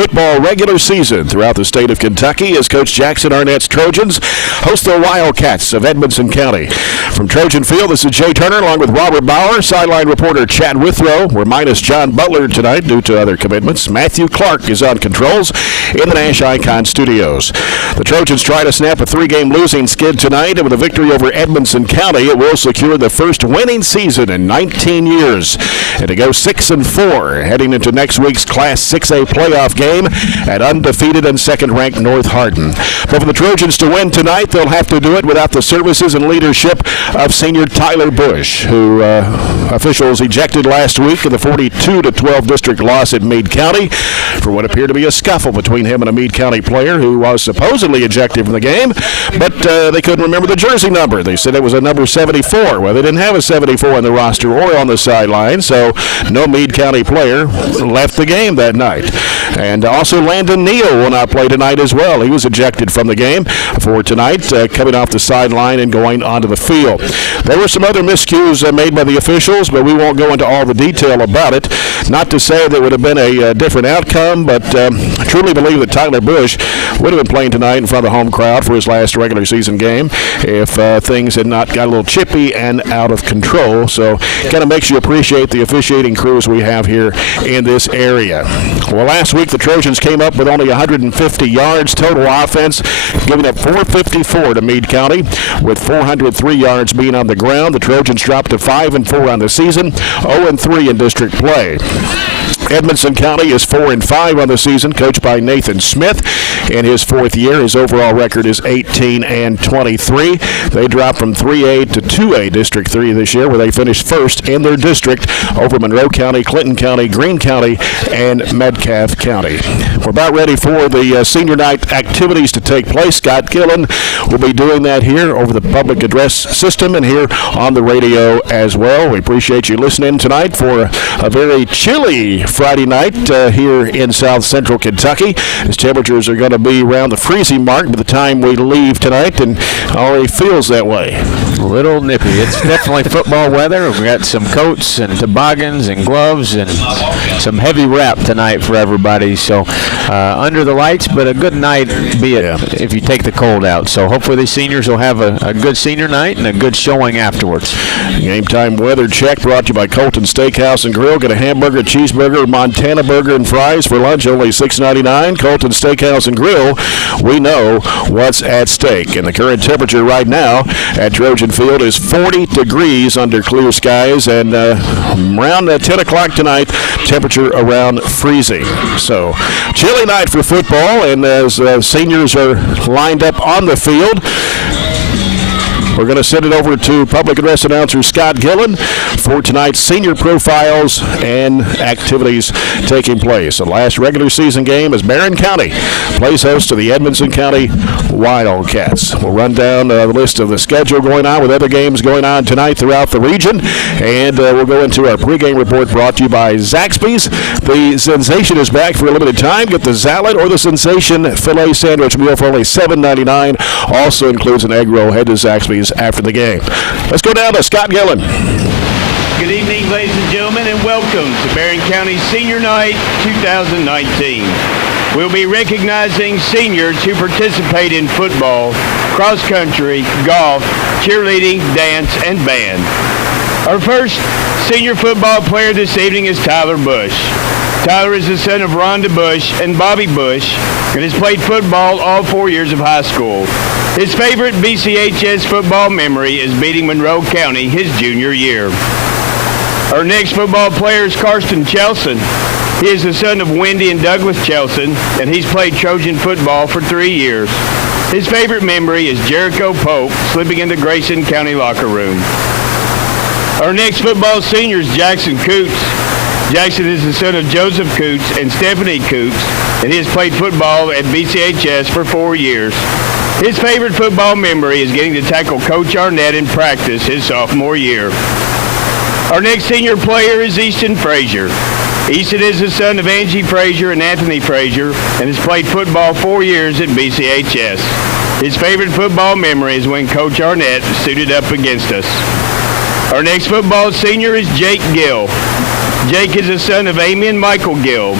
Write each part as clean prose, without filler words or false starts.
football regular season throughout the state of Kentucky as Coach Jackson Arnett's Trojans host the Wildcats of Edmonson County. From Trojan Field, this is Jay Turner along with Robert Bauer, sideline reporter Chad Withrow. We're minus John Butler tonight due to other commitments. Matthew Clark is on controls in the Nash Icon Studios. The Trojans try to snap a 3-game losing skid tonight, and with a victory over Edmonson County, it will secure the first winning season in 19 years. And to go 6-4, heading into next week's Class 6A playoff game at undefeated and second-ranked North Hardin. But for the Trojans to win tonight, they'll have to do it without the services and leadership of senior Tyler Bush, who officials ejected last week in the 42-12 district loss at Meade County for what appeared to be a scuffle between him and a Meade County player who was supposedly ejected from the game, but they couldn't remember the jersey number. They said it was a number 74. Well, they didn't have a 74 on the roster or on the sideline, so no Meade County player left the game that night. And also Landon Neal will not play tonight as well. He was ejected from the game for tonight, coming off the sideline and going onto the field. There were some other miscues made by the officials, but we won't go into all the detail about it. Not to say there would have been a different outcome, but I truly believe that Tyler Bush would have been playing tonight in front of the home crowd for his last regular season game if things had not got a little chippy and out of control. So kind of makes you appreciate the officiating crews we have here in this area. Well, last week the Trojans came up with only 150 yards total offense, giving up 454 to Meade County, with 403 yards being on the ground. The Trojans dropped to 5-4 on the season, 0-3 in district play. Edmonson County is 4-5 on the season, coached by Nathan Smith. In his fourth year, his overall record is 18-23. They dropped from 3A to 2A District 3 this year, where they finished first in their district over Monroe County, Clinton County, Greene County, and Metcalfe County. We're about ready for the senior night activities to take place. Scott Gillen will be doing that here over the public address system and here on the radio as well. We appreciate you listening tonight for a very chilly Friday night here in South Central Kentucky, as temperatures are going to be around the freezing mark by the time we leave tonight, and already feels that way. A little nippy. It's definitely football weather. We've got some coats and toboggans and gloves and some heavy wrap tonight for everybody. So under the lights, but a good night, be it if you take the cold out. So hopefully the seniors will have a good senior night and a good showing afterwards. Game time weather check brought to you by Colton Steakhouse and Grill. Get a hamburger, cheeseburger, Montana burger, and fries for lunch, only $6.99. Colton Steakhouse and Grill. We know what's at stake. And the current temperature right now at Trojan Field is 40 degrees under clear skies, and around 10 o'clock tonight, temperature around freezing. So, chilly night for football, and as seniors are lined up on the field, we're going to send it over to public address announcer Scott Gillen for tonight's senior profiles and activities taking place. The last regular season game is Barren County plays host to the Edmonson County Wildcats. We'll run down the list of the schedule going on with other games going on tonight throughout the region, and we'll go into our pregame report brought to you by Zaxby's. The Sensation is back for a limited time. Get the Salad or the Sensation Filet Sandwich meal for only $7.99. Also includes an egg roll. Head to Zaxby's after the game. Let's go down to Scott Gillen. Good evening, ladies and gentlemen, and welcome to Barren County Senior Night 2019. We'll be recognizing seniors who participate in football, cross country, golf, cheerleading, dance, and band. Our first senior football player this evening is Tyler Bush. Tyler is the son of Rhonda Bush and Bobby Bush and has played football all 4 years of high school. His favorite BCHS football memory is beating Monroe County his junior year. Our next football player is Karsten Chelson. He is the son of Wendy and Douglas Chelson, and he's played Trojan football for 3 years. His favorite memory is Jericho Pope slipping into Grayson County locker room. Our next football senior is Jackson Coots. Jackson is the son of Joseph Coots and Stephanie Coots, and he has played football at BCHS for 4 years. His favorite football memory is getting to tackle Coach Arnett in practice his sophomore year. Our next senior player is Easton Frazier. Easton is the son of Angie Frazier and Anthony Frazier and has played football 4 years at BCHS. His favorite football memory is when Coach Arnett suited up against us. Our next football senior is Jake Gill. Jake is the son of Amy and Michael Gill.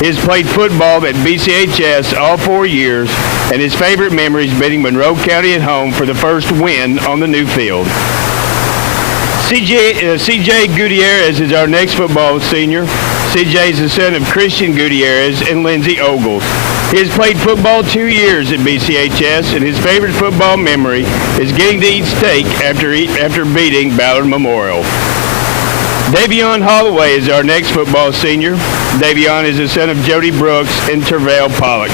He has played football at BCHS all 4 years, and his favorite memory is beating Monroe County at home for the first win on the new field. CJ Gutierrez is our next football senior. CJ is the son of Christian Gutierrez and Lindsay Ogles. He has played football 2 years at BCHS, and his favorite football memory is getting to eat steak after beating Ballard Memorial. Davion Holloway is our next football senior. Davion is the son of Jody Brooks and Tervell Pollock.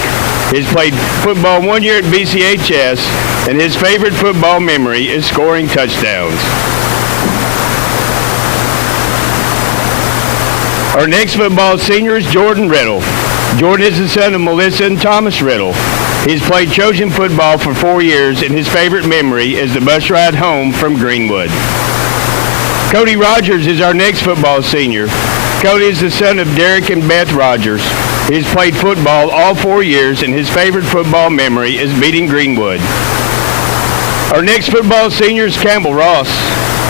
He has played football 1 year at BCHS, and his favorite football memory is scoring touchdowns. Our next football senior is Jordan Riddle. Jordan is the son of Melissa and Thomas Riddle. He's played Trojan football for 4 years, and his favorite memory is the bus ride home from Greenwood. Cody Rogers is our next football senior. Cody is the son of Derek and Beth Rogers. He's played football all 4 years, and his favorite football memory is beating Greenwood. Our next football senior is Campbell Ross.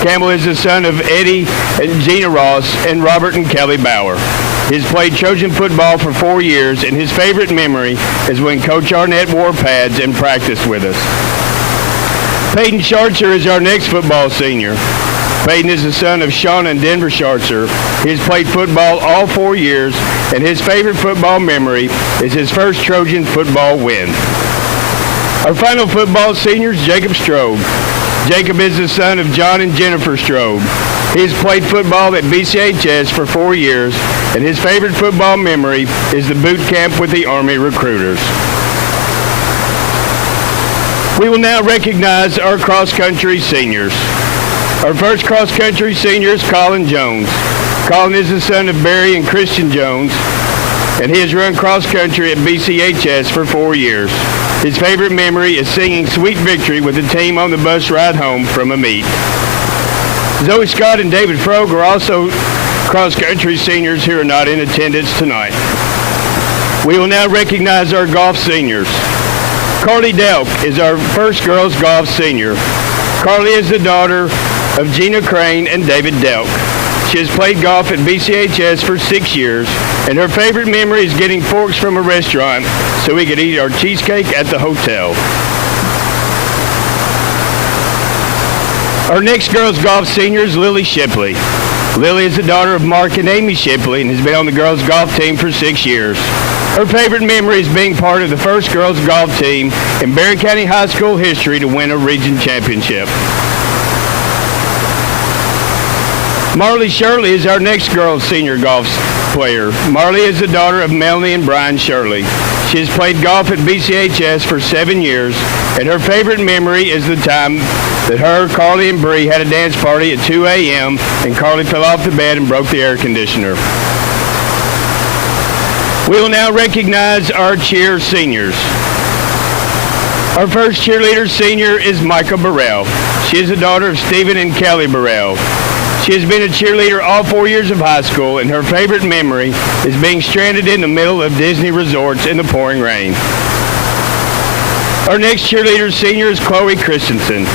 Campbell is the son of Eddie and Jeana Ross and Robert and Kelly Bauer. He's played Trojan football for 4 years, and his favorite memory is when Coach Arnett wore pads and practiced with us. Peyton Schartzer is our next football senior. Peyton is the son of Sean and Denver Schartzer. He has played football all 4 years, and his favorite football memory is his first Trojan football win. Our final football senior is Jacob Strove. Jacob is the son of John and Jennifer Strove. He has played football at BCHS for 4 years, and his favorite football memory is the boot camp with the Army recruiters. We will now recognize our cross-country seniors. Our first cross-country senior is Colin Jones. Colin is the son of Barry and Christian Jones, and he has run cross-country at BCHS for 4 years. His favorite memory is singing Sweet Victory with the team on the bus ride home from a meet. Zoe Scott and David Frog are also cross-country seniors who are not in attendance tonight. We will now recognize our golf seniors. Carly Delk is our first girls golf senior. Carly is the daughter of Gina Crane and David Delk. She has played golf at BCHS for 6 years, and her favorite memory is getting forks from a restaurant so we could eat our cheesecake at the hotel. Our next girls golf senior is Lily Shipley. Lily is the daughter of Mark and Amy Shipley and has been on the girls golf team for 6 years. Her favorite memory is being part of the first girls golf team in Barren County High School history to win a region championship. Marlee Shirley is our next girls senior golf player. Marlee is the daughter of Melanie and Brian Shirley. She has played golf at BCHS for 7 years, and her favorite memory is the time that her, Carly, and Bree had a dance party at 2 a.m. and Carly fell off the bed and broke the air conditioner. We will now recognize our cheer seniors. Our first cheerleader senior is Micah Burrell. She is the daughter of Stephen and Kelly Burrell. She has been a cheerleader all 4 years of high school, and her favorite memory is being stranded in the middle of Disney resorts in the pouring rain. Our next cheerleader senior is Chloe Christensen.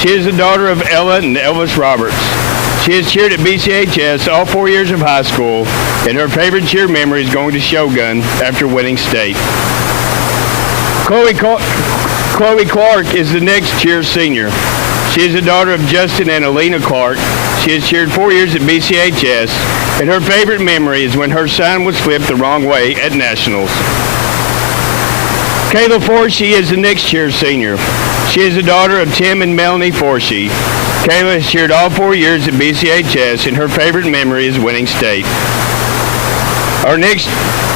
She is the daughter of Ella and Elvis Roberts. She has cheered at BCHS all 4 years of high school, and her favorite cheer memory is going to Shogun after winning state. Chloe Clark is the next cheer senior. She is the daughter of Justin and Alina Clark. She has cheered 4 years at BCHS, and her favorite memory is when her sign was flipped the wrong way at Nationals. Kayla Forshee is the next cheer senior. She is the daughter of Tim and Melanie Forshee. Kayla has cheered all 4 years at BCHS, and her favorite memory is winning state. Our next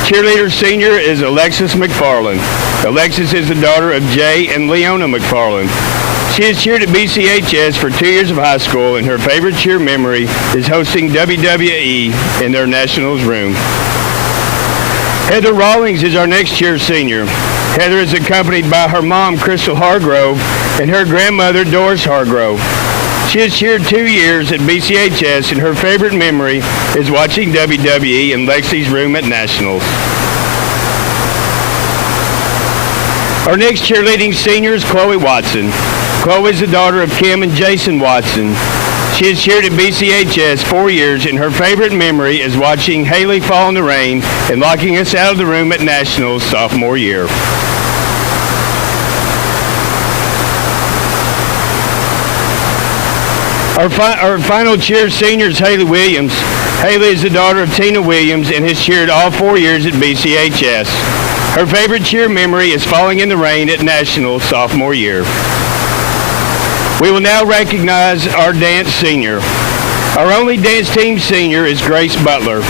cheerleader senior is Alexis Mcfarland. Alexis is the daughter of Jay and Leona Mcfarland. She has cheered at BCHS for 2 years of high school, and her favorite cheer memory is hosting WWE in their Nationals room. Heather Rawlings is our next cheer senior. Heather is accompanied by her mom, Crystal Hargrove, and her grandmother, Doris Hargrove. She has cheered 2 years at BCHS, and her favorite memory is watching WWE in Lexi's room at Nationals. Our next cheerleading senior is Chloe Watson. Chloe is the daughter of Kim and Jason Watson. She has cheered at BCHS 4 years, and her favorite memory is watching Hayley fall in the rain and locking us out of the room at Nationals sophomore year. Our final cheer senior is Hayley Williams. Hayley is the daughter of Tina Williams and has cheered all 4 years at BCHS. Her favorite cheer memory is falling in the rain at Nationals sophomore year. We will now recognize our dance senior. Our only dance team senior is Grace Butler.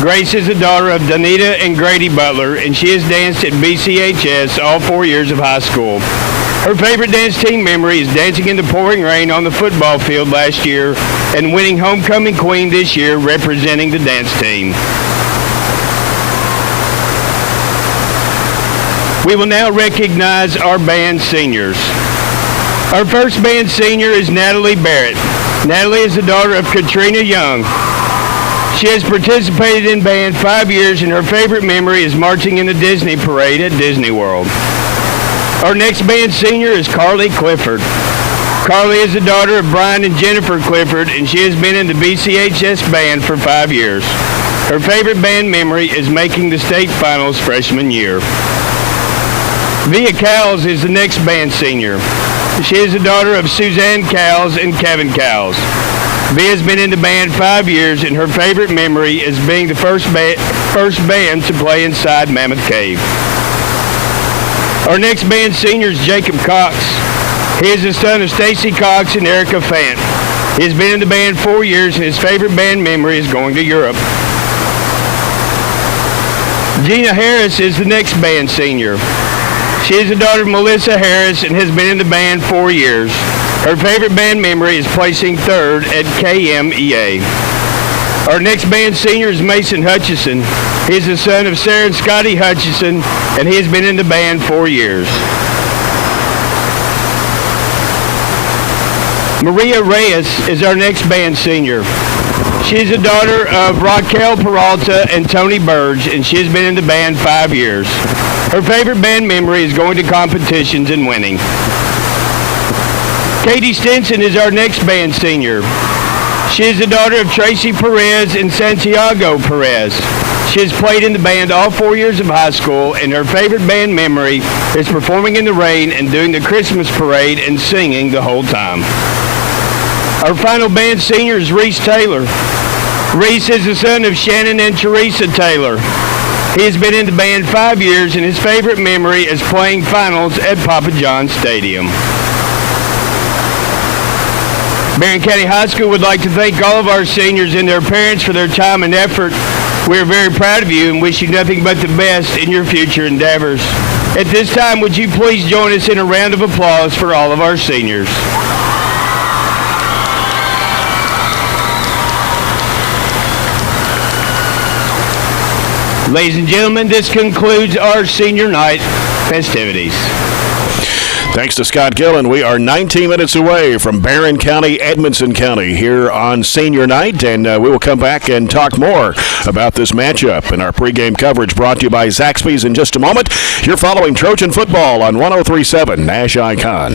Grace is the daughter of Donita and Grady Butler, and she has danced at BCHS all 4 years of high school. Her favorite dance team memory is dancing in the pouring rain on the football field last year and winning Homecoming Queen this year representing the dance team. We will now recognize our band seniors. Our first band senior is Natalie Barrett. Natalie is the daughter of Katrina Young. She has participated in band 5 years, and her favorite memory is marching in the Disney parade at Disney World. Our next band senior is Carly Clifford. Carly is the daughter of Brian and Jennifer Clifford, and she has been in the BCHS band for 5 years. Her favorite band memory is making the state finals freshman year. Via Cowles is the next band senior. She is the daughter of Suzanne Cowles and Kevin Cowles. Via has been in the band 5 years, and her favorite memory is being the first band to play inside Mammoth Cave. Our next band senior is Jacob Cox. He is the son of Stacy Cox and Erica Fant. He has been in the band 4 years, and his favorite band memory is going to Europe. Jeana Harris is the next band senior. She is the daughter of Melissa Harris and has been in the band 4 years. Her favorite band memory is placing third at KMEA. Our next band senior is Mason Hutchison. He is the son of Sarah and Scotty Hutchison, and he has been in the band 4 years. Maria Reyes is our next band senior. She is the daughter of Raquel Peralta and Tony Burge, and she has been in the band 5 years. Her favorite band memory is going to competitions and winning. Katie Stinson is our next band senior. She is the daughter of Tracy Perez and Santiago Perez. She has played in the band all 4 years of high school, and her favorite band memory is performing in the rain and doing the Christmas parade and singing the whole time. Our final band senior is Reese Taylor. Reese is the son of Shannon and Teresa Taylor. He has been in the band 5 years, and his favorite memory is playing finals at Papa John's Stadium. Barren County High School would like to thank all of our seniors and their parents for their time and effort. We are very proud of you and wish you nothing but the best in your future endeavors. At this time, would you please join us in a round of applause for all of our seniors? Ladies and gentlemen, this concludes our senior night festivities. Thanks to Scott Gill, and we are 19 minutes away from Barren County, Edmonson County here on senior night, and we will come back and talk more about this matchup. And our pregame coverage brought to you by Zaxby's in just a moment. You're following Trojan football on 103.7 Nash Icon.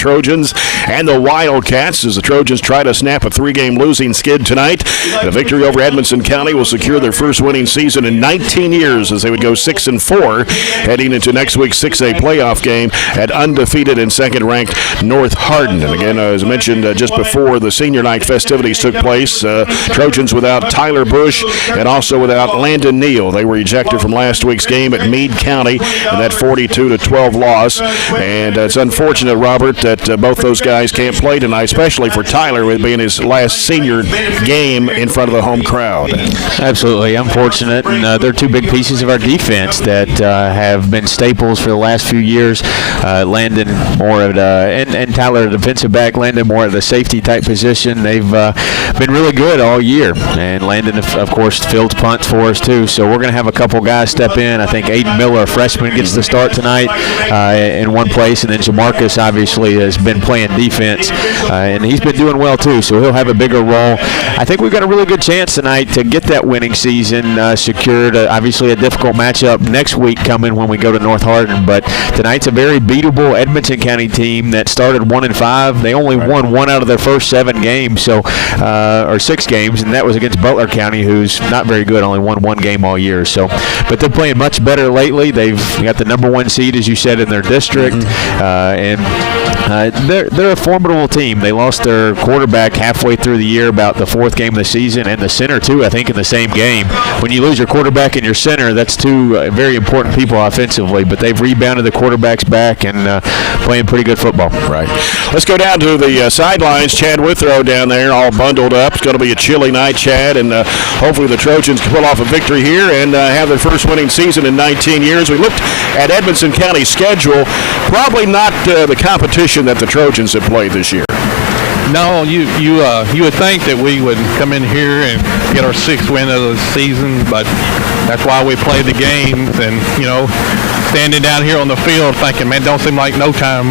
Trojans and the Wildcats as the Trojans try to snap a 3-game losing skid tonight. The victory over Edmonson County will secure their first winning season in 19 years as they would go 6-4 heading into next week's 6A playoff game at undefeated and second-ranked North Hardin. And again, as I mentioned just before the senior night festivities took place, Trojans without Tyler Bush and also without Landon Neal. They were ejected from last week's game at Meade County in that 42-12 loss. And it's unfortunate, Robert, that both those guys can't play tonight, especially for Tyler with being his last senior game in front of the home crowd. Absolutely unfortunate, and they're two big pieces of our defense that have been staples for the last few years. Landon more at and Tyler, the defensive back. Landon more at the safety type position. They've been really good all year, and Landon, of course, fields punts for us too. So we're going to have a couple guys step in. I think Aiden Miller, a freshman, gets the start tonight in one place, and then Jamarcus obviously has been playing defense, and he's been doing well too. So he'll have a bigger role. I think we've got a really good chance tonight to get that winning season secured. Obviously, a difficult matchup next week coming when we go to North Hardin, but tonight's a very beatable Edmonson County team that started 1-5. They only won 1 out of their first 7 games, or 6 games, and that was against Butler County, who's not very good, only won 1 game all year. So, but they're playing much better lately. They've got the number 1 seed, as you said, in their district, and they're a formidable team. They lost their quarterback halfway through the year, about the 4th game of the season, and the center too, I think, in the same game. When you lose your quarterback and your center, that's two very important people offensively, but they've rebounded the quarterbacks back and playing pretty good football. Right. Let's go down to the sidelines. Chad Withrow down there all bundled up. It's going to be a chilly night, Chad, and hopefully the Trojans can pull off a victory here and have their first winning season in 19 years. We looked at Edmonson County's schedule. Probably not the competition that the Trojans have played this year. No, you would think that we would come in here and get our 6th win of the season, but that's why we play the games. And, standing down here on the field thinking, man, don't seem like no time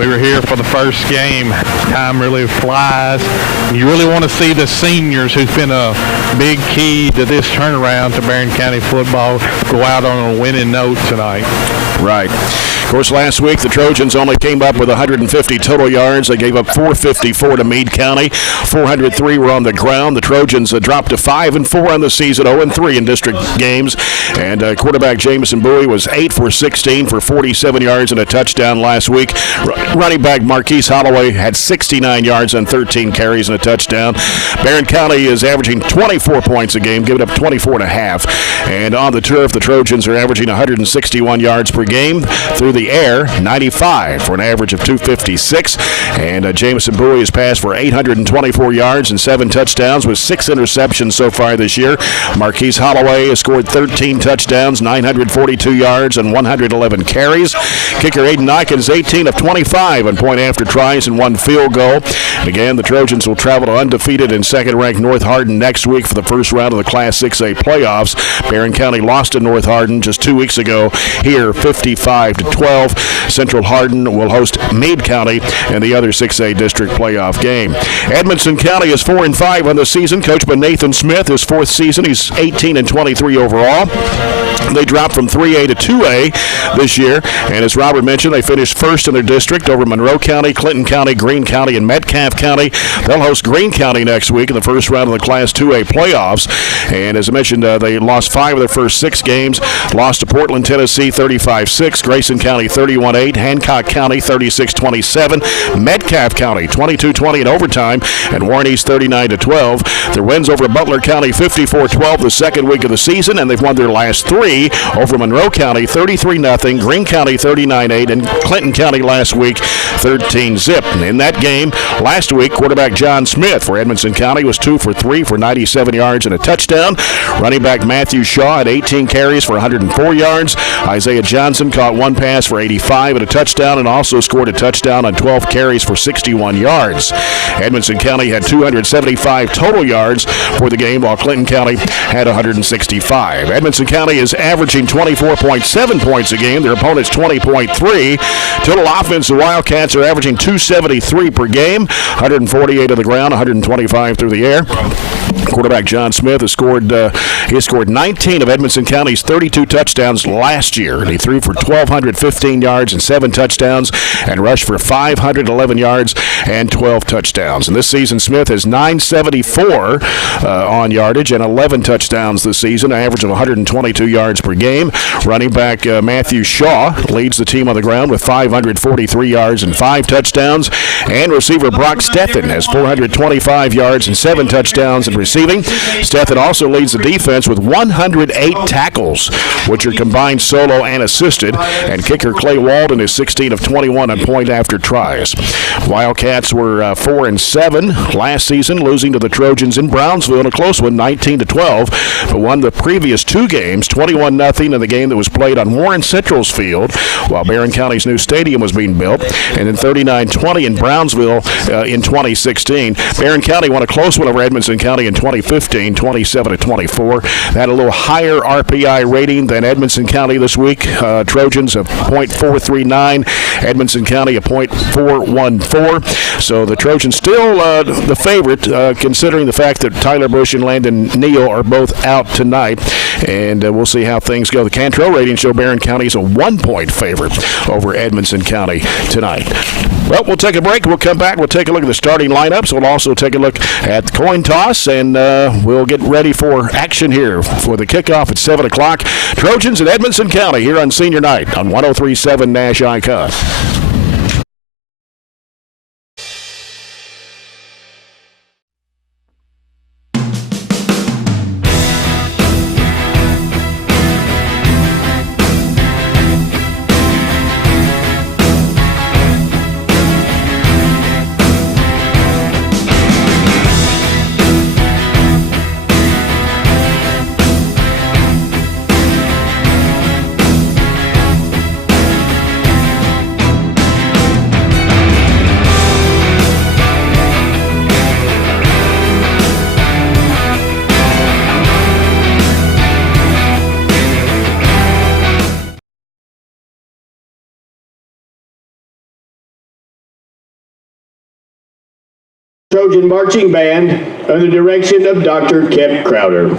we were here for the first game. Time really flies. You really want to see the seniors, who's been a big key to this turnaround to Barren County football, go out on a winning note tonight. Right. Of course, last week the Trojans only came up with 150 total yards. They gave up 454 to Meade County. 403 were on the ground. The Trojans dropped to 5-4 on the season, 0-3 in district games. And quarterback Jamison Bowie was 8 for 16 for 47 yards and a touchdown last week. Running back Marquise Holloway had 69 yards on 13 carries and a touchdown. Barren County is averaging 24 points a game, giving up 24.5. And on the turf, the Trojans are averaging 161 yards per game. Through the air, 95 for an average of 256. And Jamison Bowie has passed for 824 yards and 7 touchdowns with 6 interceptions so far this year. Marquise Holloway has scored 13 touchdowns, 942 yards, and 111 carries. Kicker Aiden Nikens, 18 of 25 on point after tries and 1 field goal. And again, the Trojans will travel to undefeated and second-ranked North Hardin next week for the first round of the Class 6A playoffs. Barren County lost to North Hardin just 2 weeks ago here, 55-12. Central Hardin will host Meade County in the other 6A district playoff game. Edmonson County is 4-5 on the season, coached by Nathan Smith, his 4th season. He's 18-23 overall. They dropped from 3A to 2A this year, and as Robert mentioned, they finished first in their district over Monroe County, Clinton County, Greene County, and Metcalfe County. They'll host Greene County next week in the first round of the Class 2A playoffs. And as I mentioned, they lost 5 of their first 6 games. Lost to Portland, Tennessee, 35-6. Grayson County, 31-8. Hancock County, 36-27. Metcalfe County, 22-20 in overtime. And Warren East, 39-12. Their wins over Butler County, 54-12 the second week of the season, and they've won their last 3 over Monroe County, 33-0. Greene County, 39-8. And Clinton County last week, 13-zip. And in that game last week, quarterback John Smith for Edmonson County was 2 for 3 for 97 yards and a touchdown. Running back Matthew Shaw had 18 carries for 104 yards. Isaiah Johnson caught 1 pass for 85 and a touchdown, and also scored a touchdown on 12 carries for 61 yards. Edmonson County had 275 total yards for the game, while Clinton County had 165. Edmonson County is averaging 24.7 points a game. Their opponent's 20.3. Total offense, the Wildcats are averaging 273 per game, 148 on the ground, 125 through the air. Quarterback John Smith has scored 19 of Edmonson County's 32 touchdowns last year, and he threw for 1,215 yards and 7 touchdowns and rushed for 511 yards and 12 touchdowns. And this season, Smith has 974 on yardage and 11 touchdowns this season, an average of 122 yards per game. Running back Matthew Shaw leads the team on the ground with 543 yards and 5 touchdowns. And receiver Brock Stetson has 425 yards and 7 touchdowns in receiving. Stetson also leads the defense with 108 tackles, which are combined solo and assisted. And kicker Clay Walden is 16 of 21 on point after tries. Wildcats were 4-7 last season, losing to the Trojans in Brownsville in a close one, 19-12, but won the previous 2 games, 21-0 in the game that was played on Warren Central's field while Barren County's new stadium was being built, and then 39-20 in Brownsville in 2016. Barren County won a close one over Edmonson County in 2015, 27-24. They had a little higher RPI rating than Edmonson County this week. Trojans a .439, Edmonson County a .414. So the Trojans still the favorite, considering the fact that Tyler Bush and Landon Neal are both out tonight, and we'll see how things go. The Cantrell ratings show Barren County is a 1-point favorite over Edmonson County tonight. Well, we'll take a break. We'll come back. We'll take a look at the starting lineups. We'll also take a look at the coin toss, and we'll get ready for action here for the kickoff at 7 o'clock. Trojans and Edmonson County here on Senior Night on 103.7 Nash Icon. Trojan Marching Band under the direction of Dr. Kep Crowder.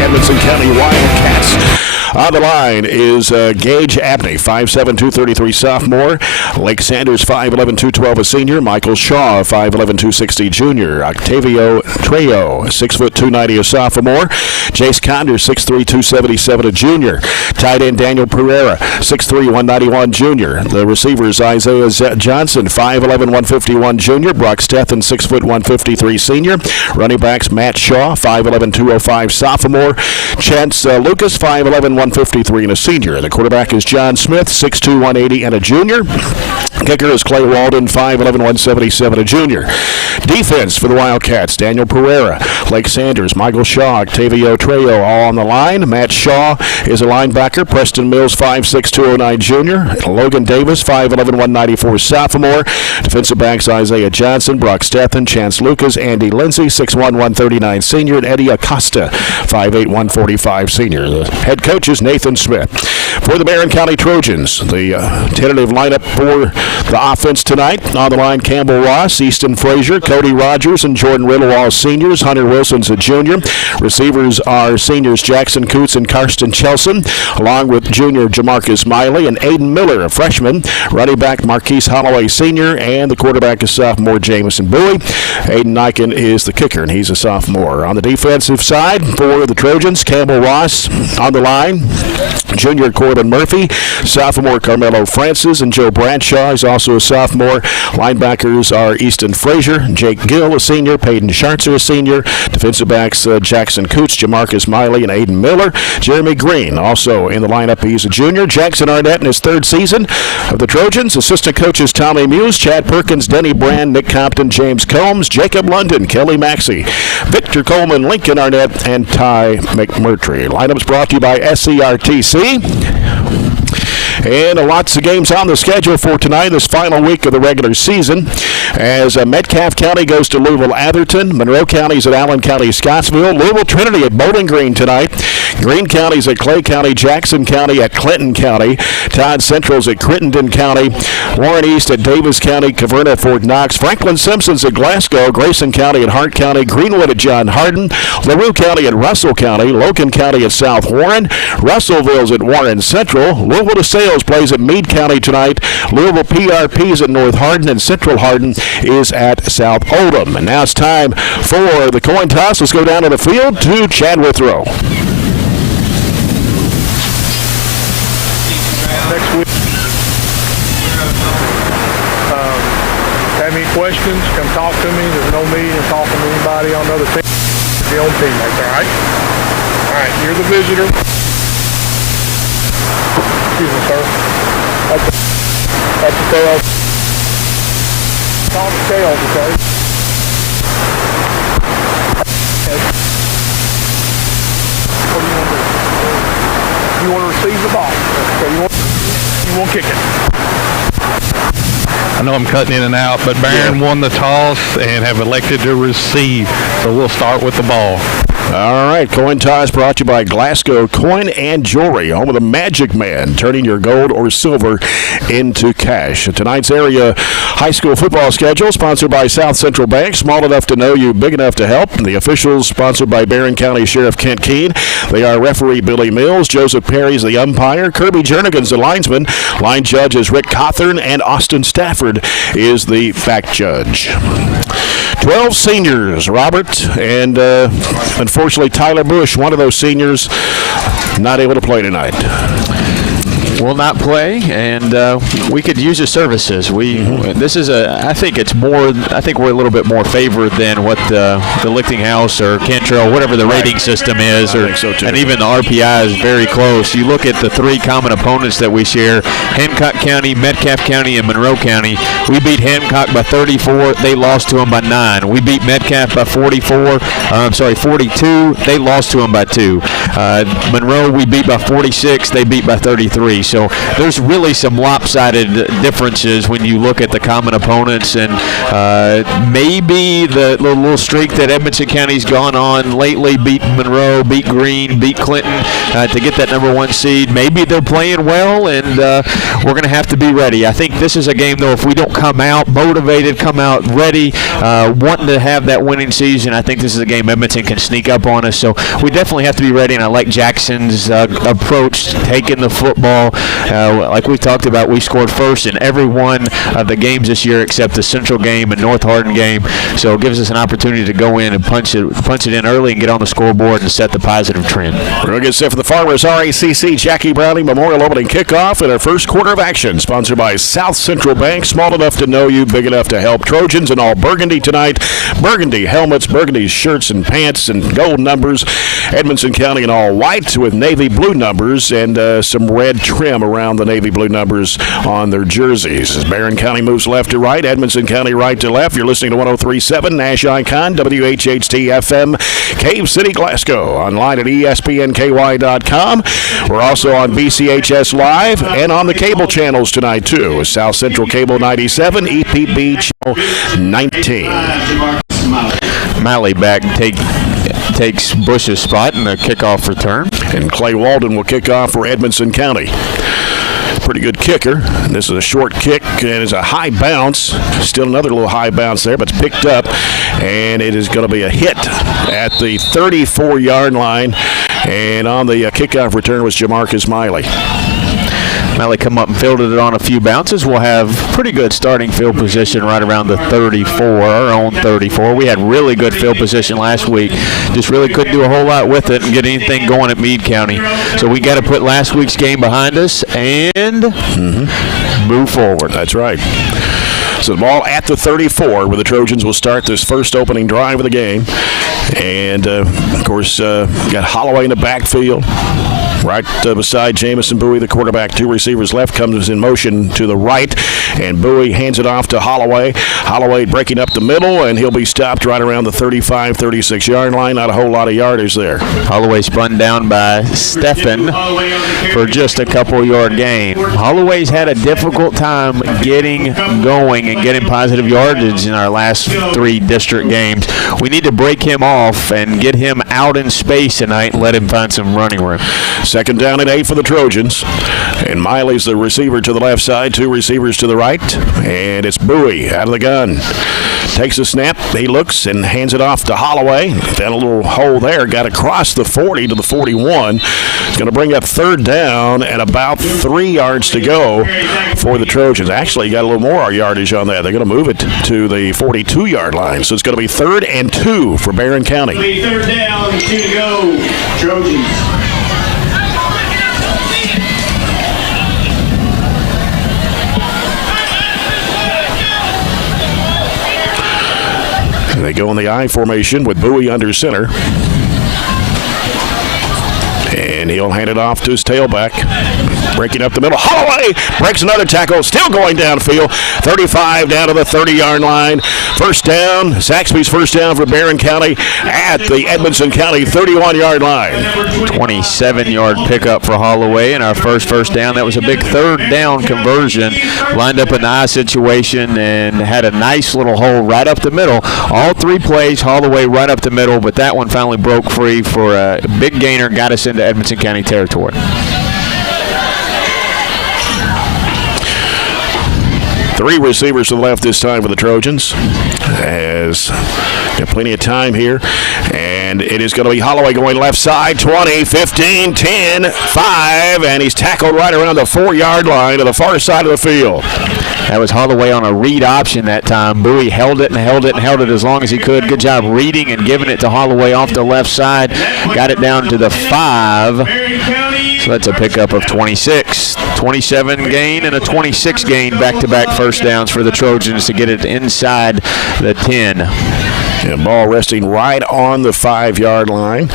Edmonson County Wildcats On the line is Gage Abney, 5'7", 233 sophomore. Lake Sanders, 5'11", 212 a senior. Michael Shaw, 5'11", 260 junior. Octavio Trejo, 6', 290 a sophomore. Jace Conder, 6'3", 277 a junior. Tight end Daniel Pereira, 6'3", 191 junior. The receivers Isaiah Johnson, 5'11", 151 junior. Brock Stethan, 6', 153 senior. Running backs Matt Shaw, 5'11", 205 sophomore. Chance Lucas, 5'11", 153 and a senior. The quarterback is John Smith, 6'2", 180 and a junior. Kicker is Clay Walden, 5'11", 177 a junior. Defense for the Wildcats, Daniel Pereira, Lake Sanders, Michael Shaw, Octavio Trejo, all on the line. Matt Shaw is a linebacker. Preston Mills, 5'6", 209 junior. Logan Davis, 5'11", 194 sophomore. Defensive backs Isaiah Johnson, Brock Stethan, Chance Lucas, Andy Lindsay, 6'1", 139 senior, and Eddie Acosta, 5'8", 145 senior. The head coach is Nathan Smith. For the Barren County Trojans, the tentative lineup for the offense tonight. On the line, Campbell Ross, Easton Frazier, Cody Rogers, and Jordan Riddle, all seniors. Hunter Wilson's a junior. Receivers are seniors Jackson Coots and Karsten Chelson, along with junior Jamarcus Miley and Aiden Miller, a freshman. Running back Marquise Holloway, senior, and the quarterback is sophomore Jamison Bowie. Aiden Niken is the kicker, and he's a sophomore. On the defensive side for the Trojans, Campbell Ross on the line. Junior Corbin Murphy, sophomore Carmelo Francis, and Joe Bradshaw is also a sophomore. Linebackers are Easton Frazier, Jake Gill, a senior, Peyton Schartzer, a senior. Defensive backs Jackson Coots, Jamarcus Miley, and Aiden Miller. Jeremy Green also in the lineup. He's a junior. Jackson Arnett in his third season of the Trojans. Assistant coaches Tommy Muse, Chad Perkins, Denny Brand, Nick Compton, James Combs, Jacob London, Kelly Maxey, Victor Coleman, Lincoln Arnett, and Ty McMurtry. Lineups brought to you by SCRTC. And lots of games on the schedule for tonight, this final week of the regular season, as Metcalfe County goes to Louisville Atherton. Monroe County's at Allen County Scottsville. Louisville Trinity at Bowling Green tonight. Greene County's at Clay County. Jackson County at Clinton County. Todd Central's at Crittenden County. Warren East at Davis County. Caverna at Fort Knox. Franklin Simpson's at Glasgow. Grayson County at Hart County. Greenwood at John Hardin. LaRue County at Russell County. Logan County at South Warren. Russellville's at Warren Central. Louisville DeSales plays at Meade County tonight. Louisville PRP's at North Hardin, and Central Hardin is at South Oldham. And now it's time for the coin toss. Let's go down to the field to Chad Withrow. Next week. Have any questions, come talk to me. There's no need in talking to anybody on the other team. Your own teammates, all right? All right, you're the visitor. Excuse me, sir. That's the tails. Call the tails, okay? What do you want to do? You want to receive the ball. Okay, you want to kick it. I know I'm cutting in and out, but Barren won the toss and have elected to receive, so we'll start with the ball. All right, coin toss brought to you by Glasgow Coin and Jewelry, home of the Magic Man, turning your gold or silver into cash. Tonight's area high school football schedule sponsored by South Central Bank, small enough to know you, big enough to help. The officials sponsored by Barren County Sheriff Kent Keene. They are referee Billy Mills, Joseph Perry's the umpire, Kirby Jernigan's the linesman, line judge is Rick Cawthorn, and Austin Stafford is the fact judge. 12 seniors, Robert, and unfortunately Tyler Bush, one of those seniors, not able to play tonight. Will not play, and we could use his services. This is I think it's more. I think we're a little bit more favored than what the Lichtinghouse or Cantrell, whatever the rating system is, I think so too. And even the RPI is very close. You look at the three common opponents that we share: Hancock County, Metcalfe County, and Monroe County. We beat Hancock by 34. They lost to them by 9. We beat Metcalfe by 42. They lost to them by 2. Monroe we beat by 46. They beat by 33. So there's really some lopsided differences when you look at the common opponents, and maybe the little streak that Edmonson County's gone on lately, beat Monroe, beat Greene, beat Clinton to get that number 1 seed. Maybe they're playing well, and we're going to have to be ready. I think this is a game, though, if we don't come out motivated, come out ready, wanting to have that winning season, I think this is a game Edmonton can sneak up on us. So we definitely have to be ready, and I like Jackson's approach, taking the football. Like we talked about, we scored first in every one of the games this year except the Central game and North Hardin game. So it gives us an opportunity to go in and punch it in early and get on the scoreboard and set the positive trend. We're going to get set for the Farmers RACC Jackie Browning Memorial Opening Kickoff in our first quarter of action, sponsored by South Central Bank. Small enough to know you, big enough to help. Trojans in all burgundy tonight. Burgundy helmets, burgundy shirts and pants, and gold numbers. Edmonson County in all white with navy blue numbers and some red trim around the navy blue numbers on their jerseys. As Barren County moves left to right, Edmonson County right to left. You're listening to 103.7 Nash Icon, WHHT FM, Cave City, Glasgow. Online at ESPNKY.com. We're also on BCHS Live and on the cable channels tonight, too. South Central Cable 97, EPB Channel 19. Marlee back takes Bush's spot in the kickoff return. And Clay Walden will kick off for Edmonson County. Pretty good kicker. This is a short kick, and it's a high bounce. Still another little high bounce there, but it's picked up, and it is going to be a hit at the 34-yard line. And on the kickoff return was Jamarcus Miley. Miley come up and fielded it on a few bounces. We'll have pretty good starting field position right around the 34, our own 34. We had really good field position last week. Just really couldn't do a whole lot with it and get anything going at Meade County. So we got to put last week's game behind us and move forward. That's right. So the ball at the 34, where the Trojans will start this first opening drive of the game. And, of course, got Holloway in the backfield. Right beside Jamison Bowie, the quarterback. 2 receivers left, comes in motion to the right, and Bowie hands it off to Holloway. Holloway breaking up the middle, and he'll be stopped right around the 35, 36-yard line. Not a whole lot of yardage there. Holloway spun down by Steffen for just a couple-yard gain. Holloway's had a difficult time getting going and getting positive yardage in our last 3 district games. We need to break him off and get him out in space tonight and let him find some running room. Second down and 8 for the Trojans. And Miley's the receiver to the left side, 2 receivers to the right. And it's Bowie out of the gun. Takes a snap, he looks and hands it off to Holloway. Found a little hole there, got across the 40 to the 41. It's going to bring up third down and about 3 yards to go for the Trojans. Actually, got a little more yardage on that. They're going to move it to the 42-yard line. So it's going to be 3rd and 2 for Barren County. 3rd down, 2 to go, Trojans. They go in the I formation with Bowie under center. And he'll hand it off to his tailback. Breaking up the middle. Holloway breaks another tackle. Still going downfield. 35 down to the 30-yard line. First down. Saxby's first down for Barren County at the Edmonson County 31-yard line. 27-yard pickup for Holloway and our first down. That was a big 3rd down conversion. Lined up in the I situation and had a nice little hole right up the middle. All 3 plays, Holloway right up the middle, but that one finally broke free for a big gainer, got us into Edmonson County territory. 3 receivers to the left this time for the Trojans. As got plenty of time here. And it is going to be Holloway going left side. 20, 15, 10, 5. And he's tackled right around the 4-yard line to the far side of the field. That was Holloway on a read option that time. Bowie held it and held it and held it as long as he could. Good job reading and giving it to Holloway off the left side. Got it down to the 5. So that's a pickup of 26. 27 gain and a 26 gain, back-to-back first downs for the Trojans to get it inside the 10. And ball resting right on the 5-yard line.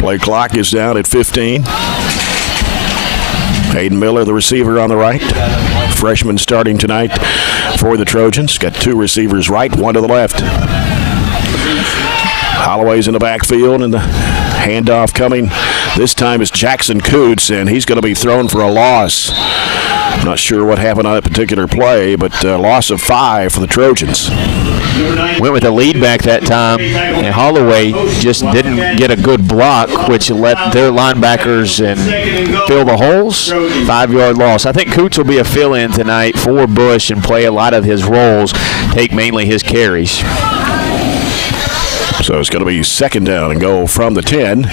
Play clock is down at 15. Hayden Miller, the receiver on the right. Freshman starting tonight for the Trojans. Got 2 receivers right, 1 to the left. Holloway's in the backfield and the handoff coming This time it's Jackson Coots, and he's going to be thrown for a loss. Not sure what happened on that particular play, but loss of 5 for the Trojans. Went with the lead back that time, and Holloway just didn't get a good block, which let their linebackers and fill the holes. 5-yard loss. I think Coots will be a fill-in tonight for Bush and play a lot of his roles, take mainly his carries. So it's going to be 2nd down and goal from the 10.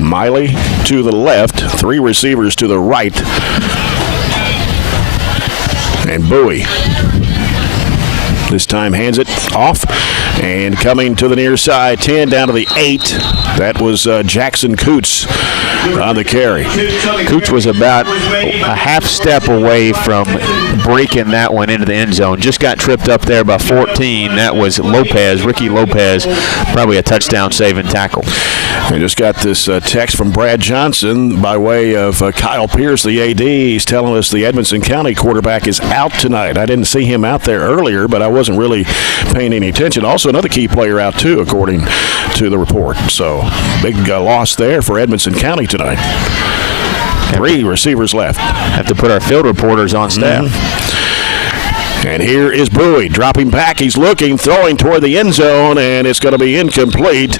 Marlee to the left, 3 receivers to the right, and Bowie this time hands it off, and coming to the near side, 10 down to the 8. That was Jackson Coots on the carry. Coots was about a half step away from breaking that one into the end zone. Just got tripped up there by 14. That was Lopez, Ricky Lopez, probably a touchdown saving tackle. I just got this text from Brad Johnson by way of Kyle Pierce, the AD. He's telling us the Edmonson County quarterback is out tonight. I didn't see him out there earlier, but I wasn't really paying any attention. Also, another key player out, too, according to the report. So, big loss there for Edmonson County tonight. 3 receivers left. Have to put our field reporters on staff. And here is Bowie dropping back. He's looking, throwing toward the end zone, and it's going to be incomplete.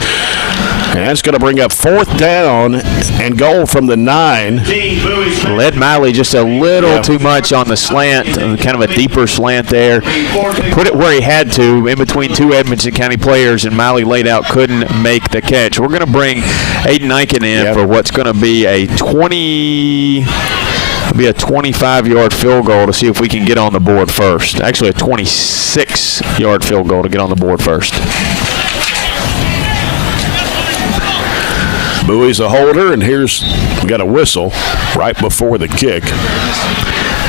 And that's going to bring up 4th down and goal from the 9. Led Marlee just a little too much on the slant, kind of a deeper slant there. Put it where he had to, in between 2 Edmonson County players, and Marlee laid out, couldn't make the catch. We're going to bring Aiden Eichen in for what's going to be a 25-yard field goal to see if we can get on the board first. Actually, a 26-yard field goal to get on the board first. Bowie's a holder, and we got a whistle right before the kick.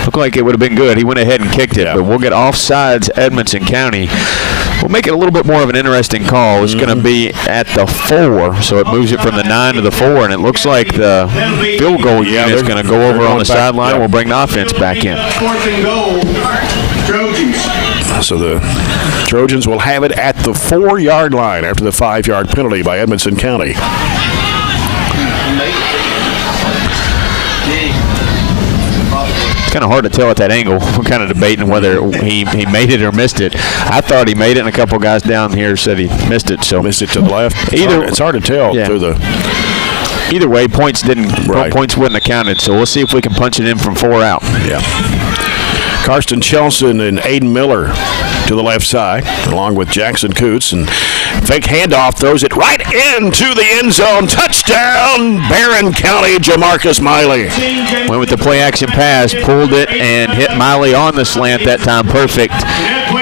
Looked like it would have been good. He went ahead and kicked it, but we'll get offsides Edmonson County. We'll make it a little bit more of an interesting call. It's going to be at the 4, so it moves it from the 9 to the 4, and it looks like the field goal unit is going to go over on the sideline. We'll bring the offense back in. So the Trojans will have it at the 4-yard line after the 5-yard penalty by Edmonson County. It's kind of hard to tell at that angle. We're kind of debating whether he made it or missed it. I thought he made it, and a couple guys down here said he missed it. So missed it to the left. It's hard to tell through the. Either way, points wouldn't have counted. So we'll see if we can punch it in from 4 out. Yeah. Karsten Chelson and Aiden Miller to the left side, along with Jackson Coots, and fake handoff throws it right into the end zone. Touchdown, Barren County, Jamarcus Marlee. Went with the play action pass, pulled it, and hit Marlee on the slant that time. Perfect.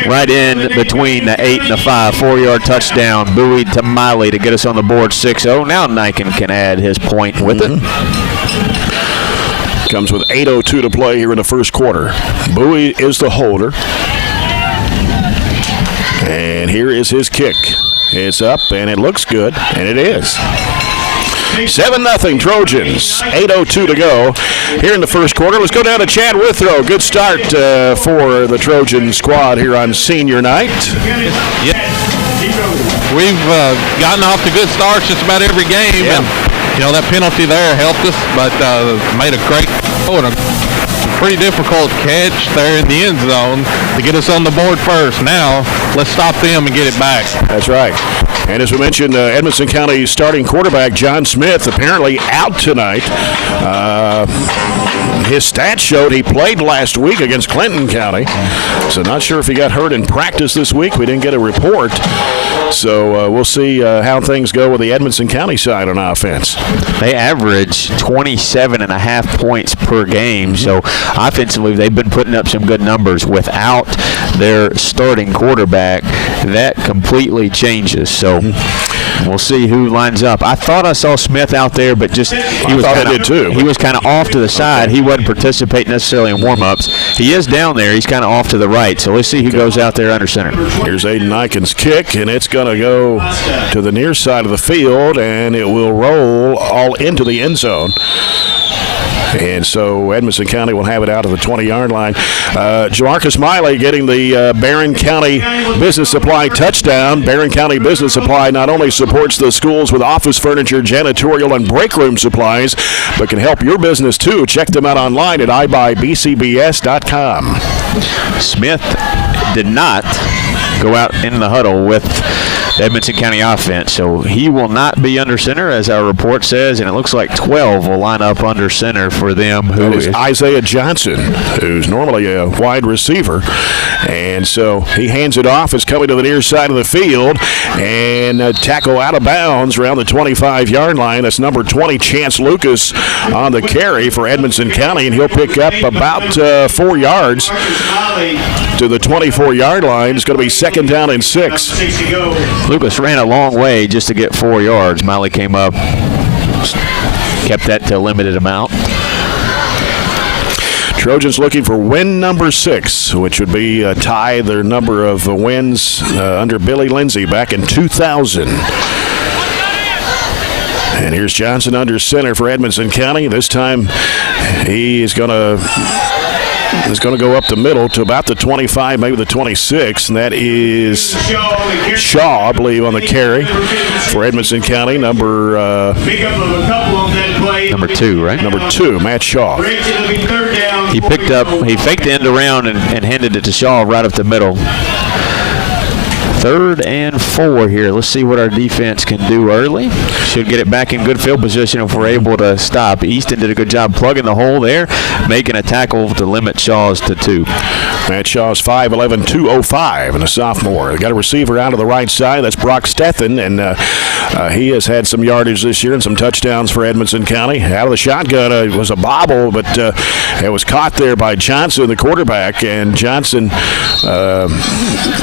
Right in between the 8 and the 5. 4-yard touchdown, buoyed to Marlee to get us on the board 6-0. Now Niken can add his point with it. Comes with 8:02 to play here in the first quarter. Bowie is the holder. And here is his kick. It's up, and it looks good, and it is. 7-0 Trojans, 8:02 to go here in the first quarter. Let's go down to Chad Withrow. Good start for the Trojan squad here on senior night. We've gotten off to good starts just about every game. Yeah. And, that penalty there helped us, but made a great and a pretty difficult catch there in the end zone to get us on the board first. Now, let's stop them and get it back. That's right. And as we mentioned, Edmonson County starting quarterback John Smith apparently out tonight. His stats showed he played last week against Clinton County. So not sure if he got hurt in practice this week. We didn't get a report. So we'll see how things go with the Edmonson County side on offense. They average 27.5 points per game. So offensively, they've been putting up some good numbers. Without their starting quarterback, that completely changes. So we'll see who lines up. I thought I saw Smith out there, but he was kind of off to the side. He wasn't participating necessarily in warm-ups. He is down there. He's kind of off to the right. So let's see who goes out there under center. Here's Aiden Niken's kick, and it's going to go to the near side of the field, and it will roll all into the end zone. And so Edmonson County will have it out of the 20-yard line. Jamarcus Miley getting the Barren County Business Supply touchdown. Barren County Business Supply not only supports the schools with office furniture, janitorial, and break room supplies, but can help your business too. Check them out online at ibuyBCBS.com. Smith did not go out in the huddle with the Edmonson County offense, so he will not be under center, as our report says, and it looks like 12 will line up under center for them. Who is Isaiah Johnson, who's normally a wide receiver, and so he hands it off. It's coming to the near side of the field, and a tackle out of bounds around the 25-yard line. That's number 20, Chance Lucas, on the carry for Edmonson County, and he'll pick up about 4 yards to the 24-yard line. It's going to be 2nd down and 6. Lucas ran a long way just to get 4 yards. Miley came up, kept that to a limited amount. Trojans looking for win number 6, which would be tie their number of wins under Billy Lindsay back in 2000. And here's Johnson under center for Edmonson County. This time he is going to go up the middle to about the 25, maybe the 26, and that is Shaw, I believe, on the carry for Edmonson County. Number 2, right? Number 2, Matt Shaw. He faked the end around and handed it to Shaw right up the middle. 3rd and 4 here. Let's see what our defense can do early. Should get it back in good field position if we're able to stop. Easton did a good job plugging the hole there, making a tackle to limit Shaw's to 2. Matt Shaw's 5'11", 205, and a sophomore. They got a receiver out of the right side. That's Brock Stethen, and he has had some yardage this year and some touchdowns for Edmonson County. Out of the shotgun, it was a bobble, but it was caught there by Johnson, the quarterback, and Johnson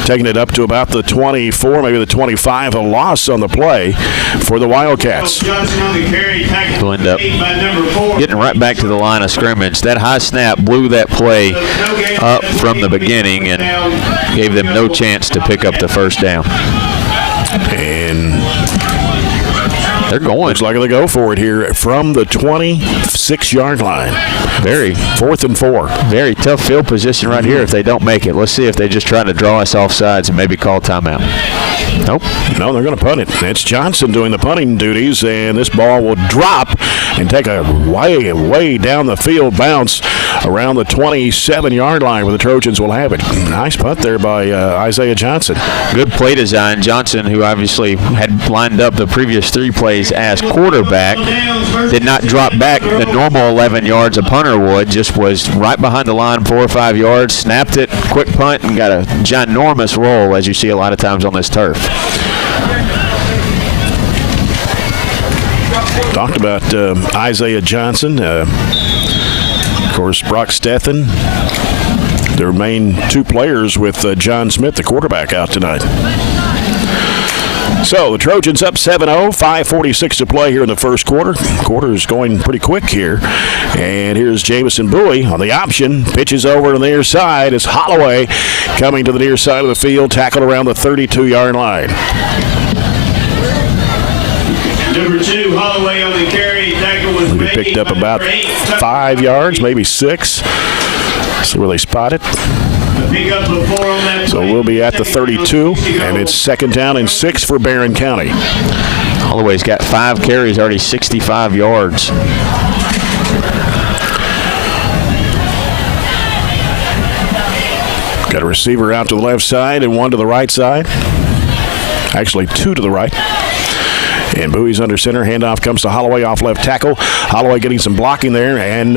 taking it up to about the 24, maybe the 25, a loss on the play for the Wildcats. We'll end up getting right back to the line of scrimmage. That high snap blew that play up from the beginning and gave them no chance to pick up the first down. And they're going. Looks like they go for it here from the 26-yard line. 4th and 4. Very tough field position right here if they don't make it. Let's see if they just try to draw us off sides and maybe call timeout. Nope. No, they're going to punt it. It's Johnson doing the punting duties, and this ball will drop and take a way down the field bounce around the 27-yard line where the Trojans will have it. Nice punt there by Isaiah Johnson. Good play design. Johnson, who obviously had lined up the previous 3 plays as quarterback, did not drop back the normal 11 yards a punter would, just was right behind the line 4 or 5 yards, snapped it, quick punt, and got a ginormous roll, as you see a lot of times on this turf. Talked about Isaiah Johnson. Of course, Brock Stethen. Their main 2 players with John Smith, the quarterback, out tonight. So the Trojans up 7-0, 5:46 to play here in the first quarter. Quarter is going pretty quick here. And here's Jamison Bowie on the option. Pitches over to the near side as Holloway coming to the near side of the field, tackled around the 32-yard line. Number 2, Holloway on the carry. Tackle was He picked up about 5 yards, maybe 6. See where they spot it. So we'll be at the 32, and it's 2nd down and 6 for Barren County. Holloway's got 5 carries, already 65 yards. Got a receiver out to the left side and 1 to the right side. Actually, 2 to the right. And Bowie's under center. Handoff comes to Holloway off left tackle. Holloway getting some blocking there and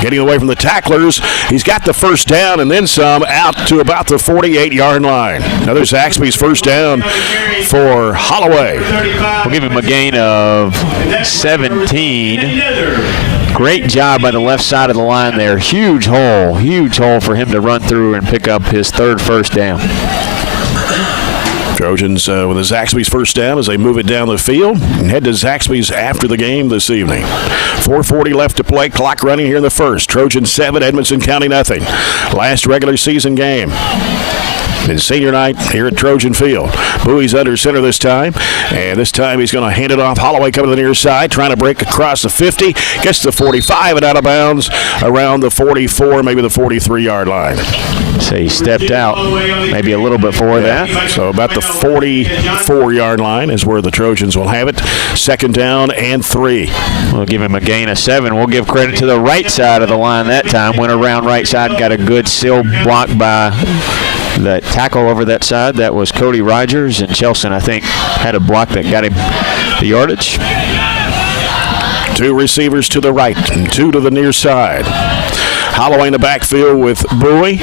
getting away from the tacklers. He's got the first down and then some out to about the 48-yard line. Another Zaxby's first down for Holloway. We'll give him a gain of 17. Great job by the left side of the line there. Huge hole for him to run through and pick up his 3rd first down. Trojans with a Zaxby's first down as they move it down the field and head to Zaxby's after the game this evening. 4:40 left to play. Clock running here in the first. Trojans 7, Edmonson County nothing. Last regular season game. in senior night here at Trojan Field. Bowie's under center this time, and this time he's going to hand it off. Holloway coming to the near side, trying to break across the 50, gets to the 45 and out of bounds around the 44, maybe the 43-yard line. So he stepped out maybe a little before that. So about the 44-yard line is where the Trojans will have it. Second down and 3. We'll give him a gain of 7. We'll give credit to the right side of the line that time. Went around right side, got a good seal block by the tackle over that side. That was Cody Rogers, and Chelson, I think, had a block that got him the yardage. 2 receivers to the right and 2 to the near side. Holloway in the backfield with Bowie.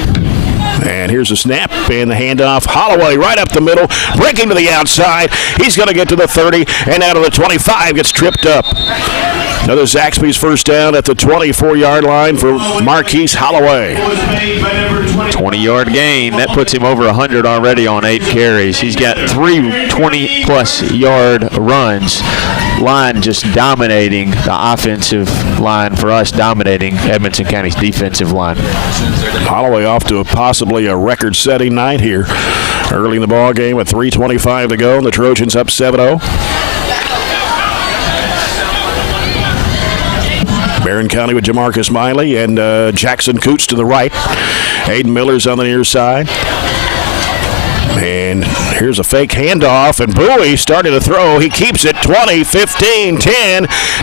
And here's a snap and the handoff. Holloway right up the middle, breaking to the outside. He's going to get to the 30 and out of the 25, gets tripped up. Another Zaxby's first down at the 24-yard line for Marquise Holloway. 20-yard gain. That puts him over 100 already on 8 carries. He's got 3 20-plus yard runs. Line just dominating the offensive line for us, dominating Edmonson County's defensive line. Holloway off to possibly a record-setting night here early in the ball game with 3:25 to go, and the Trojans up 7-0. Barren County with Jamarcus Miley and Jackson Coots to the right. Aiden Miller's on the near side. And here's a fake handoff, and Bowie started to throw. He keeps it 20, 15, 10,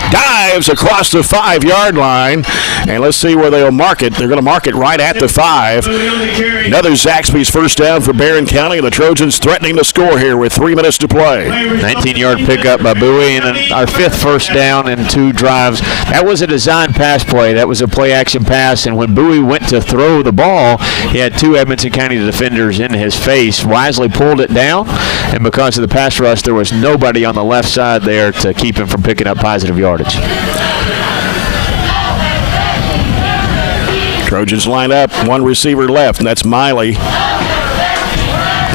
dives across the 5-yard line. And let's see where they'll mark it. They're going to mark it right at the 5. Another Zaxby's first down for Barren County. The Trojans threatening to score here with 3 minutes to play. 19-yard pickup by Bowie, and our 5th first down in 2 drives. That was a design pass play. That was a play-action pass, and when Bowie went to throw the ball, he had 2 Edmonson County defenders in his face. Wisely pulled it down, and because of the pass rush, there was nobody on the left side there to keep him from picking up positive yardage. Trojans line up, 1 receiver left, and that's Miley.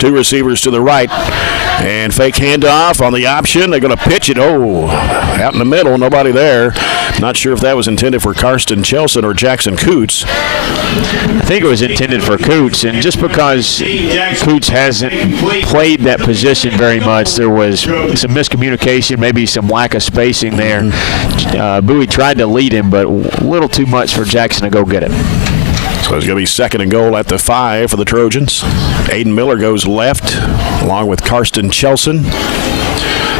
2 receivers to the right. And fake handoff on the option. They're going to pitch it. Oh, out in the middle, nobody there. Not sure if that was intended for Karsten Chelson or Jackson Coots. I think it was intended for Coots, and just because Coots hasn't played that position very much, there was some miscommunication, maybe some lack of spacing there. Bowie tried to lead him, but a little too much for Jackson to go get it. So it's going to be 2nd and goal at the 5 for the Trojans. Aiden Miller goes left, along with Karsten Chelson.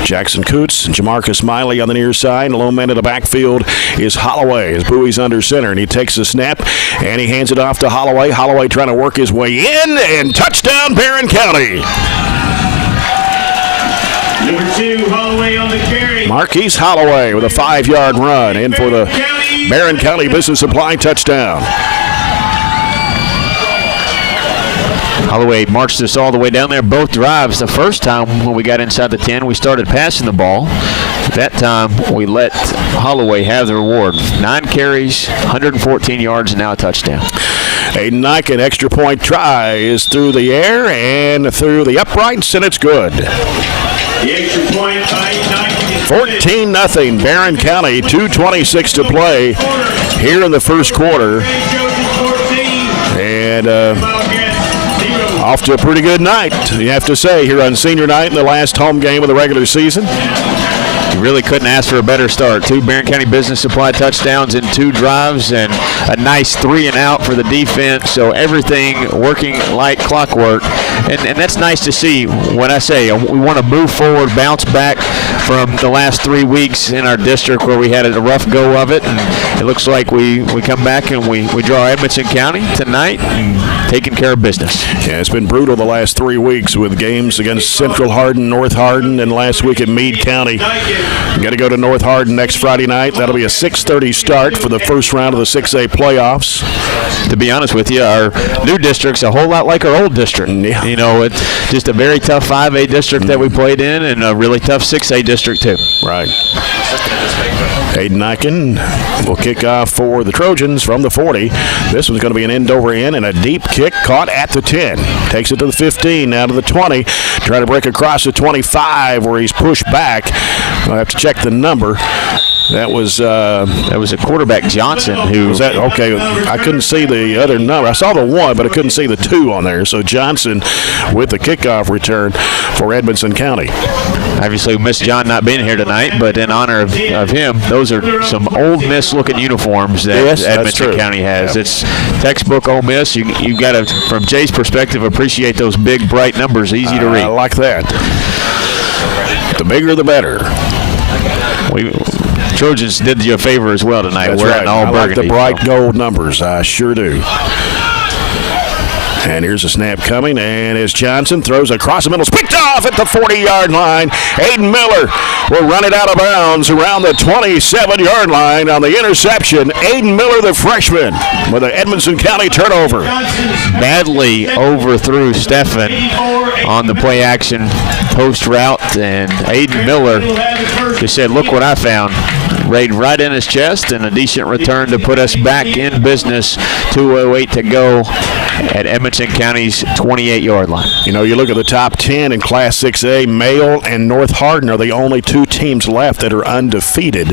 Jackson Coots and Jamarcus Miley on the near side. The lone man in the backfield is Holloway as Bowie's under center, and he takes the snap and he hands it off to Holloway. Holloway trying to work his way in, and touchdown Barren County. Number 2, Holloway on the carry. Marquise Holloway with a 5-yard run in for the Barren County Business Supply touchdown. Holloway marched us all the way down there both drives. The first time when we got inside the 10, we started passing the ball. That time we let Holloway have the reward. 9 carries, 114 yards, and now a touchdown. Aiden Niken, extra point try is through the air and through the uprights, and it's good. The extra point by Niken. 14-0 Barren County, 2:26 to play here in the first quarter. And off to a pretty good night, you have to say, here on senior night in the last home game of the regular season. You really couldn't ask for a better start. 2 Barren County Business Supply touchdowns in 2 drives, and a nice 3-and-out for the defense. So everything working like clockwork, and that's nice to see. When I say we want to move forward, bounce back from the last 3 weeks in our district where we had a rough go of it, and it looks like we come back and we draw Edmonson County tonight and taking care of business. Yeah, it's been brutal the last 3 weeks with games against Central Hardin, North Hardin, and last week at Meade County. You got to go to North Hardin next Friday night. That'll be a 6:30 start for the first round of the 6A playoffs. To be honest with you, our new district's a whole lot like our old district. Yeah. You know, it's just a very tough 5A district that we played in, and a really tough 6A district too. Right. Aiden Niken will kick off for the Trojans from the 40. This one's going to be an end-over-end and a deep kick caught at the 10. Takes it to the 15, now to the 20. Trying to break across the 25 where he's pushed back. I'll have to check the number. That was a quarterback, Johnson, who was that okay? I couldn't see the other number. I saw the 1, but I couldn't see the 2 on there. So Johnson with the kickoff return for Edmonson County. obviously we miss John not being here tonight, but in honor of him, those are some Ole Miss-looking uniforms that Edmonson County has. Yep. It's textbook Ole Miss. You've got to, from Jay's perspective, appreciate those big, bright numbers, easy to read. I like that. The bigger, the better. Trojans did you a favor as well tonight. That's wearing right. all burgundy. I like the bright gold numbers. I sure do. And here's a snap coming, and as Johnson throws across the middle, it's picked off at the 40-yard line. Aiden Miller will run it out of bounds around the 27-yard line on the interception. Aiden Miller, the freshman, with an Edmonson County turnover. Badly overthrew Stephan on the play-action post route, and Aiden Miller just said, look what I found. Laid right in his chest, and a decent return to put us back in business. 2:08 to go at Edmonson County's 28-yard line. You know, you look at the top 10 in Class 6A, Mayo and North Hardin are the only two teams left that are undefeated.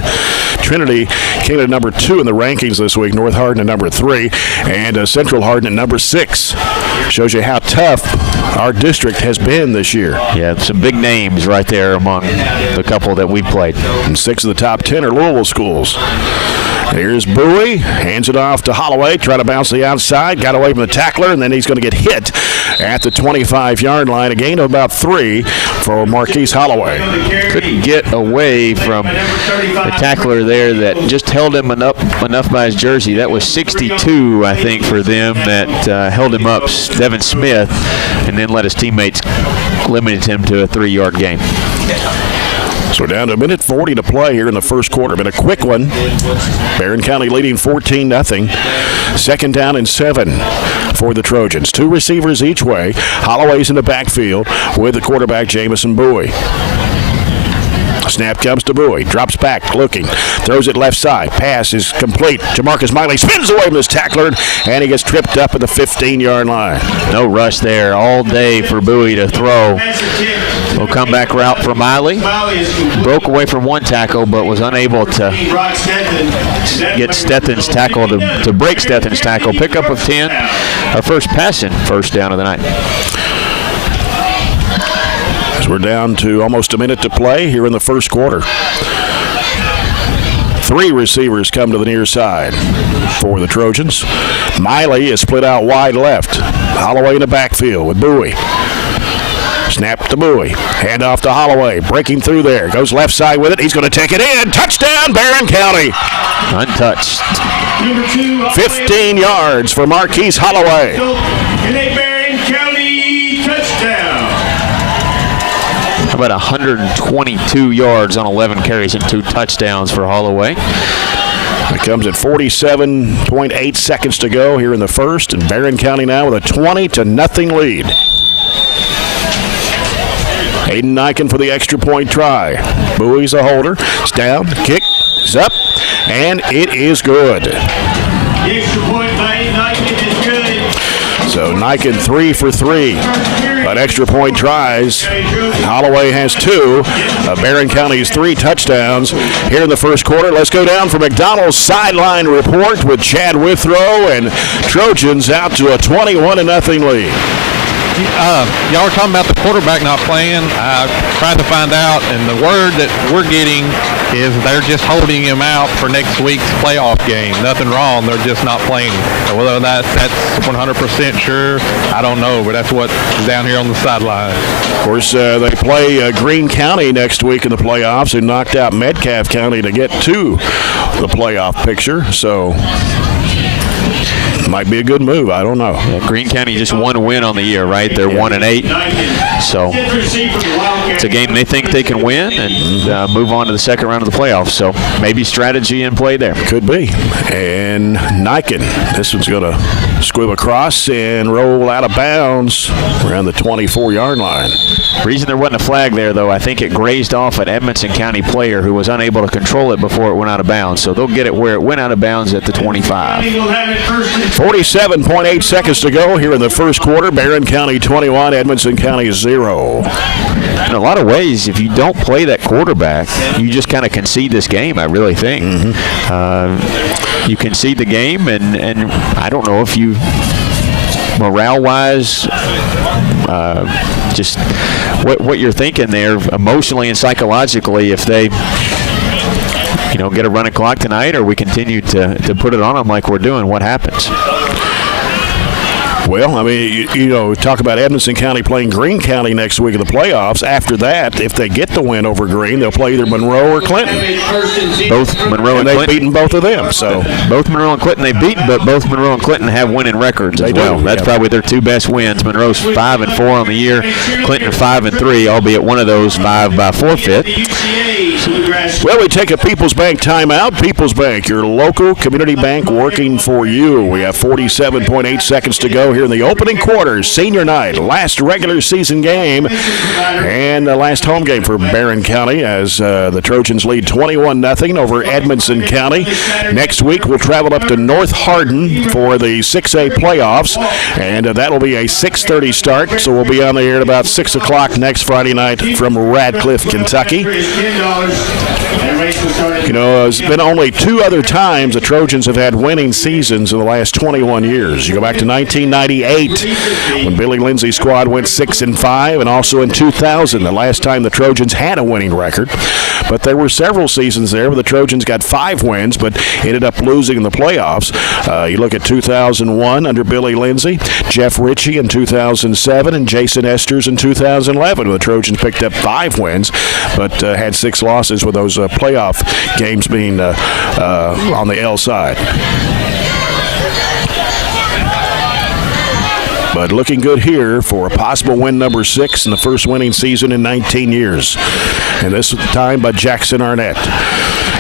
Trinity came at number 2 in the rankings this week, North Hardin at number 3, and Central Hardin at number 6. Shows you how tough our district has been this year. Yeah, some big names right there among the couple that we played. And 6 of the top 10 are Louisville schools. Here's Bowie, hands it off to Holloway, trying to bounce the outside, got away from the tackler, and then he's going to get hit at the 25-yard line. A gain of about 3 for Marquise Holloway. Couldn't get away from the tackler there that just held him enough by his jersey. That was 62, I think, for them that held him up, Devin Smith, and then let his teammates limited him to a 3-yard gain. So we're down to a minute 40 to play here in the first quarter. Been a quick one. Barren County leading 14-0. Second down and 7 for the Trojans. 2 receivers each way. Holloway's in the backfield with the quarterback, Jamison Bowie. Snap comes to Bowie. Drops back, looking. Throws it left side. Pass is complete. Jamarcus Miley spins away from his tackler, and he gets tripped up at the 15-yard line. No rush there all day for Bowie to throw. We'll come back route for Miley. Broke away from one tackle, but was unable to get Stethen's tackle, to break Stethen's tackle. Pickup of 10. Our first passing first down of the night. We're down to almost a minute to play here in the first quarter. 3 receivers come to the near side for the Trojans. Miley is split out wide left. Holloway in the backfield with Bowie. Snap to Bowie. Hand off to Holloway. Breaking through there. Goes left side with it. He's going to take it in. Touchdown, Barren County. Untouched. 15 yards for Marquise Holloway. About 122 yards on 11 carries and 2 touchdowns for Holloway. It comes at 47.8 seconds to go here in the first, and Barren County now with a 20-0 lead. Aiden Niken for the extra point try. Bowie's a holder. It's down, kick is up, and it is good. The extra point by Niken is good. So Niken 3 for 3 on extra point tries. Holloway has 2 of Barren County's 3 touchdowns here in the first quarter. Let's go down for McDonald's sideline report with Chad Withrow, and Trojans out to a 21-0 lead. Y'all were talking about the quarterback not playing. I tried to find out, and the word that we're getting is they're just holding him out for next week's playoff game. Nothing wrong. They're just not playing. So whether that's 100% sure, I don't know, but that's what's down here on the sideline. Of course, they play Greene County next week in the playoffs, who knocked out Metcalfe County to get to the playoff picture. So might be a good move. I don't know. Yeah, Greene County just 1 win on the year, right? They're 1-8. So it's a game they think they can win and move on to the second round of the playoffs. So maybe strategy in play there. Could be. And Niken, this one's going to squib across and roll out of bounds around the 24-yard line. Reason there wasn't a flag there, though, I think it grazed off an Edmonson County player who was unable to control it before it went out of bounds. So they'll get it where it went out of bounds at the 25. 47.8 seconds to go here in the first quarter. Barren County 21, Edmonson County 0. In a lot of ways, if you don't play that quarterback, you just kind of concede this game, I really think. You concede the game, and I don't know if you, morale-wise, just what you're thinking there emotionally and psychologically, if they get a running clock tonight, or we continue to put it on them like we're doing, what happens? Well, I mean, talk about Edmonson County playing Greene County next week in the playoffs. After that, if they get the win over Greene, they'll play either Monroe or Clinton. Both Monroe and they've Clinton. beaten both of them. So both Monroe and Clinton they've beaten, but both Monroe and Clinton have winning records as well. That's probably their two best wins. Monroe's 5-4 on the year, Clinton 5-3, albeit one of those 5 by forfeit. Well, we take a People's Bank timeout. People's Bank, your local community bank working for you. We have 47.8 seconds to go here in the opening quarter. Senior night, last regular season game, and the last home game for Barren County as the Trojans lead 21-0 over Edmonson County. Next week, we'll travel up to North Hardin for the 6A playoffs, and that will be a 6:30 start, so we'll be on the air at about 6 o'clock next Friday night from Radcliffe, Kentucky. It's been only 2 other times the Trojans have had winning seasons in the last 21 years. You go back to 1998 when Billy Lindsay's squad went 6-5, and also in 2000, the last time the Trojans had a winning record. But there were several seasons there where the Trojans got 5 wins but ended up losing in the playoffs. You look at 2001 under Billy Lindsay, Jeff Ritchie in 2007, and Jason Esters in 2011, when the Trojans picked up 5 wins but had 6 losses, with those playoff games being on the L side. But looking good here for a possible win number 6 in the first winning season in 19 years. And this time by Jackson Arnett.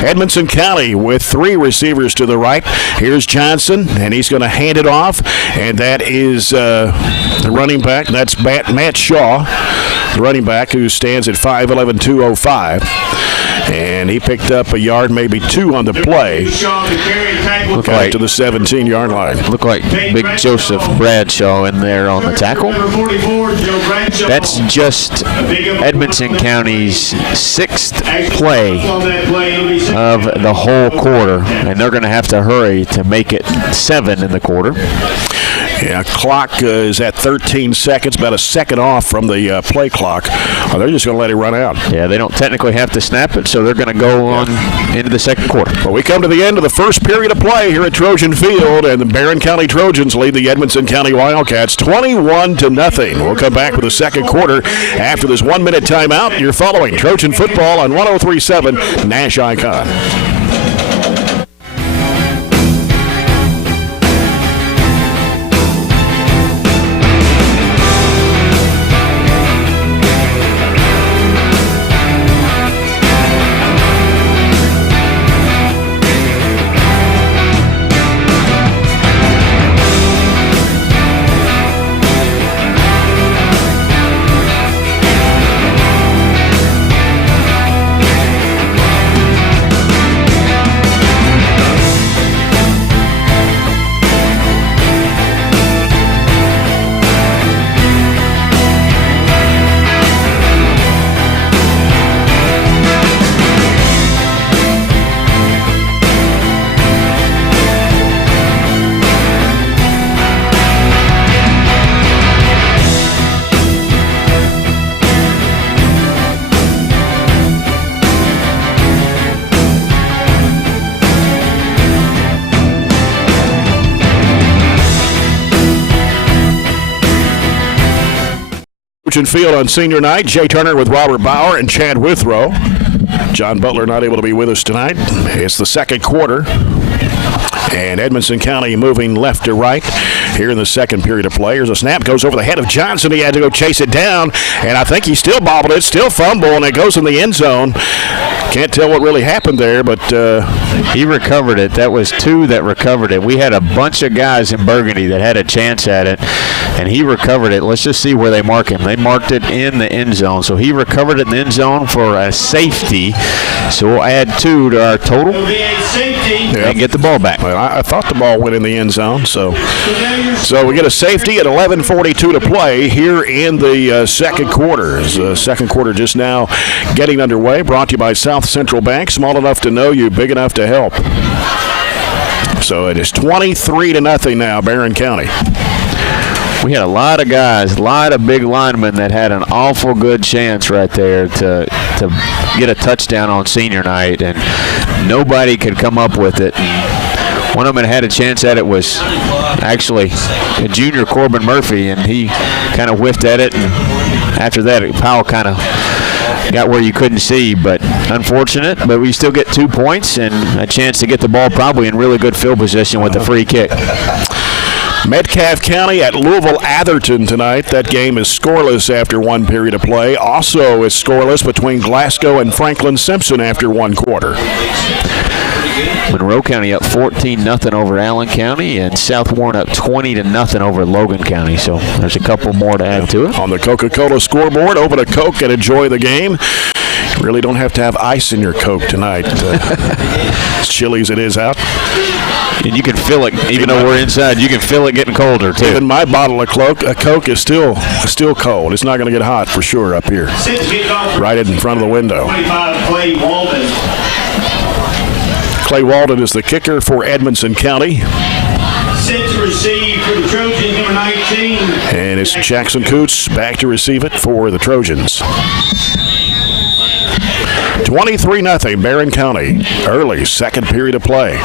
Edmonson County with 3 receivers to the right. Here's Johnson, and he's going to hand it off. And that is the running back. That's Matt Shaw, the running back, who stands at 5'11", 205. And he picked up a yard, maybe 2 on the play. Look like to the 17-yard line. Look like Big Joseph Bradshaw in there on the tackle. That's just Edmonson County's 6th play of the whole quarter, and they're going to have to hurry to make it 7 in the quarter. Yeah, clock is at 13 seconds, about a second off from the play clock. They're just going to let it run out. Yeah, they don't technically have to snap it, so they're going to go on into the second quarter. Well, we come to the end of the first period of play here at Trojan Field, and the Barren County Trojans lead the Edmonson County Wildcats 21-0. We'll come back with the second quarter after this 1-minute timeout. You're following Trojan Football on 103.7 Nash Icon. Field on senior night. Jay Turner with Robert Bauer and Chad Withrow. John Butler not able to be with us tonight. It's the second quarter, and Edmonson County moving left to right here in the second period of play. Here's a snap, goes over the head of Johnson. He had to go chase it down, and I think he still bobbled it, still fumble, and it goes in the end zone. Can't tell what really happened there, but he recovered it. That was 2 that recovered it. We had a bunch of guys in Burgundy that had a chance at it, and he recovered it. Let's just see where they mark him. They marked it in the end zone, so he recovered it in the end zone for a safety. So we'll add 2 to our total and get the ball back. Well, I thought the ball went in the end zone. So we get a safety at 11:42 to play here in the second quarter. The second quarter just now getting underway. Brought to you by South Central Bank. Small enough to know you, big enough to help. So it is 23-0 now, Barren County. We had a lot of guys, a lot of big linemen that had an awful good chance right there to get a touchdown on senior night, and nobody could come up with it. And one of them that had a chance at it was actually a junior, Corbin Murphy, and he kind of whiffed at it, and after that, Powell kind of got where you couldn't see, but unfortunate. But we still get 2 points and a chance to get the ball probably in really good field position with the free kick. Metcalfe County at Louisville-Atherton tonight. That game is scoreless after one period of play. Also, it's scoreless between Glasgow and Franklin Simpson after one quarter. Monroe County up 14-0 over Allen County, and South Warren up 20-0 over Logan County. So there's a couple more to add to it. On the Coca-Cola scoreboard, open a Coke and enjoy the game. You really don't have to have ice in your Coke tonight. As chilly as it is out. And you can feel it, even though we're inside, you can feel it getting colder, too. Even my bottle of Coke is still cold. It's not going to get hot for sure up here. Right in front of the window. Clay Walden is the kicker for Edmonson County. Set to receive for the Trojans, number 19. And it's Jackson Coots back to receive it for the Trojans. 23-0, Barren County. Early second period of play.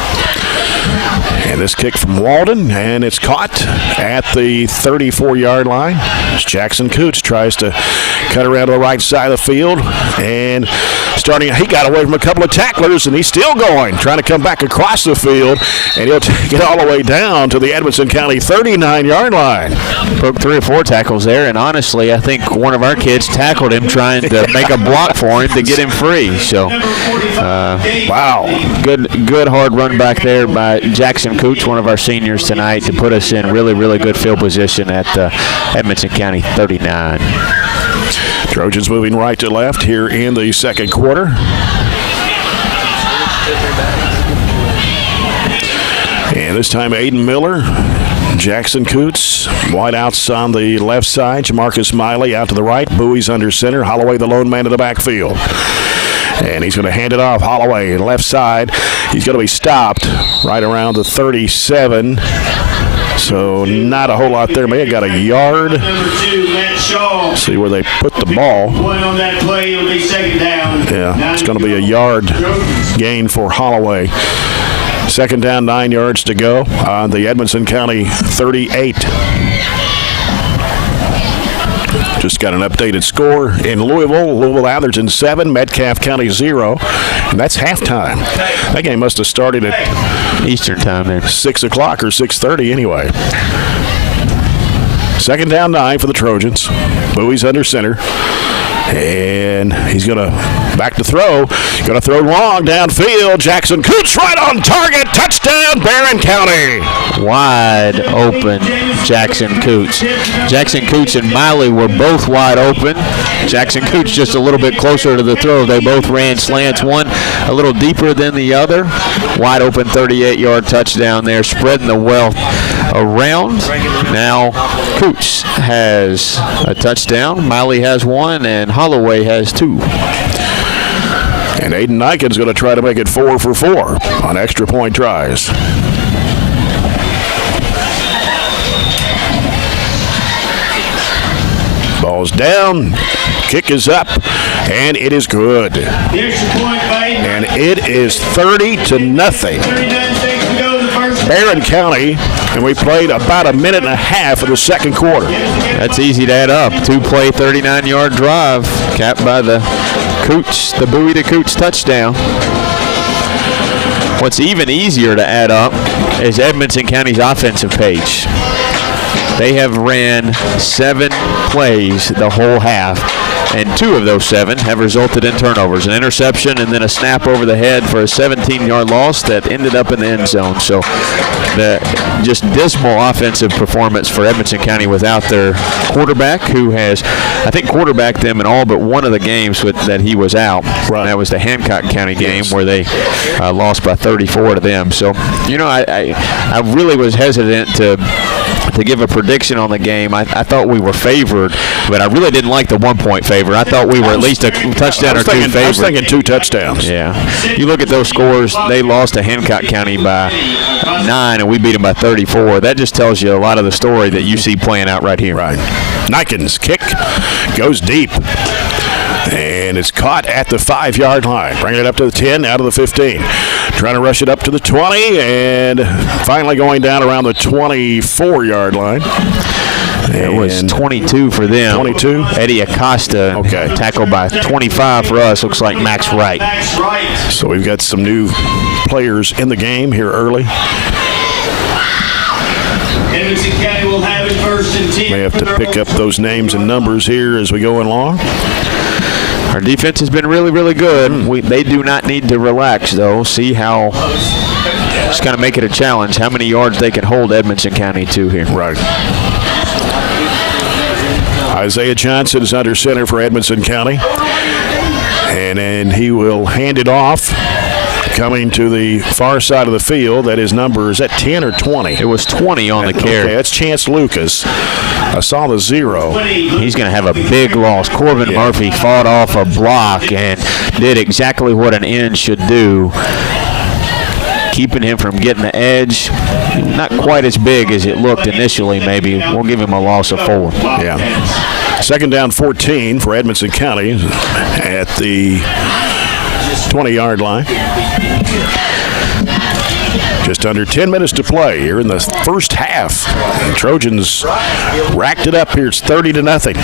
And this kick from Walden, and it's caught at the 34-yard line. As Jackson Coots tries to cut around to the right side of the field, and he got away from a couple of tacklers, and he's still going, trying to come back across the field, and he'll take it all the way down to the Edmonson County 39-yard line. Broke 3 or 4 tackles there, and honestly, I think one of our kids tackled him trying to make a block for him to get him free. So, wow. Good hard run back there by Jackson Coots, one of our seniors tonight, to put us in really, really good field position at Edmonson County 39. Trojans moving right to left here in the second quarter. And this time Aiden Miller, Jackson Coots, wide outs on the left side. Jamarcus Miley out to the right. Bowie's under center. Holloway the lone man to the backfield. And he's going to hand it off. Holloway, left side. He's going to be stopped right around the 37. So not a whole lot there. May have got a yard. See where they put the ball. Yeah, it's going to be a yard gain for Holloway. Second down, 9 yards to go on the Edmonson County 38. Just got an updated score in Louisville. Louisville-Atherton 7, Metcalfe County 0. And that's halftime. That game must have started at Eastern time there. 6 o'clock or 6:30 anyway. Second down, 9 for the Trojans. Bowie's under center. And he's going to back to throw. Going to throw long downfield. Jackson Coots right on target. Touchdown, Barren County. Wide open, Jackson Coots. Jackson Coots and Miley were both wide open. Jackson Coots just a little bit closer to the throw. They both ran slants, one a little deeper than the other. Wide open 38-yard touchdown there, spreading the wealth around. Now Coots has a touchdown. Miley has one, and Holloway has 2. And Aiden Niken's going to try to make it 4 for 4 on extra point tries. Ball's down, kick is up, and it is good. And it is 30-0. Barren County, and we played about a minute and a half of the second quarter. That's easy to add up. 2-play, 39-yard drive, capped by the Coots, the Bowie to Coots touchdown. What's even easier to add up is Edmonson County's offensive page. They have ran 7 plays the whole half, and 2 of those 7 have resulted in turnovers, an interception and then a snap over the head for a 17-yard loss that ended up in the end zone. So the just dismal offensive performance for Edmonson County without their quarterback, who has, I think, quarterbacked them in all but one of the games that he was out. Right. That was the Hancock County game where they lost by 34 to them. So, I really was hesitant to give a prediction on the game. I thought we were favored, but I really didn't like the 1-point favor. I thought we were at least a touchdown or 2 favored. I was thinking 2 touchdowns. Yeah. You look at those scores, they lost to Hancock County by 9, and we beat them by 34. That just tells you a lot of the story that you see playing out right here. Right. Nikens' kick goes deep. And it's caught at the 5-yard line. Bringing it up to the 10, out of the 15. Trying to rush it up to the 20, and finally going down around the 24-yard line. It was 22 for them. 22. Eddie Acosta tackled by 25 for us. Looks like Max Wright. So we've got some new players in the game here early. Edmonson County will have it 1st and 10. May have to pick up those names and numbers here as we go along. Our defense has been really, really good. They do not need to relax, though. See how, just kind of make it a challenge, how many yards they can hold Edmonson County to here. Right. Isaiah Johnson is under center for Edmonson County. And then he will hand it off. Coming to the far side of the field, that his number is that 10 or 20? It was 20 on the carry. Okay, that's Chance Lucas. I saw the 0. He's going to have a big loss. Corbin Murphy fought off a block and did exactly what an end should do, keeping him from getting the edge. Not quite as big as it looked initially, maybe. We'll give him a loss of 4. Yeah. 2nd down 14 for Edmonson County at the 20-yard line. Just under 10 minutes to play here in the first half. And Trojans racked it up here. It's 30-0.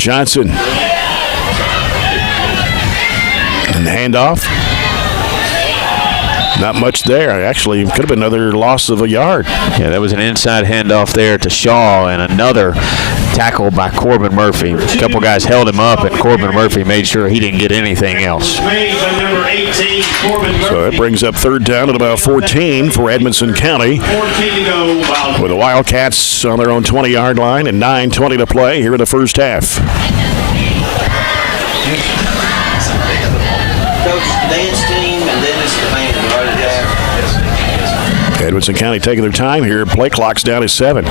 Johnson. And the handoff. Not much there. Actually, could have been another loss of a yard. Yeah, that was an inside handoff there to Shaw, and another tackle by Corbin Murphy. A couple guys held him up, and Corbin Murphy made sure he didn't get anything else. So that brings up 3rd down at about 14 for Edmonson County, with the Wildcats on their own 20-yard line and 9:20 to play here in the first half. Edmonson County taking their time here. Play clock's down at 7.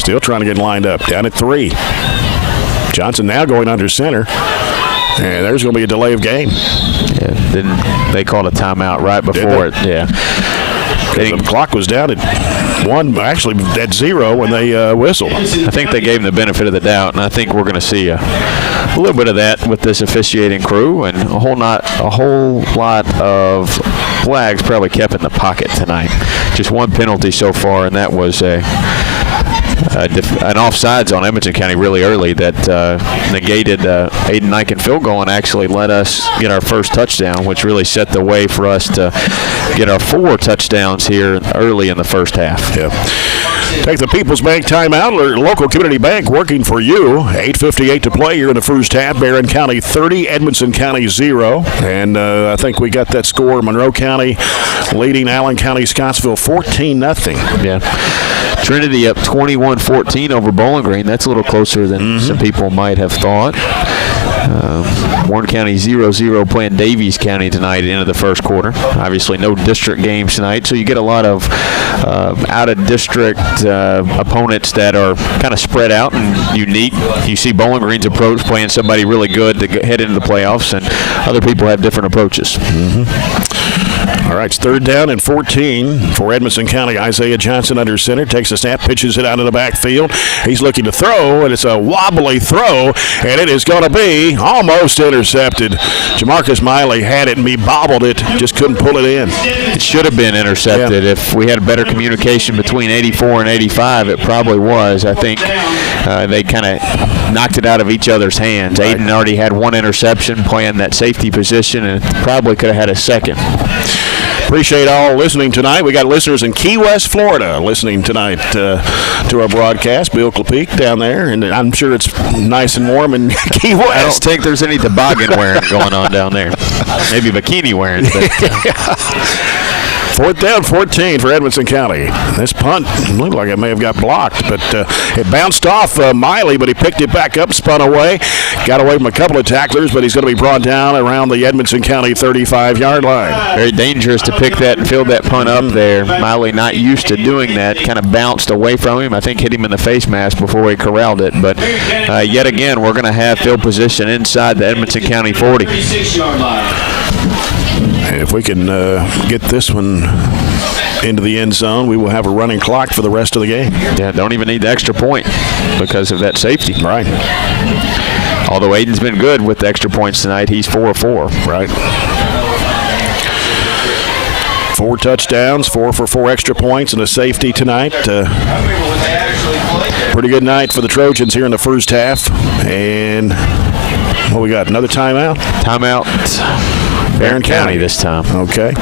Still trying to get lined up. Down at 3. Johnson now going under center. And there's going to be a delay of game. Yeah, then they called a timeout right before it. Yeah. The clock was down at 1, actually at 0 when they whistled. I think they gave him the benefit of the doubt, and I think we're going to see a little bit of that with this officiating crew, and a whole lot of flags probably kept in the pocket tonight. Just 1 penalty so far, and that was an offsides on Edmonson County really early that negated Aiden Niken field goal and actually let us get our first touchdown, which really set the way for us to get our 4 touchdowns here early in the first half. Yeah. Take the People's Bank timeout. Local community bank working for you. 8:58 to play here in the first half. Barren County 30, Edmonson County 0. And I think we got that score. Monroe County leading Allen County Scottsville 14-0. Yeah. Trinity up 21-14 over Bowling Green. That's a little closer than some people might have thought. Warren County 0-0 playing Davies County tonight at the end of the first quarter. Obviously no district games tonight, so you get a lot of out-of-district opponents that are kind of spread out and unique. You see Bowling Green's approach playing somebody really good to head into the playoffs, and other people have different approaches. All right, it's 3rd down and 14 for Edmonson County. Isaiah Johnson under center, takes a snap, pitches it out of the backfield. He's looking to throw, and it's a wobbly throw, and it is going to be almost intercepted. Jamarcus Miley had it, and he bobbled it, just couldn't pull it in. It should have been intercepted. Yeah. If we had better communication between 84 and 85, it probably was. I think they kind of knocked it out of each other's hands. Right. Aiden already had 1 interception playing that safety position and probably could have had a second. Appreciate all listening tonight. We got listeners in Key West, Florida, listening tonight to our broadcast. Bill Clapeek down there, and I'm sure it's nice and warm in Key West. I don't think there's any toboggan wearing going on down there. Maybe bikini wearing. But, 4th down, 14 for Edmonson County. This punt looked like it may have got blocked, but it bounced off Marlee, but he picked it back up, spun away, got away from a couple of tacklers, but he's going to be brought down around the Edmonson County 35-yard line. Very dangerous to pick that and field that punt up there. Marlee not used to doing that, kind of bounced away from him. I think hit him in the face mask before he corralled it. But yet again, we're going to have field position inside the Edmonson County 40. If we can get this one into the end zone, we will have a running clock for the rest of the game. Yeah, don't even need the extra point because of that safety. Right. Although Aiden's been good with the extra points tonight, he's 4 of 4. Right. 4 touchdowns, 4 for 4 extra points, and a safety tonight. Pretty good night for the Trojans here in the first half. And what we got? Another timeout? Timeout. Barren County this time. Okay.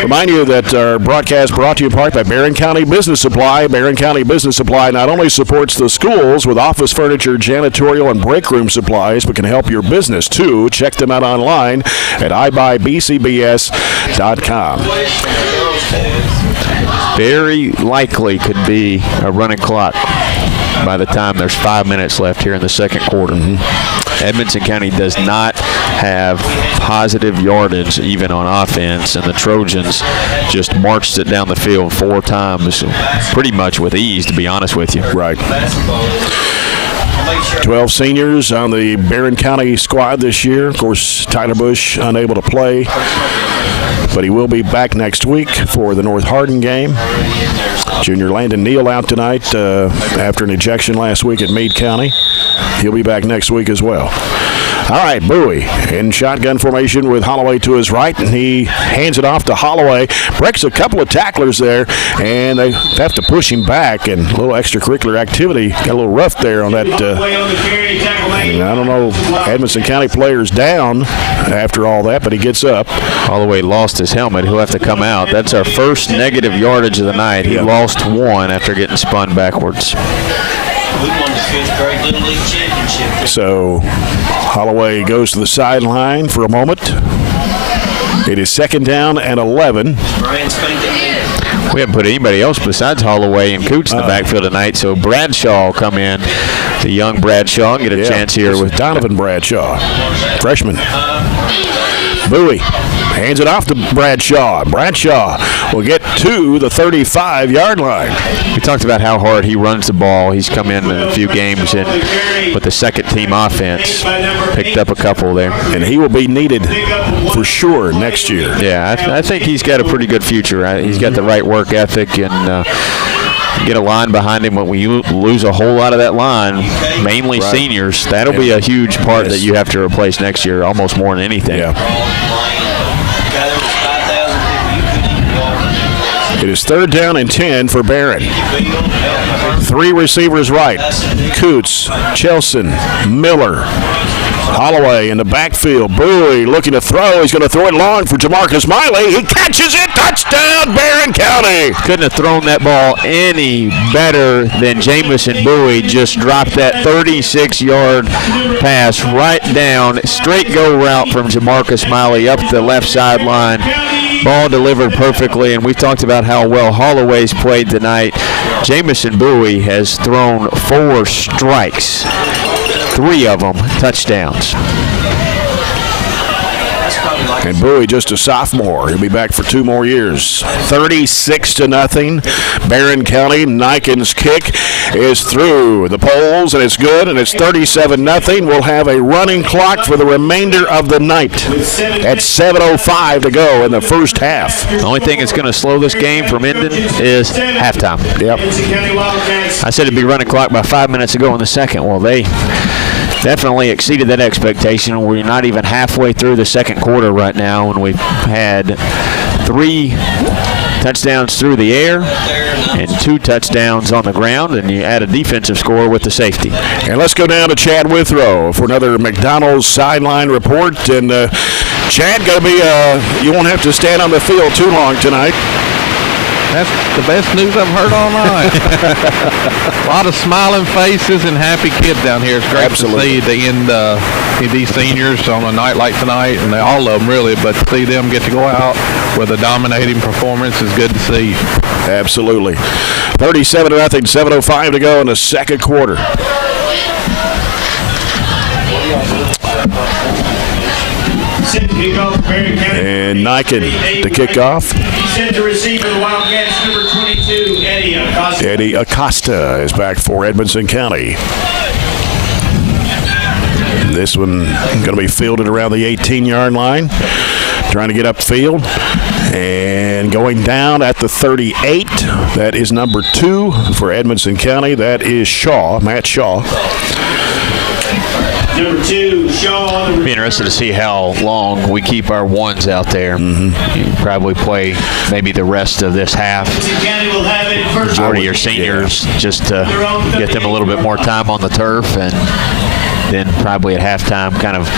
Remind you that our broadcast brought to you in part by Barren County Business Supply. Barren County Business Supply not only supports the schools with office furniture, janitorial, and break room supplies, but can help your business too. Check them out online at ibuyBCBS.com. Very likely could be a running clock by the time there's 5 minutes left here in the second quarter. Edmonson County does not have positive yardage even on offense, and the Trojans just marched it down the field 4 times, pretty much with ease, to be honest with you. Right. 12 seniors on the Barren County squad this year. Of course, Tyler Bush unable to play, but he will be back next week for the North Hardin game. Junior Landon Neal out tonight after an ejection last week at Meade County. He'll be back next week as well. All right, Bowie in shotgun formation with Holloway to his right, and he hands it off to Holloway. Breaks a couple of tacklers there, and they have to push him back, and a little extracurricular activity. Got a little rough there on that. I don't know, Edmonson County players down after all that, but he gets up. Holloway lost his helmet. He'll have to come out. That's our first negative yardage of the night. He lost 1 after getting spun backwards. We won the 5th grade Little League Championship. So Holloway goes to the sideline for a moment. It is 2nd down and 11. We haven't put anybody else besides Holloway and Coots in the backfield tonight, so Bradshaw will come in, the young Bradshaw, and get a chance here with Donovan Bradshaw, freshman. Bowie hands it off to Bradshaw. Bradshaw will get to the 35-yard line. We talked about how hard he runs the ball. He's come in a few games and with the second-team offense, picked up a couple there. And he will be needed for sure next year. Yeah, I think he's got a pretty good future. He's got the right work ethic and get a line behind him. When we lose a whole lot of that line, mainly seniors, that'll be a huge part that you have to replace next year, almost more than anything. Yeah. It is 3rd down and 10 for Barren. 3 receivers right. Coots, Chelson, Miller. Holloway in the backfield. Bowie looking to throw. He's going to throw it long for Jamarcus Marlee. He catches it. Touchdown, Barren County. Couldn't have thrown that ball any better than Jamison Bowie. Just dropped that 36-yard pass right down. Straight go route from Jamarcus Marlee up the left sideline. Ball delivered perfectly, and we've talked about how well Holloway's played tonight. Jamison Bowie has thrown 4 strikes. 3 of them touchdowns. And Bowie just a sophomore. He'll be back for 2 more years. 36-0. Barren County. Niken's kick is through the poles, and it's good, and it's 37-0. We'll have a running clock for the remainder of the night at 7:05 to go in the first half. The only thing that's going to slow this game from ending is halftime. Yep. I said it'd be running clock by 5 minutes ago in the second. Well, they definitely exceeded that expectation. We're not even halfway through the second quarter right now, and we've had 3 touchdowns through the air and 2 touchdowns on the ground, and you add a defensive score with the safety. And let's go down to Chad Withrow for another McDonald's sideline report. And Chad, going to be you won't have to stand on the field too long tonight. That's the best news I've heard all night. A lot of smiling faces and happy kids down here. It's great Absolutely. to see the end these seniors on a night like tonight, and all of them really, but to see them get to go out with a dominating performance is good to see. Absolutely. 37-0, 7:05 to go in the second quarter. And Niken to kick off. Sent to receive for the Wildcats, number 22, Eddie Acosta. Eddie Acosta is back for Edmonson County. This one going to be fielded around the 18-yard line, trying to get upfield. And going down at the 38, that is number 2 for Edmonson County. That is Shaw, Matt Shaw. Number 2, Shaw. Be interested to see how long we keep our ones out there. You probably play maybe the rest of this half. County will have it first. Majority of your seniors, just to get them a little bit more time on the turf, and then probably at halftime kind of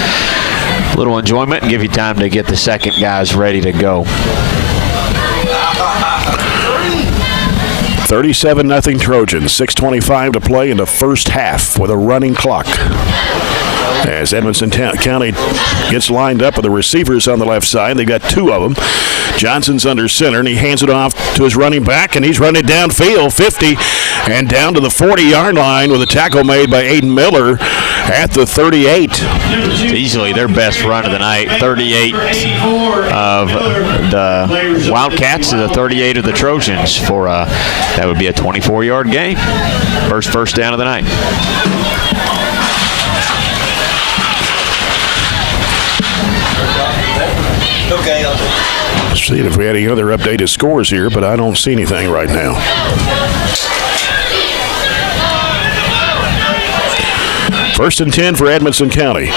a little enjoyment and give you time to get the second guys ready to go. 37-0 Trojans, 6:25 to play in the first half with a running clock. As Edmonson County gets lined up with the receivers on the left side, they've got 2 of them. Johnson's under center, and he hands it off to his running back, and he's running downfield, 50, and down to the 40-yard line with a tackle made by Aiden Miller at the 38. It's easily their best run of the night. 38 of the Wildcats to the 38 of the Trojans for that would be a 24-yard gain. First down of the night. Okay. Let's see if we had any other updated scores here, but I don't see anything right now. First and 10 for Edmonson County.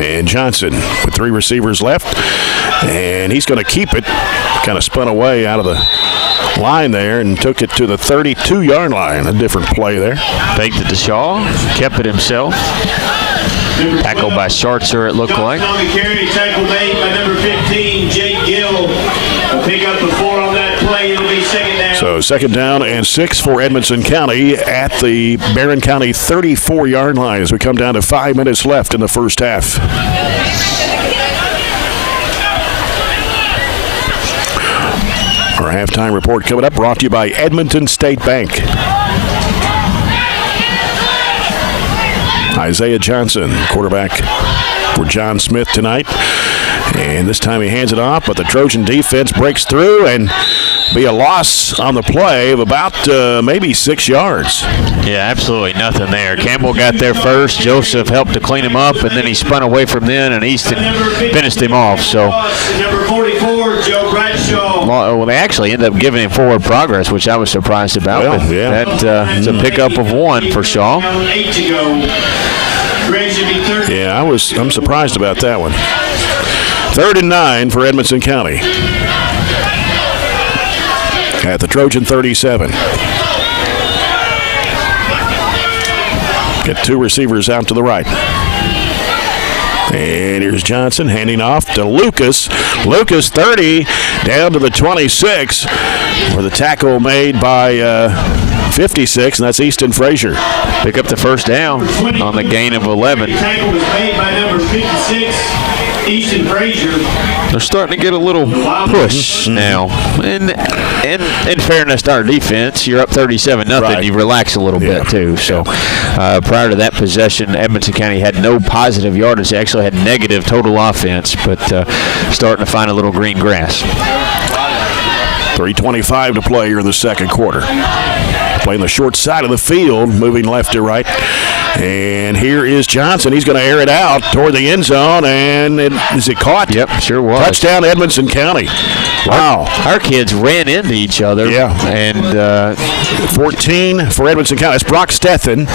And Johnson with 3 receivers left, and he's going to keep it. Kind of spun away out of the line there and took it to the 32-yard line. A different play there. Faked it to Shaw, kept it himself. Tackled by Schartzer, it looked like. On the carry, tackle made by number 15, Jake Gill. Will pick up the 4 on that play. It'll be second down. So second down and 6 for Edmonson County at the Barren County 34-yard line as we come down to 5 minutes left in the first half. Our halftime report coming up, brought to you by Edmonton State Bank. Isaiah Johnson, quarterback for John Smith tonight. And this time he hands it off, but the Trojan defense breaks through and be a loss on the play of about maybe 6 yards. Yeah, absolutely nothing there. Campbell got there first. Joseph helped to clean him up, and then he spun away from then, and Easton finished him off. So, number 44, Joe Bradshaw. well, they actually ended up giving him forward progress, which I was surprised about. Well, but yeah. That's a pickup of 1 for Shaw. 8 to go. Yeah, I'm surprised about that one. 3rd and 9 for Edmonson County. At the Trojan 37. Get 2 receivers out to the right. And here's Johnson handing off to Lucas. Lucas 30 down to the 26 for the tackle made by 56, and that's Easton Frazier. Pick up the first down on the gain of 11. The tackle was made by number 56, Easton Frazier. They're starting to get a little push now. And in fairness to our defense, you're up 37-0. Right. You relax a little bit too. So prior to that possession, Edmonson County had no positive yardage. They actually had negative total offense, but starting to find a little green grass. 3:25 to play here in the second quarter. Playing the short side of the field, moving left to right. And here is Johnson. He's going to air it out toward the end zone, and is it caught? Yep, sure was. Touchdown, Edmonson County. Wow. Our kids ran into each other. Yeah. And 14 for Edmonson County. That's Brock Stethen.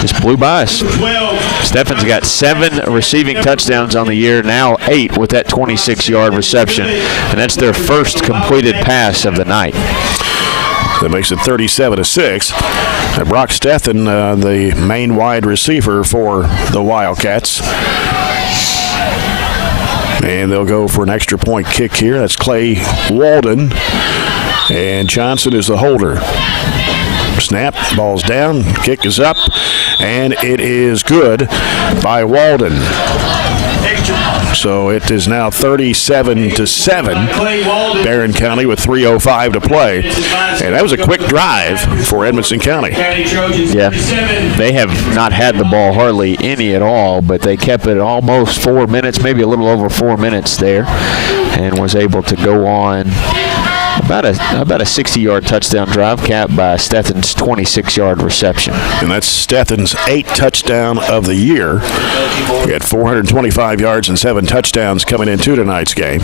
Just blew by us. Steffen's got 7 receiving touchdowns on the year, now 8 with that 26-yard reception. And that's their first completed pass of the night. That makes it 37-6. And Brock Stethen, the main wide receiver for the Wildcats. And they'll go for an extra point kick here. That's Clay Walden. And Johnson is the holder. Snap, ball's down, kick is up, and it is good by Walden. So it is now 37-7. Barren County with 3:05 to play. And that was a quick drive for Edmonson County. Yeah, they have not had the ball hardly any at all, but they kept it almost 4 minutes, maybe a little over 4 minutes there, and was able to go on about a 60-yard touchdown drive capped by Stethen's 26-yard reception. And that's Stethen's 8th touchdown of the year. He had 425 yards and 7 touchdowns coming into tonight's game.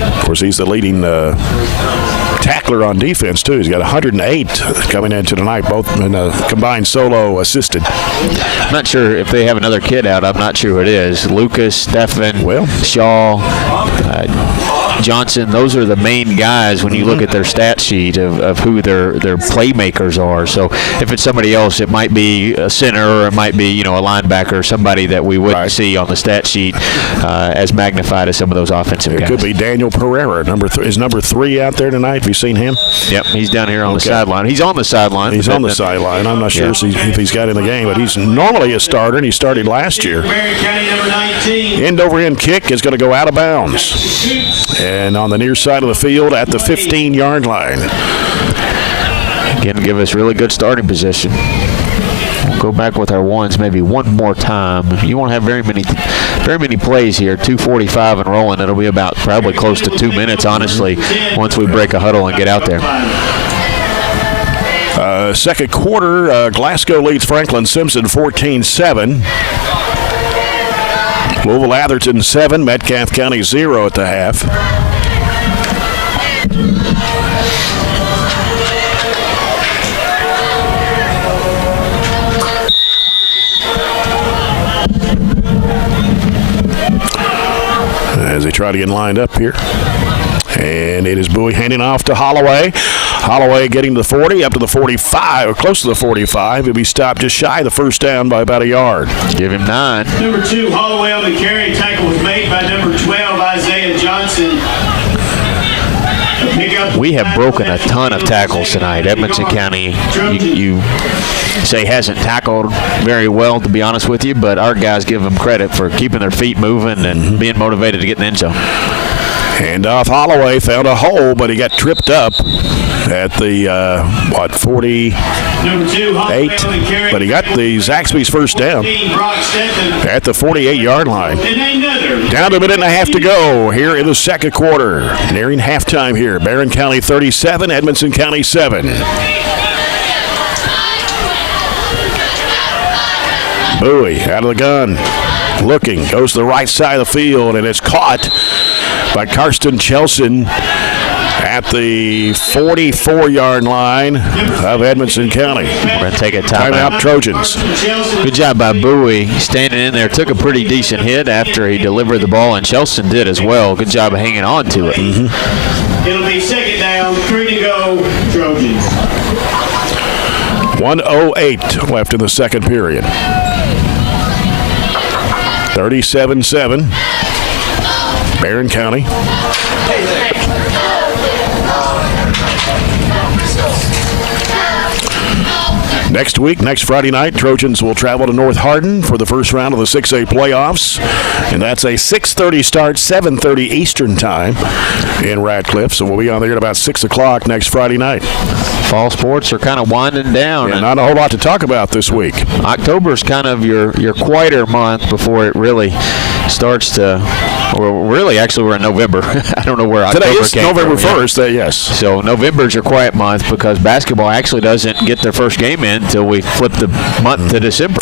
Of course, he's the leading tackler on defense, too. He's got 108 coming into tonight, both in a combined solo assisted. I'm not sure if they have another kid out. I'm not sure who it is. Lucas, Stephen, Shaw, Johnson, those are the main guys when you look at their stat sheet of who their playmakers are. So if it's somebody else, it might be a center or it might be, a linebacker, somebody that we wouldn't see on the stat sheet as magnified as some of those offensive guys. It could be Daniel Pereira. Is number 3 out there tonight? Have you seen him? Yep, he's down here on the sideline. He's on the sideline. He's on the sideline. I'm not sure if he's got in the game, but he's normally a starter, and he started last year. End-over-end kick is going to go out of bounds. And on the near side of the field at the 15-yard line. Again, give us really good starting position. We'll go back with our ones maybe one more time. You won't have very many plays here. 2:45 and rolling. It'll be about probably close to 2 minutes, honestly, once we break a huddle and get out there. Second quarter, Glasgow leads Franklin Simpson 14-7. Louisville Atherton 7, Metcalfe County 0 at the half. As they try to get lined up here. And it is Bowie handing off to Holloway. Holloway getting to the 40, up to the 45, or close to the 45. He'll be stopped just shy of the first down by about a yard. Give him 9. Number 2, Holloway on the carry. Tackle was made by number 12, Isaiah Johnson. We have broken a ton of tackles tonight. Edmonson County, you say hasn't tackled very well, to be honest with you, but our guys give them credit for keeping their feet moving and being motivated to get in the end zone. Handoff, Holloway found a hole, but he got tripped up at the, 48? But he got the Zaxby's first down at the 48-yard line. Down to a minute and a half to go here in the second quarter. Nearing halftime here. Barren County 37, Edmonson County 7. Bowie out of the gun. Looking, goes to the right side of the field, and it's caught by Karsten Chelson at the 44-yard line of Edmonson County. We're going to take a timeout. Trojans. Good job by Bowie standing in there. Took a pretty decent hit after he delivered the ball, and Chelson did as well. Good job of hanging on to it. It'll be second down, 3 to go, Trojans. 1:08 left in the second period. 37-7. Barren County. Next week, next Friday night, Trojans will travel to North Hardin for the first round of the 6A playoffs. And that's a 6:30 start, 7:30 Eastern time in Radcliffe. So we'll be on there at about 6 o'clock next Friday night. Fall sports are kind of winding down. And not a whole lot to talk about this week. October is kind of your quieter month before it really starts to Well, really, actually, we're in November. I don't know where October Today is came November from, 1st, yes. So November's your quiet month because basketball actually doesn't get their first game in until we flip the month to December.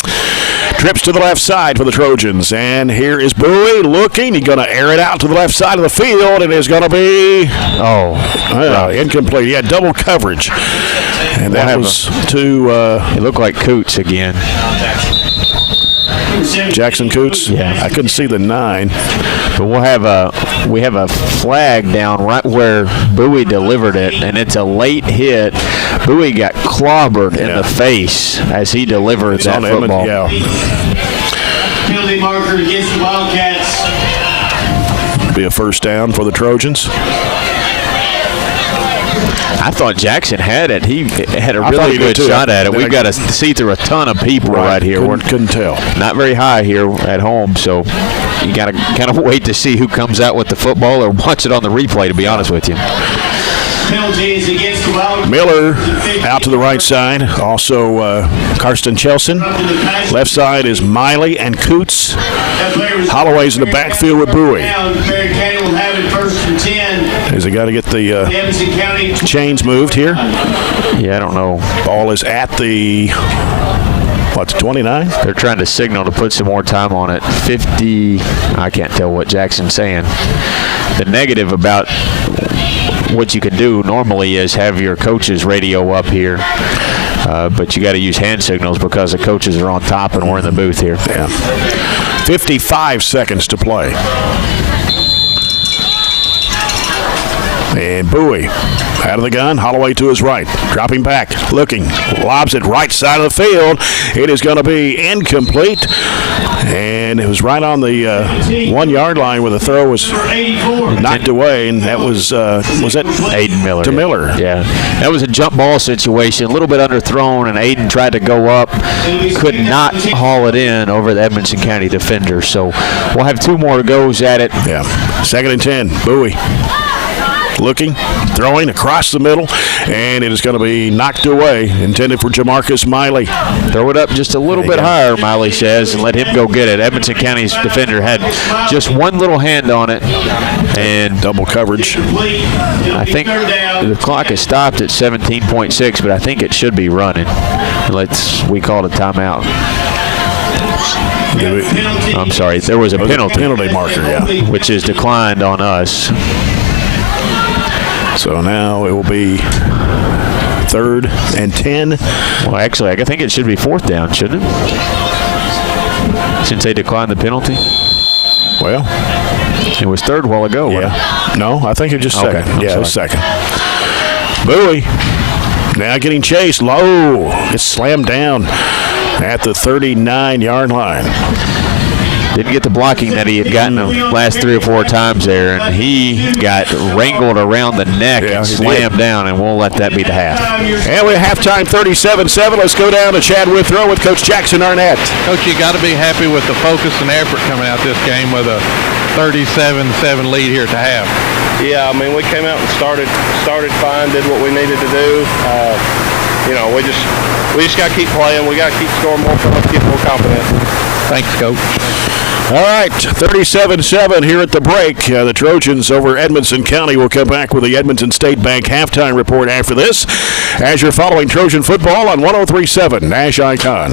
Trips to the left side for the Trojans, and here is Bowie looking. He's going to air it out to the left side of the field, and it's going to be incomplete. He had double coverage, and that was to it looked like Coots again. Jackson Coots. Yeah, I couldn't see the 9, but we have a flag down right where Bowie delivered it, and it's a late hit. Bowie got clobbered in the face as he delivered that football. Penalty marker against the Wildcats. Be a first down for the Trojans. I thought Jackson had it. He had a really good shot at it. We've got to see through a ton of people right here. Couldn't tell. Not very high here at home, so you got to kind of wait to see who comes out with the football or watch it on the replay, to be honest with you. Penalties against the Wildcats. Miller out to the right side. Also, Karsten Chelson. Left side is Miley and Coots. Holloway's in the backfield with Bowie. Barren County will have it first and 10. Has he got to get the Edmonson County chains moved here? Yeah, I don't know. Ball is at the 29? They're trying to signal to put some more time on it. 50, I can't tell what Jackson's saying. The negative about what you can do normally is have your coaches radio up here, but you got to use hand signals because the coaches are on top and we're in the booth here. Yeah. 55 seconds to play. And Bowie out of the gun. Holloway to his right. Dropping back. Looking. Lobs it right side of the field. It is going to be incomplete. And it was right on the 1 yard line where the throw was knocked away. And that was that Aiden Miller. To Miller. Yeah. That was a jump ball situation. A little bit underthrown, and Aiden tried to go up. Could not haul it in over the Edmonson County defender. So we'll have 2 more goes at it. Yeah. 2nd and 10. Bowie. Looking, throwing across the middle, and it is going to be knocked away, intended for Jamarcus Miley. Throw it up just a little bit higher, Marlee says, and let him go get it. Edmonson County's defender had just one little hand on it, and double coverage. I think the clock is stopped at 17.6, but I think it should be running. We called a timeout. I'm sorry, there was a penalty marker, yeah, which is declined on us. So now it will be 3rd and 10. Well, actually, I think it should be 4th down, shouldn't it? Since they declined the penalty. Well, it was 3rd a while ago. Yeah. No, I think it was just 2nd. Okay, yeah, it was 2nd. Bowie now getting chased low. It's slammed down at the 39-yard line. Didn't get the blocking that he had gotten the last 3 or 4 times there, and he got wrangled around the neck and slammed down, and we'll let that be the half. And we have halftime 37-7. Let's go down to Chad Withrow with Coach Jackson Arnett. Coach, you got to be happy with the focus and effort coming out this game with a 37-7 lead here at the half. Yeah, I mean, we came out and started fine, did what we needed to do. We just got to keep playing. We got to keep scoring more points, get more confident. Thanks, Coach. All right, 37-7 here at the break. The Trojans over Edmonson County will come back with the Edmonton State Bank halftime report after this, as you're following Trojan football on 103.7 Nash Icon.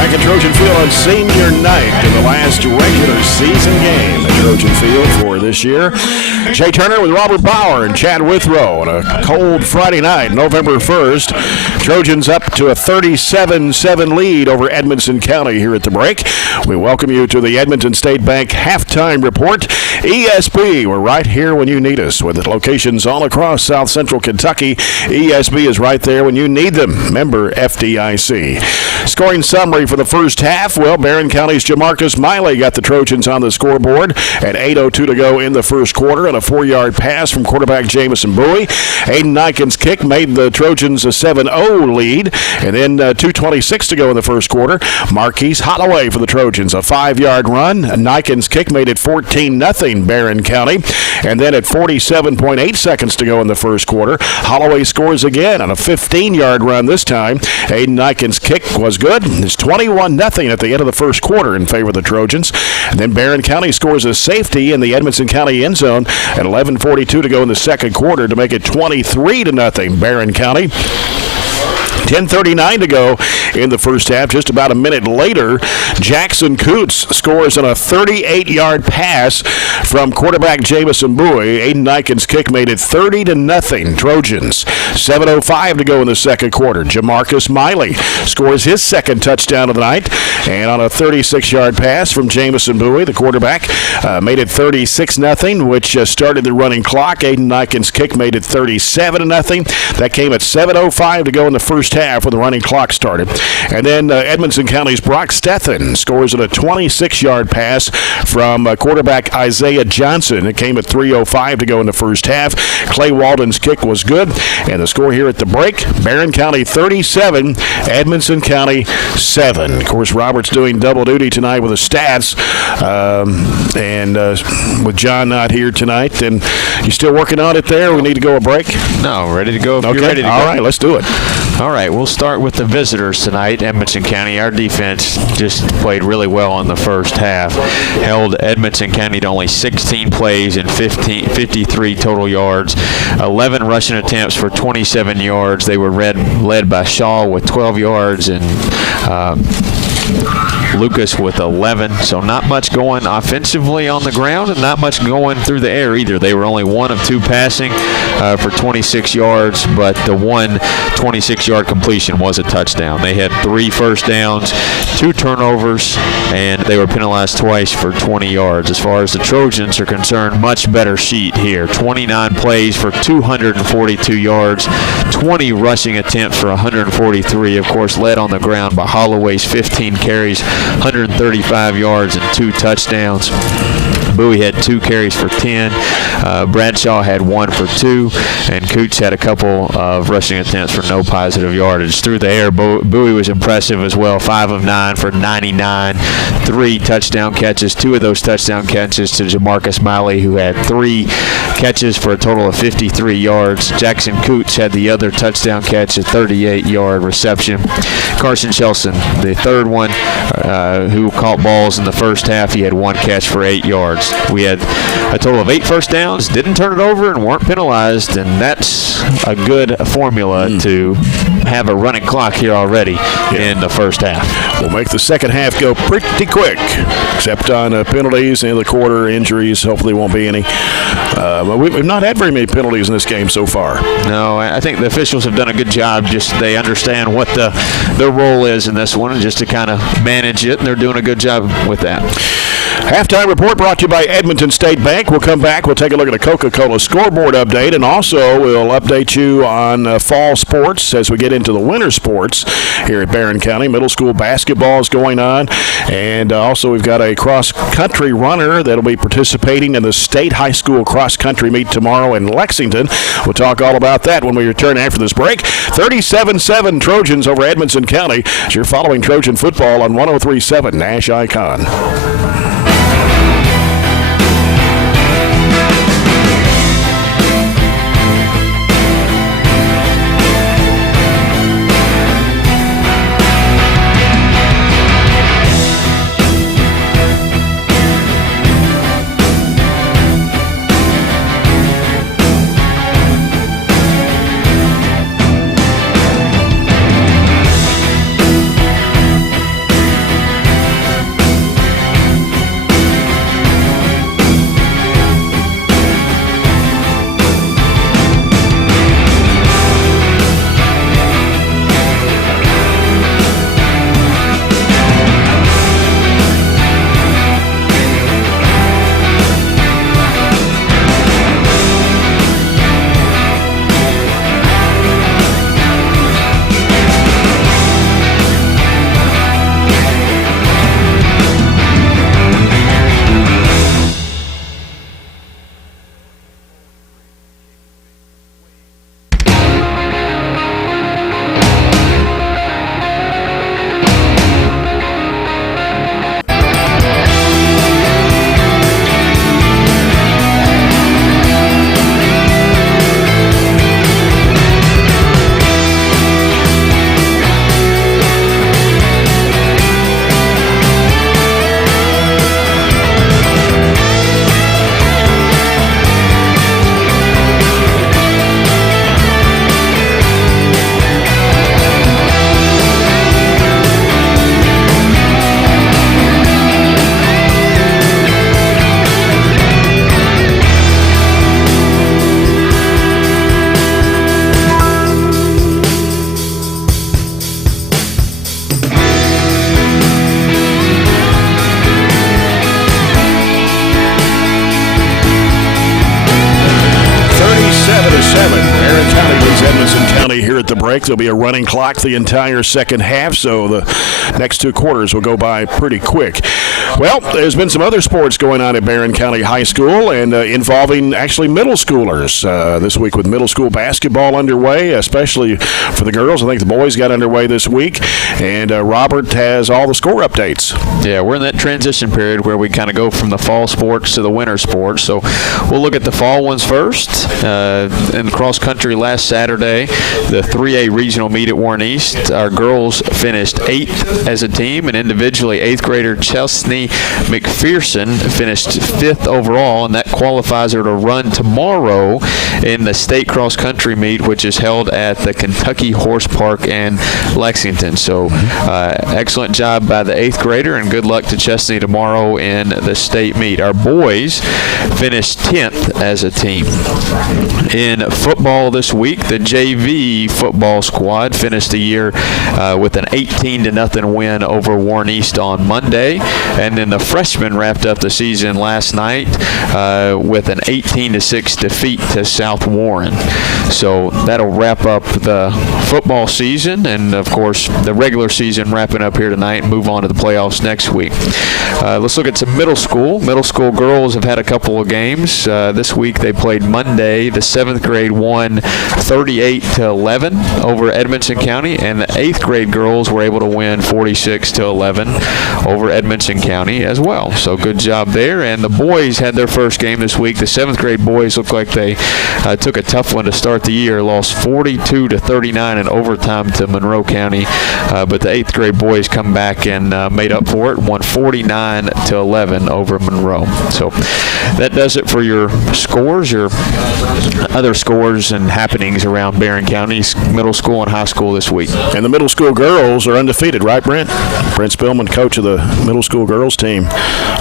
Back at Trojan Field on senior night in the last regular season game at Trojan Field for this year. Jay Turner with Robert Bauer and Chad Withrow on a cold Friday night, November 1st. Trojans up to a 37-7 lead over Edmonson County here at the break. We welcome you to the Edmonton State Bank halftime report. ESB, we're right here when you need us with locations all across South Central Kentucky. ESB is right there when you need them. Member FDIC. Scoring summary for the first half. Well, Barren County's Jamarcus Miley got the Trojans on the scoreboard at 8:02 to go in the first quarter on a 4-yard pass from quarterback Jamison Bowie. Aiden Niken's kick made the Trojans a 7-0 lead. And then 2:26 to go in the first quarter. Marquise Holloway for the Trojans, a 5-yard run. Niken's kick made it 14-0 Barren County. And then at 47.8 seconds to go in the first quarter, Holloway scores again on a 15-yard run this time. Aiden Niken's kick was good. It's 21-0 at the end of the first quarter in favor of the Trojans. And then Barren County scores a safety in the Edmonson County end zone at 11:42 to go in the second quarter to make it 23-0 Barren County. 10:39 to go in the first half. Just about a minute later, Jackson Coots scores on a 38-yard pass from quarterback Jamison Bowie. Aiden Niken's kick made it 30-0 Trojans. 7:05 to go in the second quarter. Jamarcus Miley scores his second touchdown of the night, and on a 36-yard pass from Jamison Bowie, the quarterback, made it 36-0, which started the running clock. Aiden Niken's kick made it 37-0. That came at 7:05 to go in the first half when the running clock started. And then Edmonson County's Brock Stethan scores at a 26-yard pass from quarterback Isaiah Johnson. It came at 3:05 to go in the first half. Clay Walden's kick was good. And the score here at the break, Barren County 37, Edmonson County 7. Of course, Robert's doing double duty tonight with the stats, and with John not here tonight. And you still working on it there? We need to go a break? No, ready to go if Okay. you're ready to go. All right, let's do it. All right, we'll start with the visitors tonight. Edmonson County, our defense just played really well in the first half. Held Edmonson County to only 16 plays and 53 total yards. 11 rushing attempts for 27 yards. They were led by Shaw with 12 yards and Lucas with 11. So not much going offensively on the ground and not much going through the air either. They were only 1 of 2 passing for 26 yards, but the one 26-yard completion was a touchdown. They had 3 first downs, 2 turnovers, and they were penalized twice for 20 yards. As far as the Trojans are concerned, much better sheet here. 29 plays for 242 yards, 20 rushing attempts for 143. Of course, led on the ground by Holloway's 15 carries, 135 yards, and 2 touchdowns. Bowie had 2 carries for 10. Bradshaw had 1 for 2. And Coots had a couple of rushing attempts for no positive yardage. Through the air, Bowie was impressive as well. 5 of 9 for 99. 3 touchdown catches. 2 of those touchdown catches to Jamarcus Miley, who had 3 catches for a total of 53 yards. Jackson Coots had the other touchdown catch, a 38-yard reception. Carson Shelson, the third one, who caught balls in the first half, he had 1 catch for 8 yards. We had a total of 8 first downs, didn't turn it over, and weren't penalized, and that's a good formula to have a running clock here already in the first half. We'll make the second half go pretty quick, except on penalties in the quarter, injuries. Hopefully won't be any. But we've not had very many penalties in this game so far. No, I think the officials have done a good job. Just they understand what their role is in this one, and just to kind of manage it, and they're doing a good job with that. Halftime report brought to you by Edmonton State Bank. We'll come back. We'll take a look at a Coca-Cola scoreboard update, and also we'll update you on fall sports as we get into the winter sports here at Barren County. Middle school basketball is going on, and also we've got a cross-country runner that will be participating in the state high school cross-country meet tomorrow in Lexington. We'll talk all about that when we return after this break. 37-7 Trojans over Edmonson County. As you're following Trojan football on 103.7 Nash Icon. break. There'll be a running clock the entire second half, so the next 2 quarters will go by pretty quick. Well, there's been some other sports going on at Barren County High School and involving actually middle schoolers this week with middle school basketball underway, especially for the girls. I think the boys got underway this week, and Robert has all the score updates. Yeah, we're in that transition period where we kind of go from the fall sports to the winter sports. So we'll look at the fall ones first. In cross country last Saturday, the 3A regional meet at Warren East, our girls finished 8th as a team, and individually 8th grader Chelsea McPherson finished 5th overall, and that qualifies her to run tomorrow in the state cross country meet, which is held at the Kentucky Horse Park in Lexington. So excellent job by the 8th grader, and good luck to Chesney tomorrow in the state meet. Our boys finished 10th as a team. In football this week, the JV football squad finished the year with an 18-0 win over Warren East on Monday, and then the freshmen wrapped up the season last night with an 18-6 defeat to South Warren. So that'll wrap up the football season, and of course the regular season wrapping up here tonight and move on to the playoffs next week. Let's look at some middle school. Middle school girls have had a couple of games. This week they played Monday. The 7th grade won 38-11 over Edmonson County, and the 8th grade girls were able to win 46-11 over Edmonson County as well. So good job there. And the boys had their first game this week. The 7th grade boys looked like they took a tough one to start the year, lost 42-39 in overtime to Monroe County, but the 8th grade boys come back and made up for it, won 49-11 over Monroe. So that does it for your scores, your other scores and happenings around Barren County's middle school and high school this week. And the middle school girls are undefeated, right, Brent? Brent Spillman, coach of the middle school girls team,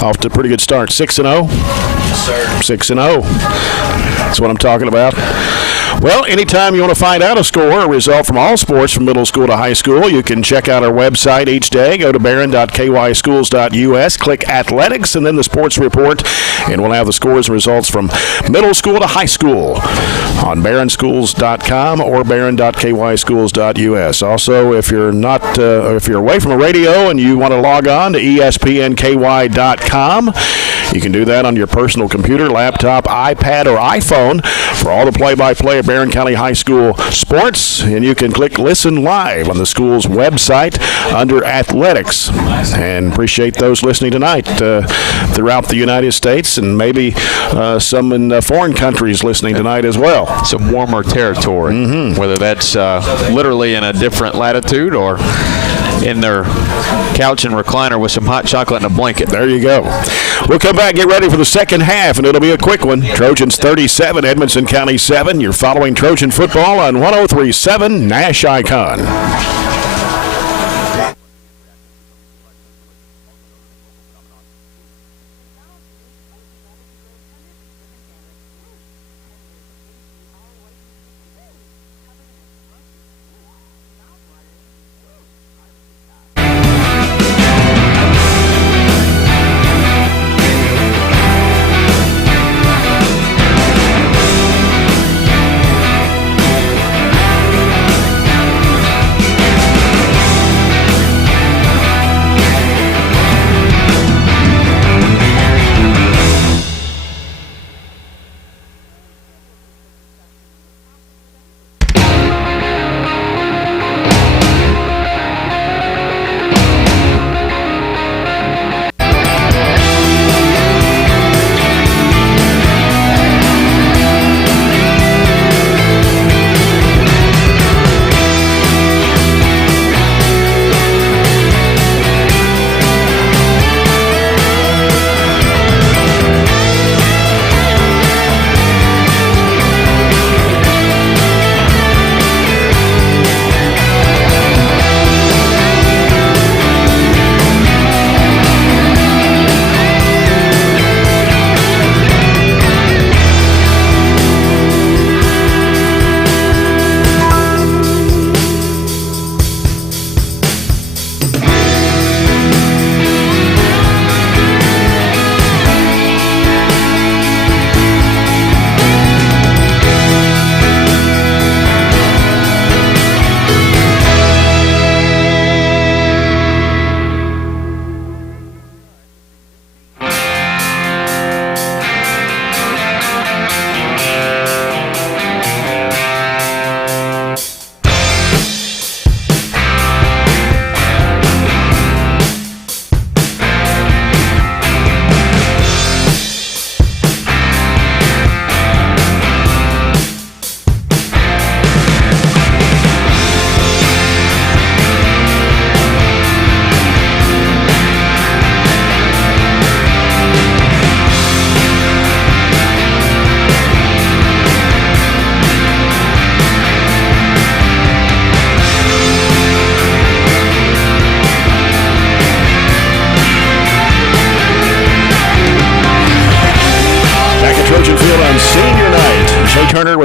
off to a pretty good start. 6-0? Yes, sir. 6-0. That's what I'm talking about. Well, anytime you want to find out a score, a result from all sports from middle school to high school, you can check out our website each day. Go to barren.kyschools.us, click athletics, and then the sports report, and we'll have the scores and results from middle school to high school on barrenschools.com or barren.kyschools.us. Also, if you're away from a radio and you want to log on to espnky.com, you can do that on your personal computer, laptop, iPad, or iPhone for all the play-by-play of Barren County High School sports, and you can click Listen Live on the school's website under Athletics. And appreciate those listening tonight throughout the United States, and maybe some in foreign countries listening tonight as well. Some warmer territory, whether that's literally in a different latitude or in their couch and recliner with some hot chocolate and a blanket. There you go. We'll come back, get ready for the second half, and it'll be a quick one. Trojans 37, Edmonson County 7. You're following Trojan football on 103.7 Nash Icon.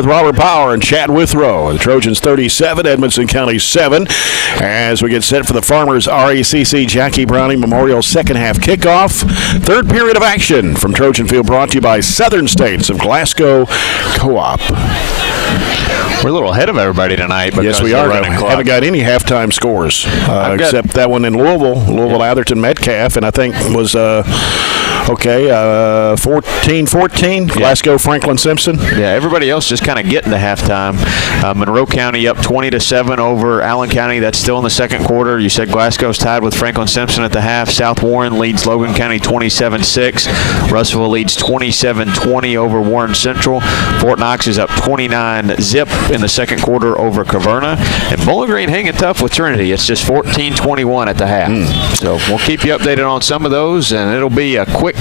with Robert Bauer and Chad Withrow. The Trojans 37, Edmonson County 7. As we get set for the Farmers RACC Jackie Browning Memorial second half kickoff. Third period of action from Trojan Field, brought to you by Southern States of Glasgow Co-op. We're a little ahead of everybody tonight. Yes, we are. Haven't got any halftime scores except that one in Louisville, Atherton Metcalf, and I think was 14-14, Glasgow Franklin Simpson. Yeah, everybody else just kind of getting to halftime. Monroe County up 20-7 over Allen County. That's still in the second quarter. You said Glasgow's tied with Franklin Simpson at the half. South Warren leads Logan County 27-6. Russellville leads 27-20 over Warren Central. Fort Knox is up 29-zip in the second quarter over Caverna. And Bowling Green hanging tough with Trinity. It's just 14-21 at the half. So we'll keep you updated on some of those, and it'll be a quick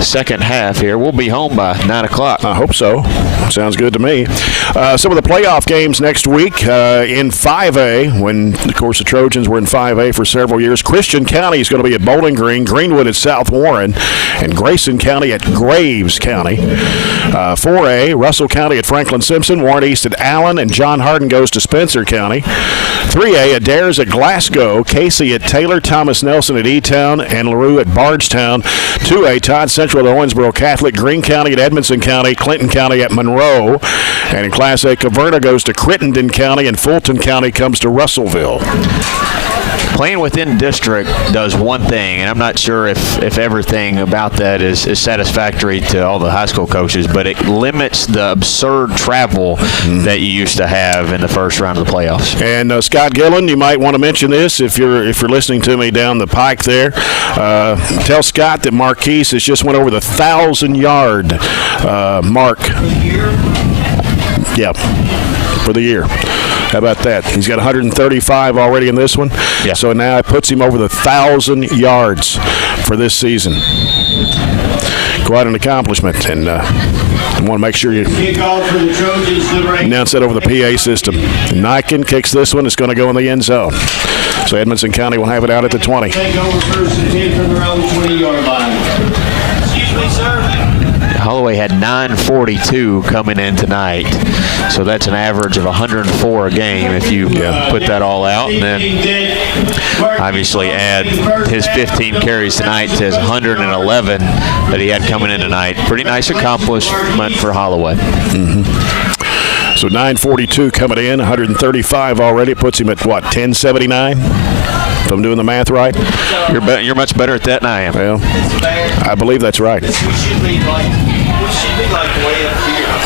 second half here. We'll be home by 9 o'clock. I hope so. Sounds good to me. Some of the playoff games next week in 5A, when, of course, the Trojans were in 5A for several years. Christian County is going to be at Bowling Green, Greenwood at South Warren, and Grayson County at Graves County. 4A, Russell County at Franklin Simpson, Warren East at Allen, and John Hardin goes to Spencer County. 3A, Adair's at Glasgow, Casey at Taylor, Thomas Nelson at E-Town, and LaRue at Bardstown. 2A, Todd Central at Owensboro Catholic, Greene County at Edmonson County, Clinton County at Monroe. And in Class A, Caverna goes to Crittenden County, and Fulton County comes to Russellville. Playing within district does one thing, and I'm not sure if everything about that is satisfactory to all the high school coaches, but it limits the absurd travel that you used to have in the first round of the playoffs. And Scott Gillen, you might want to mention this if you're listening to me down the pike there. Tell Scott that Marquise has just went over the 1,000-yard mark. Yep. For the year. How about that? He's got 135 already in this one. Yeah. So now it puts him over the 1,000 yards for this season. Quite an accomplishment, and I want to make sure you announce that over the PA system. Niken kicks this one. It's going to go in the end zone. So Edmonson County will have it out at the 20. Take over first and 10 from their own 20-yard line. Excuse me, sir. Holloway had 942 coming in tonight, so that's an average of 104 a game if you put that all out, and then obviously add his 15 carries tonight to his 111 that he had coming in tonight. Pretty nice accomplishment for Holloway. So 942 coming in, 135 already. It puts him at, what, 1079? If I'm doing the math right. You're much better at that than I am. Well, I believe that's right.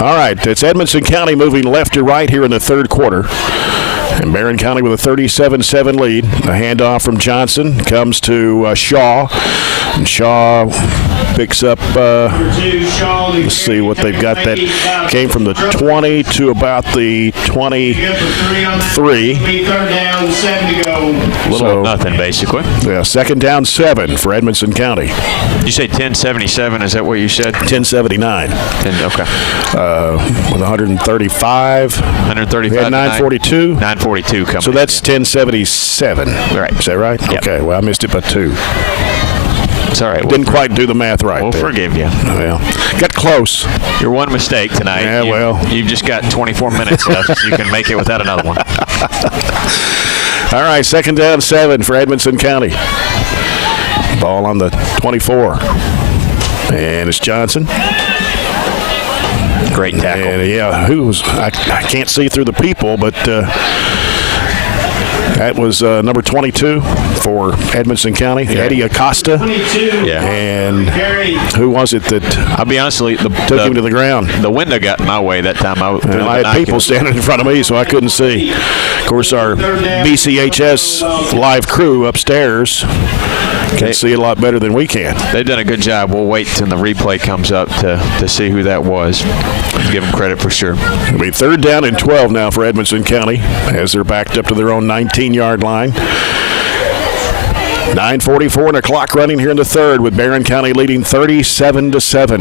All right, it's Edmonson County moving left to right here in the third quarter. And Barren County with a 37-7 lead. A handoff from Johnson comes to Shaw. And Shaw picks up, let's see what they've got. That came from the 20 to about the 23. Little nothing, basically. Yeah, second down 7 for Edmonson County. You say 1077, is that what you said? 1079. Okay. With 135. 135. We had 942. 942 coming. So that's 1077. Right. Is that right? Yep. Okay, well, I missed it by 2. It's all right. Didn't quite do the math right. We'll forgive you. Well, got close. Your one mistake tonight. Yeah, you've just got 24 minutes left. So you can make it without another one. All right, second down 7 for Edmonson County. Ball on the 24. And it's Johnson. Great tackle. And I can't see through the people, but that was number 22 for Edmonson County, Eddie Acosta. Yeah. And who was it that I'll be honest with you, took him to the ground? The window got in my way that time. I had people standing in front of me, so I couldn't see. Of course, our BCHS live crew upstairs can see it a lot better than we can. They've done a good job. We'll wait till the replay comes up to see who that was. Give them credit for sure. It'll be third down and 12 now for Edmonson County as they're backed up to their own 19-yard line. 9:44 and a clock running here in the third with Barren County leading 37-7.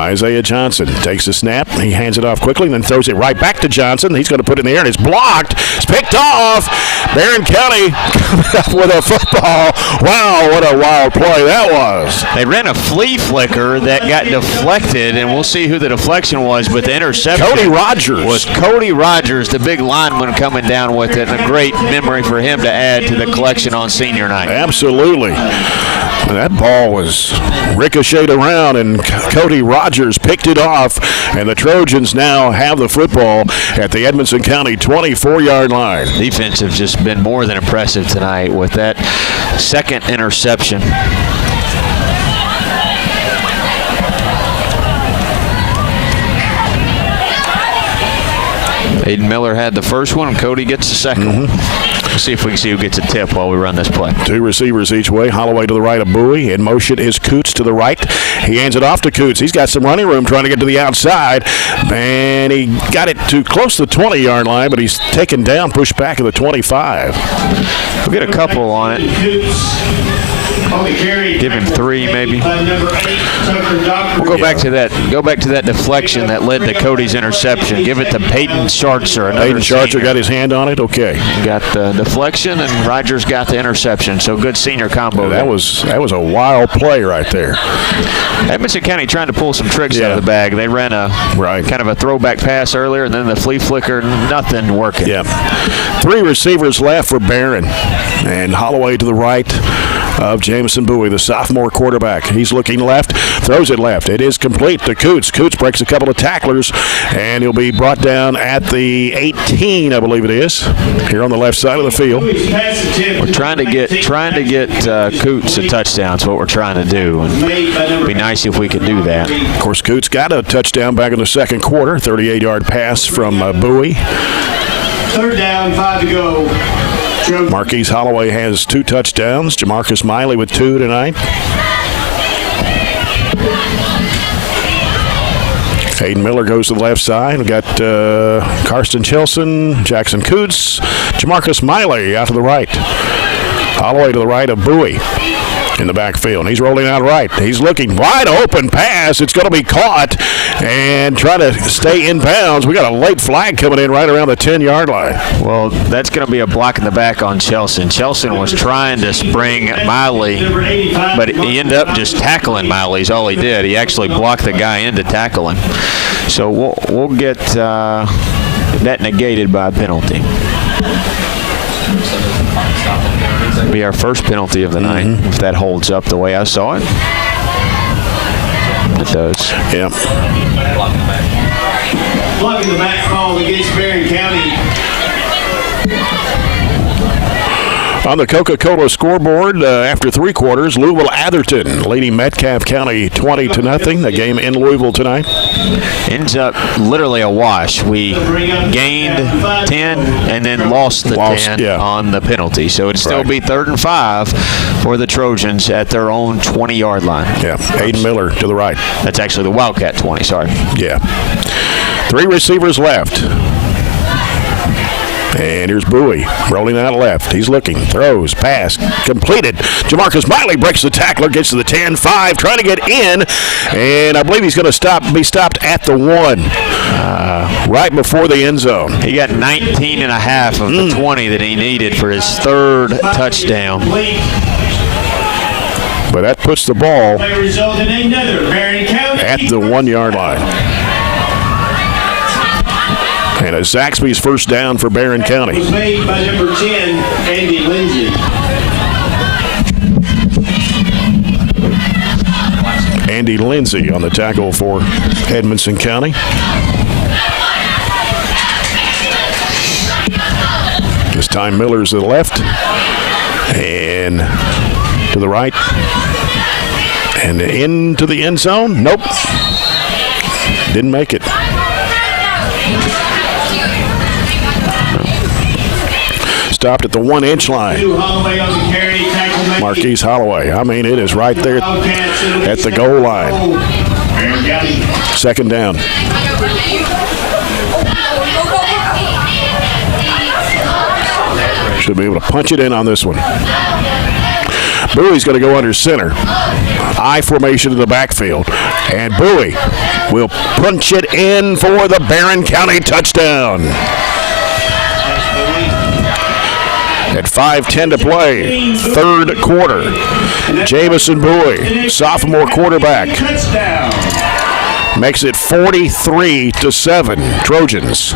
Isaiah Johnson takes a snap. He hands it off quickly and then throws it right back to Johnson. He's going to put it in the air, and it's blocked. It's picked off. Barren County coming up with a football. Wow, what a wild play that was. They ran a flea flicker that got deflected, and we'll see who the deflection was, but the interception Cody Rogers. was Cody Rogers, the big lineman, coming down with it, and a great memory for him to add to the collection on senior night. Absolutely. And that ball was ricocheted around, and Cody Rogers picked it off, and the Trojans now have the football at the Edmonson County 24-yard line. Defense have just been more than impressive tonight with that second interception. Aiden Miller had the first one, and Cody gets the second one. We'll see if we can see who gets a tip while we run this play. Two receivers each way. Holloway to the right of Bowie. In motion is Coots to the right. He hands it off to Coots. He's got some running room trying to get to the outside. And he got it to close to the 20-yard line, but he's taken down, pushed back at the 25. We'll get a couple on it. Give him 3 maybe. We'll go back to that. Go back to that deflection that led to Cody's interception. Give it to Peyton Schartzer. Peyton Schartzer got his hand on it. Okay. Got the deflection, and Rogers got the interception. So good senior combo. That was a wild play right there. Edmonson County trying to pull some tricks out of the bag. They ran a kind of a throwback pass earlier, and then the flea flicker, nothing working. Yeah. 3 receivers left for Barren, and Holloway to the right of Jamison Bowie, the sophomore quarterback. He's looking left, throws it left. It is complete to Coots. Coots breaks a couple of tacklers, and he'll be brought down at the 18, I believe it is, here on the left side of the field. We're trying to get Coots a touchdown. That's what we're trying to do, and it'd be nice if we could do that. Of course, Coots got a touchdown back in the second quarter, 38-yard pass from Bowie. 3rd down, 5 to go. Marquise Holloway has 2 touchdowns. Jamarcus Miley with 2 tonight. Aiden Miller goes to the left side. We've got Karsten Chilson, Jackson Coots, Jamarcus Miley out to the right. Holloway to the right of Bowie in the backfield. He's rolling out right. He's looking wide open pass. It's going to be caught and trying to stay in bounds. We got a late flag coming in right around the 10-yard line. Well, that's going to be a block in the back on Chelson. Chelson was trying to spring Miley, but he ended up just tackling Miley is all he did. He actually blocked the guy into tackling. So we'll get that negated by a penalty. Be our first penalty of the night if that holds up the way I saw it. It does. Yeah. Blocking the back call against Barren County. On the Coca-Cola scoreboard, after 3 quarters, Louisville-Atherton leading Metcalfe County 20-0. The game in Louisville tonight. Ends up literally a wash. We gained 10 and then lost the 10 on the penalty. So it'd still be 3rd and 5 for the Trojans at their own 20-yard line. Yeah, Aiden Miller to the right. That's actually the Wildcat 20, sorry. Yeah. 3 receivers left. And here's Bowie rolling out left. He's looking, throws, pass, completed. Jamarcus Miley breaks the tackler, gets to the 10-5, trying to get in, and I believe he's going to be stopped at the 1, right before the end zone. He got 19 and a half of the 20 that he needed for his 3rd touchdown. But that puts the ball at the 1-yard line. And a Zaxby's first down for Barren County. Was made by number 10, Andy Lindsay. Andy Lindsay on the tackle for Edmonson County. This time Miller's to the left and to the right and into the end zone. Nope. Didn't make it. Stopped at the 1-inch line. Marquise Holloway. I mean, it is right there at the goal line. 2nd down. Should be able to punch it in on this one. Bowie's going to go under center. I formation in the backfield. And Bowie will punch it in for the Barren County touchdown. At 5:10 to play, third quarter. Jamison Bowie, sophomore quarterback, makes it 43-7 Trojans.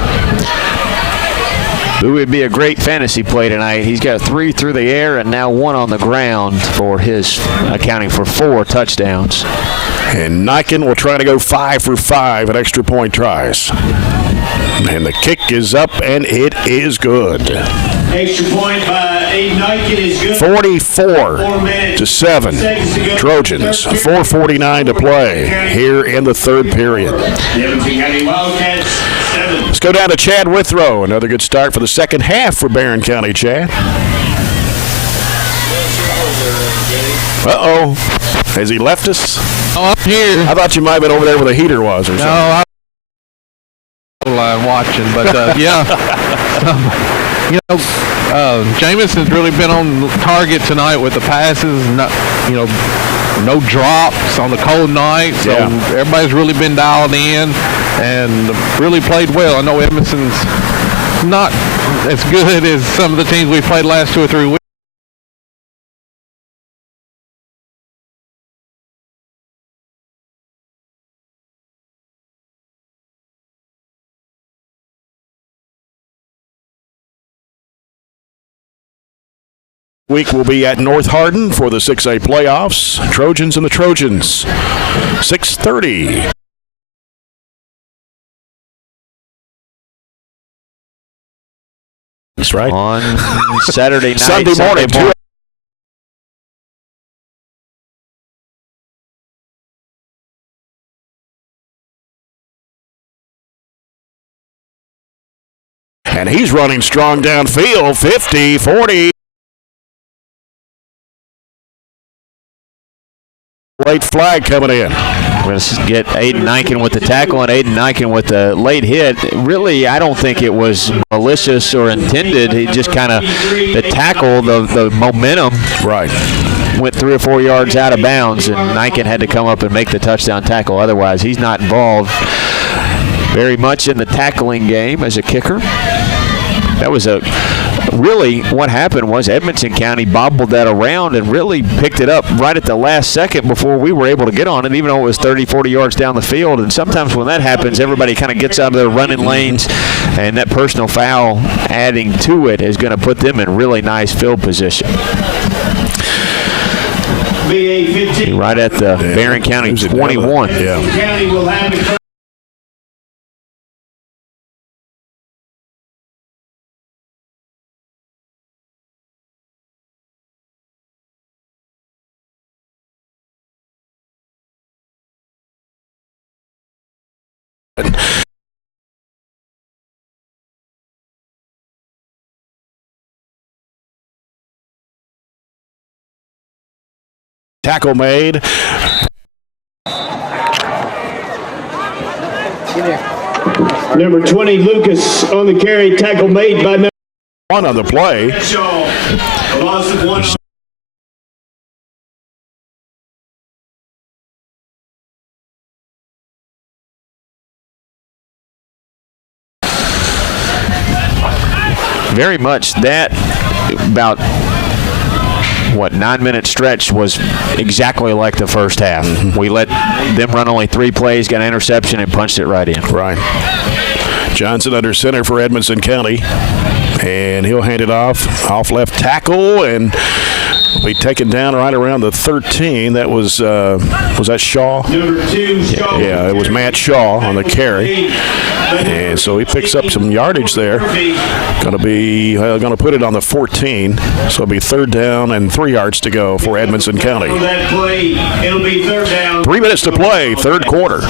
Bowie would be a great fantasy play tonight. He's got 3 through the air and now 1 on the ground for his accounting for 4 touchdowns. And Niken will try to go 5 for 5 at extra point tries. And the kick is up, and it is good. Extra point by Aiden Niken is good. 44-7 Trojans. 4:49 to play here in the third period. The Edmonson County Wildcats 7. Let's go down to Chad Withrow. Another good start for the second half for Barren County. Chad. Uh-oh. Has he left us? Oh, I'm here. I thought you might have been over there where the heater was or something. No, I was watching, but yeah. Jamison's really been on target tonight with the passes. No drops on the cold night, so everybody's really been dialed in and really played well. I know Edmonson's not as good as some of the teams we played last 2 or 3 weeks. Week will be at North Hardin for the 6A playoffs. Trojans and the Trojans. 6:30. That's right. On Saturday night. Sunday morning. And he's running strong downfield. 50, 40. Late flag coming in. We're going to get Aiden Niken with the tackle and Aiden Niken with the late hit. Really, I don't think it was malicious or intended. He just kind of, the tackle, the momentum went 3 or 4 yards out of bounds, and Niken had to come up and make the touchdown tackle. Otherwise, he's not involved very much in the tackling game as a kicker. That was really what happened was Edmonson County bobbled that around and really picked it up right at the last second before we were able to get on it, even though it was 30, 40 yards down the field. And sometimes when that happens, everybody kind of gets out of their running lanes, and that personal foul adding to it is going to put them in really nice field position. Right at the Barren County 21. County will have it. Tackle made. Number 20, Lucas on the carry. Tackle made by number 1 on the play. Loss of 1. Very much that about 9-minute stretch was exactly like the first half. We let them run only 3 plays, got an interception, and punched it right in. Right. Johnson under center for Edmonson County, and he'll hand it off left tackle, and will be taken down right around the 13. That was that Shaw? Number 2, Shaw. Yeah, it was Matt Shaw on the carry. And so he picks up some yardage there. Going to put it on the 14. So it'll be 3rd down and 3 yards to go for Edmonson County. For that play, it'll be 3rd down. 3 minutes to play, third quarter.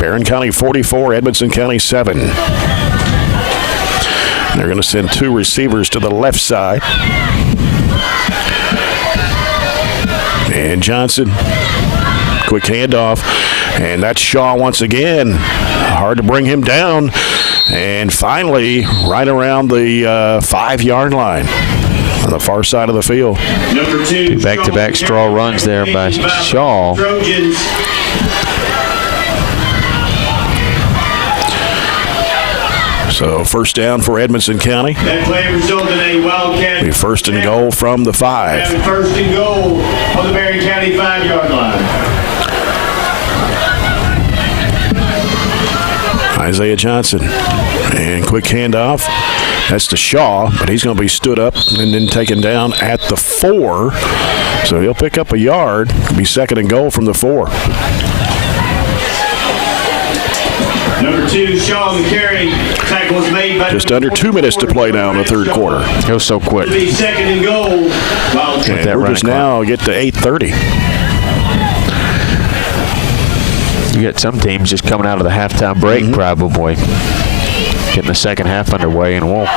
Barren County 44, Edmonson County 7. They're going to send 2 receivers to the left side. And Johnson, quick handoff. And that's Shaw once again. Hard to bring him down. And finally, right around the 5-yard line. on the far side of the field. Number 2, Back-to-back straw runs there by Shaw. Trojans. So first down for Edmonson County. That play resulted in a Wildcat. Be first and goal from the 5. First and goal on the Barren County 5-yard line. Isaiah Johnson. And quick handoff. That's to Shaw, but he's going to be stood up and then taken down at the 4. So he'll pick up a yard. Be second and goal from the 4. Number 2, Shaw on the carry. Tackle was made by Just under 2 minutes to play now in the third quarter. Goes so quick. It'll be second and goal. And we're just now get to 8:30. You got some teams just coming out of the halftime break, probably getting the second half underway, and we'll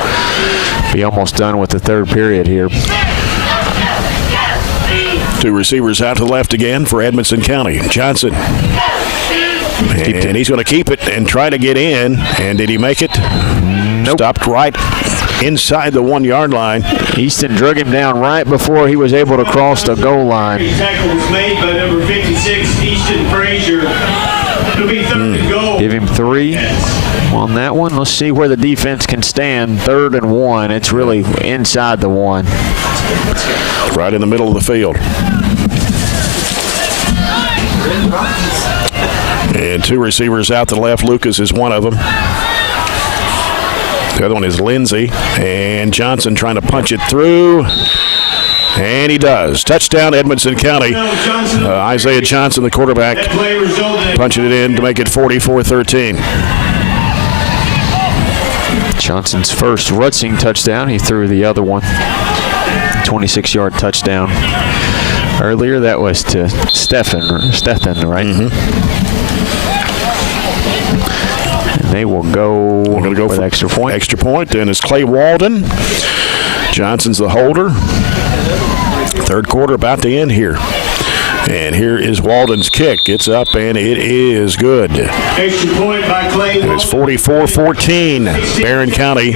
be almost done with the third period here. 2 receivers out to the left again for Edmonson County. Johnson. And he's going to keep it and try to get in. And did he make it? Nope. Stopped right inside the 1-yard line. Easton drug him down right before he was able to cross the goal line. Tackle was made by number 56, Easton Frazier. It'll be third and goal. Give him 3 on that one. Let's see where the defense can stand. 3rd and 1. It's really inside the 1. Right in the middle of the field. And 2 receivers out to the left. Lucas is one of them. The other one is Lindsay. And Johnson trying to punch it through. And he does. Touchdown, Edmonson County. Isaiah Johnson, the quarterback, punching it in to make it 44-13. Johnson's first rushing touchdown. He threw the other one. 26-yard touchdown. Earlier, that was to Stephen, right? And they will go, for extra point. Extra point, and it's Clay Walden. Johnson's the holder. Third quarter about to end here. And here is Walden's kick. It's up, and it is good. Extra point by Clay. It's 44-14. Barren County,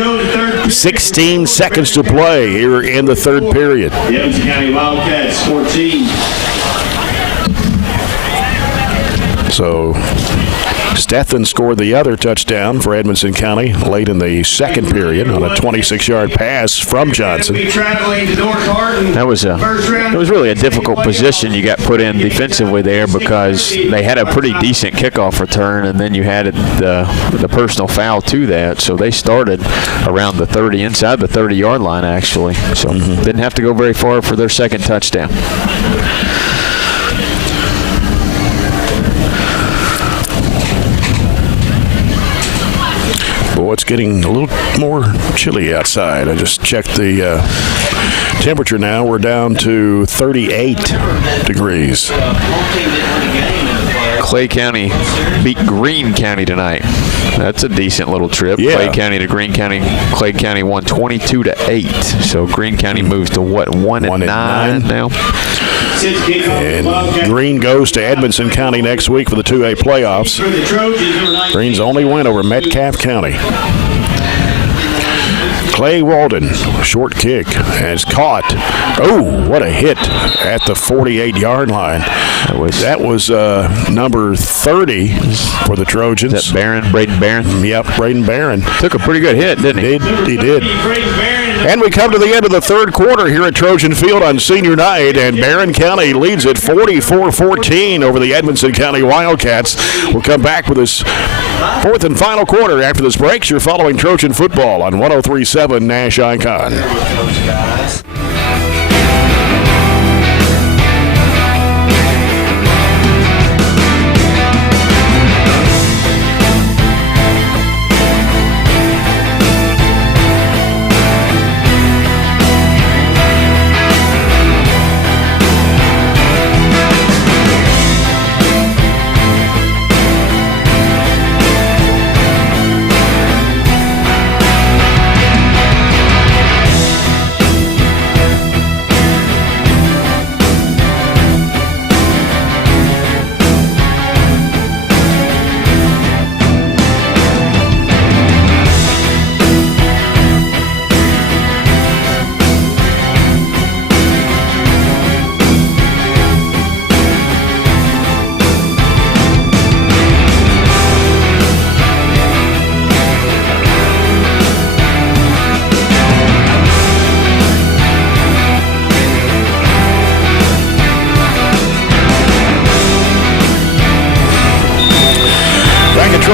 16 seconds to play here in the third period. The Edmonson County Wildcats 14. So Stethan scored the other touchdown for Edmonson County late in the second period on a 26-yard pass from Johnson. That was it was really a difficult position you got put in defensively there, because they had a pretty decent kickoff return, and then you had the personal foul to that. So they started around the 30, inside the 30-yard line actually. So didn't have to go very far for their second touchdown. Well, it's getting a little more chilly outside. I just checked the temperature now. We're down to 38 degrees. Clay County beat Greene County tonight. That's a decent little trip. Yeah. Clay County to Greene County. Clay County won 22-8. So Greene County moves to what, 1-9 now? And Greene goes to Edmonson County next week for the 2A playoffs. Greene's only win over Metcalfe County. Clay Walden, short kick, has caught. Oh, what a hit at the 48-yard line. That was number 30 for the Trojans. Is that Barron, Braden Barron? Yep, Braden Barron. Took a pretty good hit, didn't he? He did. And we come to the end of the third quarter here at Trojan Field on senior night, and Barren County leads at 44-14 over the Edmonson County Wildcats. We'll come back with this fourth and final quarter after this break. You're following Trojan Football on 103.7 Nash Icon.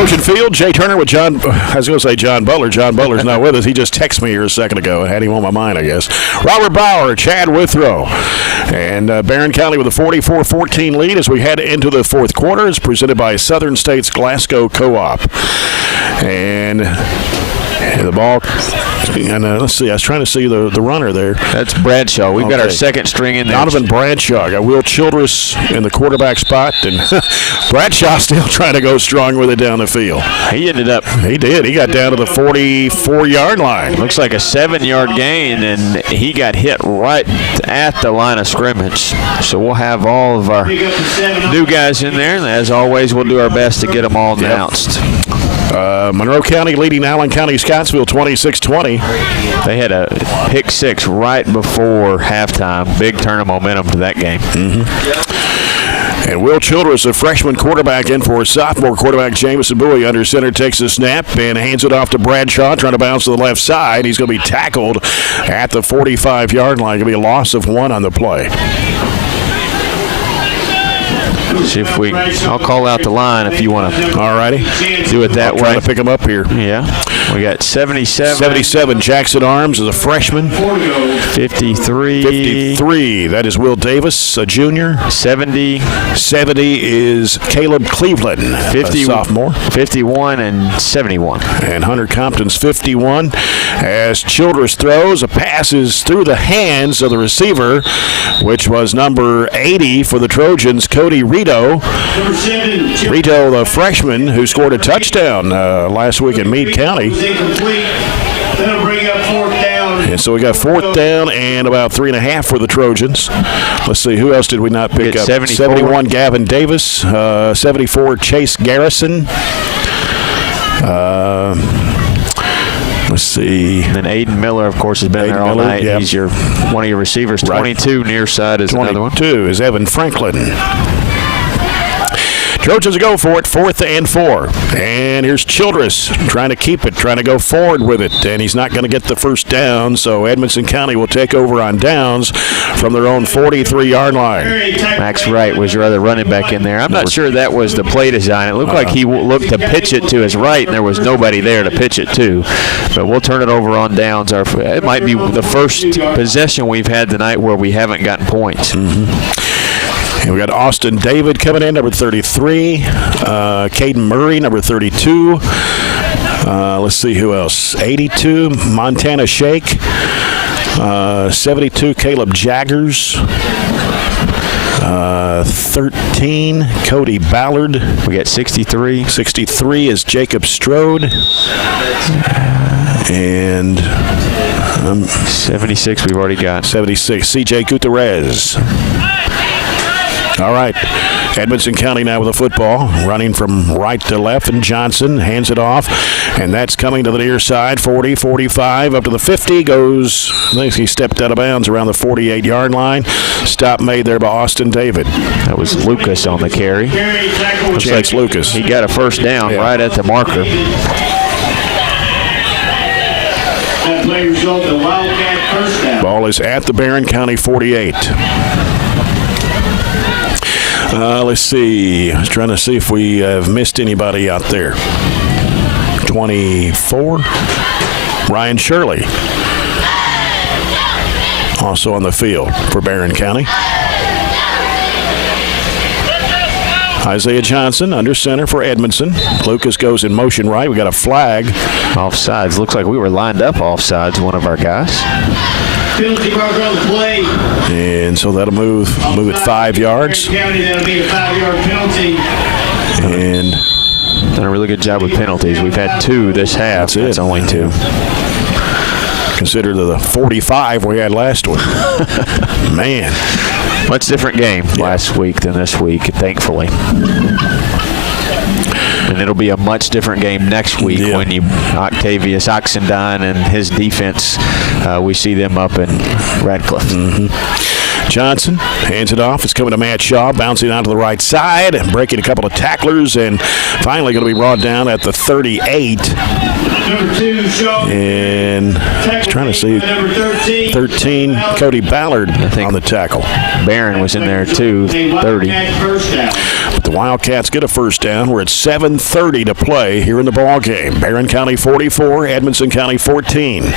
Trojan Field, Jay Turner with John. I was going to say John Butler. John Butler's not with us. He just texted me here a second ago. I had him on my mind, I guess. Robert Bauer, Chad Withrow. And Barren County with a 44-14 lead as we head into the fourth quarter. It's presented by Southern States Glasgow Co-op. And the ball, and let's see, I was trying to see the runner there. That's Bradshaw. We've got our second string in there. Donovan Bradshaw. Got Will Childress in the quarterback spot, and Bradshaw still trying to go strong with it down the field. He ended up. He did. He got down to the 44-yard line. Looks like a 7-yard gain, and he got hit right at the line of scrimmage. So we'll have all of our new guys in there, and as always, we'll do our best to get them all announced. Monroe County leading Allen County Scottsville 26-20. They had a pick six right before halftime. Big turn of momentum to that game. And Will Childress, a freshman quarterback, in for sophomore quarterback Jamison Bowie. Under center, takes a snap and hands it off to Bradshaw, trying to bounce to the left side. He's going to be tackled at the 45-yard line. Going to be a loss of 1 on the play. See if I'll call out the line if you want to. All righty. Do it that way. Trying to pick him up here. Yeah. We got 77. 77, Jackson Arms is a freshman. 53. That is Will Davis, a junior. 70. 70 is Caleb Cleveland, 50, a sophomore. 51 and 71. And Hunter Compton's 51. As Childress throws, a pass is through the hands of the receiver, which was number 80 for the Trojans, Cody Rito. Rito, the freshman who scored a touchdown last week in Meade County. That'll bring up fourth down. And so we got fourth down and about 3.5 for the Trojans. Let's see, who else did we not pick up? 71, Gavin Davis. 74, Chase Garrison. Let's see. And then Aiden Miller, of course, has been there all night. Yep. He's one of your receivers. 22 near side is another one. 22 is Evan Franklin. Trojans go for it, 4th and 4. And here's Childress trying to keep it, trying to go forward with it. And he's not going to get the first down, so Edmonson County will take over on downs from their own 43-yard line. Max Wright was your other running back in there. I'm not sure that was the play design. It looked like he looked to pitch it to his right, and there was nobody there to pitch it to. But we'll turn it over on downs. It might be the first possession we've had tonight where we haven't gotten points. And we got Austin David coming in, number 33. Caden Murray, number 32. Let's see who else. 82, Montana Shake. 72, Caleb Jaggers. 13, Cody Ballard. We got 63. 63 is Jacob Strode. And 76 we've already got. 76, CJ Gutierrez. All right, Edmonson County now with the football, running from right to left, and Johnson hands it off, and that's coming to the near side, 40, 45, up to the 50, goes, I think he stepped out of bounds around the 48-yard line. Stop made there by Austin David. That was Lucas on the carry. Looks like Lucas. He got a first down right at the marker. That play result in Wildcat first down. Ball is at the Barren County 48. Let's see. I was trying to see if we have missed anybody out there. 24, Ryan Shirley. Also on the field for Barren County. Isaiah Johnson under center for Edmondson. Lucas goes in motion right. We got a flag. Offsides. Looks like we were lined up offsides, one of our guys. Penalty marker on the play. And so that'll move it 5 yards. County, that'll be a 5-yard penalty. And done a really good job with penalties. We've had 2 this half. That's only 2. Consider the 45 we had last week. Man. Much different game last week than this week, thankfully. And it'll be a much different game next week when Octavius Oxendine and his defense, we see them up in Radcliffe. Johnson hands it off. It's coming to Matt Shaw, bouncing out to the right side, breaking a couple of tacklers, and finally going to be brought down at the 38. Number 2, Shaw. And trying to see 13, Cody Ballard on the tackle. Barren was in there too, 30. But the Wildcats get a first down. We're at 7:30 to play here in the ball game. Barren County 44, Edmonson County 14.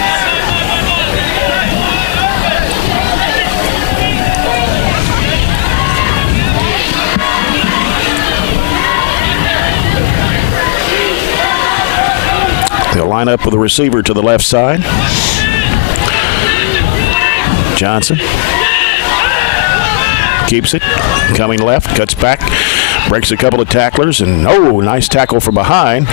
They'll line up with the receiver to the left side. Johnson keeps it, coming left, cuts back, breaks a couple of tacklers, and nice tackle from behind.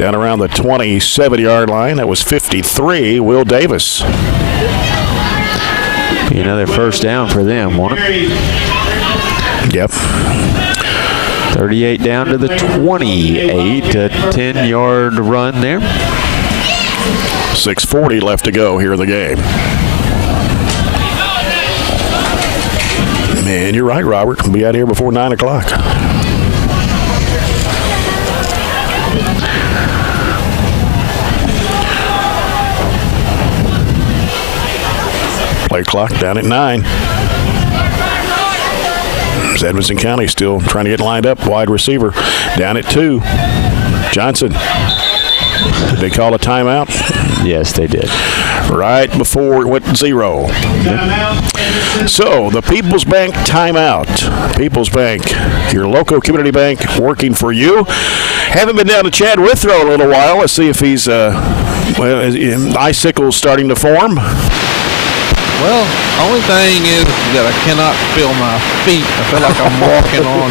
Down around the 27-yard line. That was 53, Will Davis. Be another first down for them, won't it? Yep. 38 down to the 28, a 10-yard run there. 6:40 left to go here in the game. Man, you're right, Robert. We'll be out here before 9 o'clock. Play clock down at 9. Edmonson County still trying to get lined up. Wide receiver down at 2. Johnson. Did they call a timeout? Yes, they did. Right before it went 0. So the People's Bank timeout. People's Bank, your local community bank working for you. Haven't been down to Chad Withrow in a little while. Let's see if he's icicles starting to form. Well, only thing is that I cannot feel my feet. I feel like I'm walking on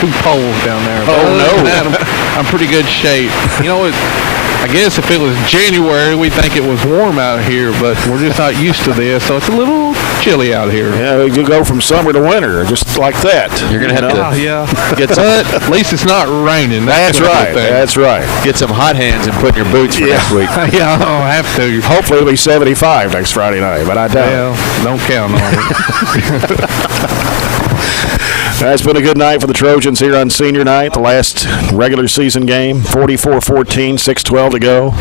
2 poles down there. But other than that, I'm pretty good shape. You know, I guess if it was January, we'd think it was warm out here, but we're just not used to this, so it's a little chilly out here. Yeah, you go from summer to winter, just like that. You're going to have to get some. But at least it's not raining. That's right. That's right. Get some hot hands and put in your boots for next week. Yeah, I'll have to. Hopefully it'll be 75 next Friday night, but I doubt it. Well, don't count on it. It's been a good night for the Trojans here on senior night, the last regular season game. 44-14, 6:12 to go.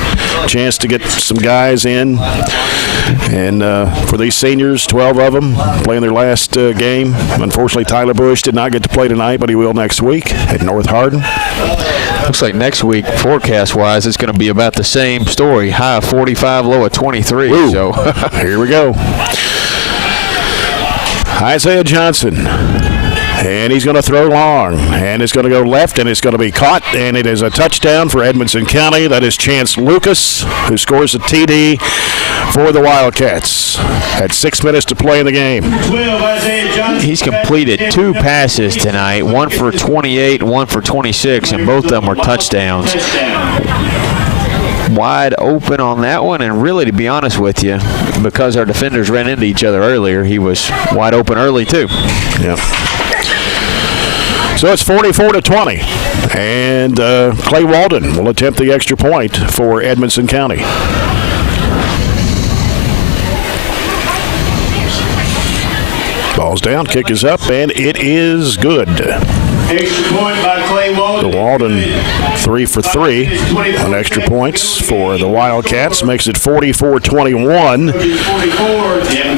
Chance to get some guys in. And for these seniors, 12 of them playing their last game. Unfortunately, Tyler Bush did not get to play tonight, but he will next week at North Hardin. Looks like next week, forecast-wise, it's going to be about the same story. High of 45, low of 23. Ooh. So here we go. Isaiah Johnson. And he's going to throw long, and it's going to go left, and it's going to be caught, and it is a touchdown for Edmonson County. That is Chance Lucas, who scores a TD for the Wildcats at 6 minutes to play in the game. He's completed 2 passes tonight, one for 28 and one for 26, and both of them were touchdowns. Wide open on that one, and really, to be honest with you, because our defenders ran into each other earlier, he was wide open early too. Yeah. So it's 44-20, and Clay Walden will attempt the extra point for Edmonson County. Ball's down, kick is up, and it is good. Extra point by Clay Walden. The Walden 3 for 3 on extra points for the Wildcats, makes it 44-21.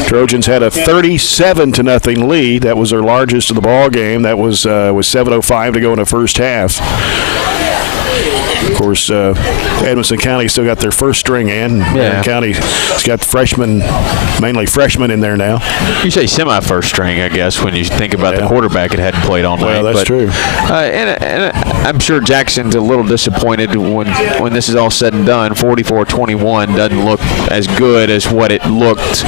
Trojans had a 37-0 lead. That was their largest of the ball game. That was 7:05 to go in the first half. Of course, Edmonson County still got their first string in. Yeah. County's got mainly freshmen in there now. You say semi-first string, I guess, when you think about the quarterback it hadn't played all night. Well, that's true. And I'm sure Jackson's a little disappointed when this is all said and done. 44-21 doesn't look as good as what it looked,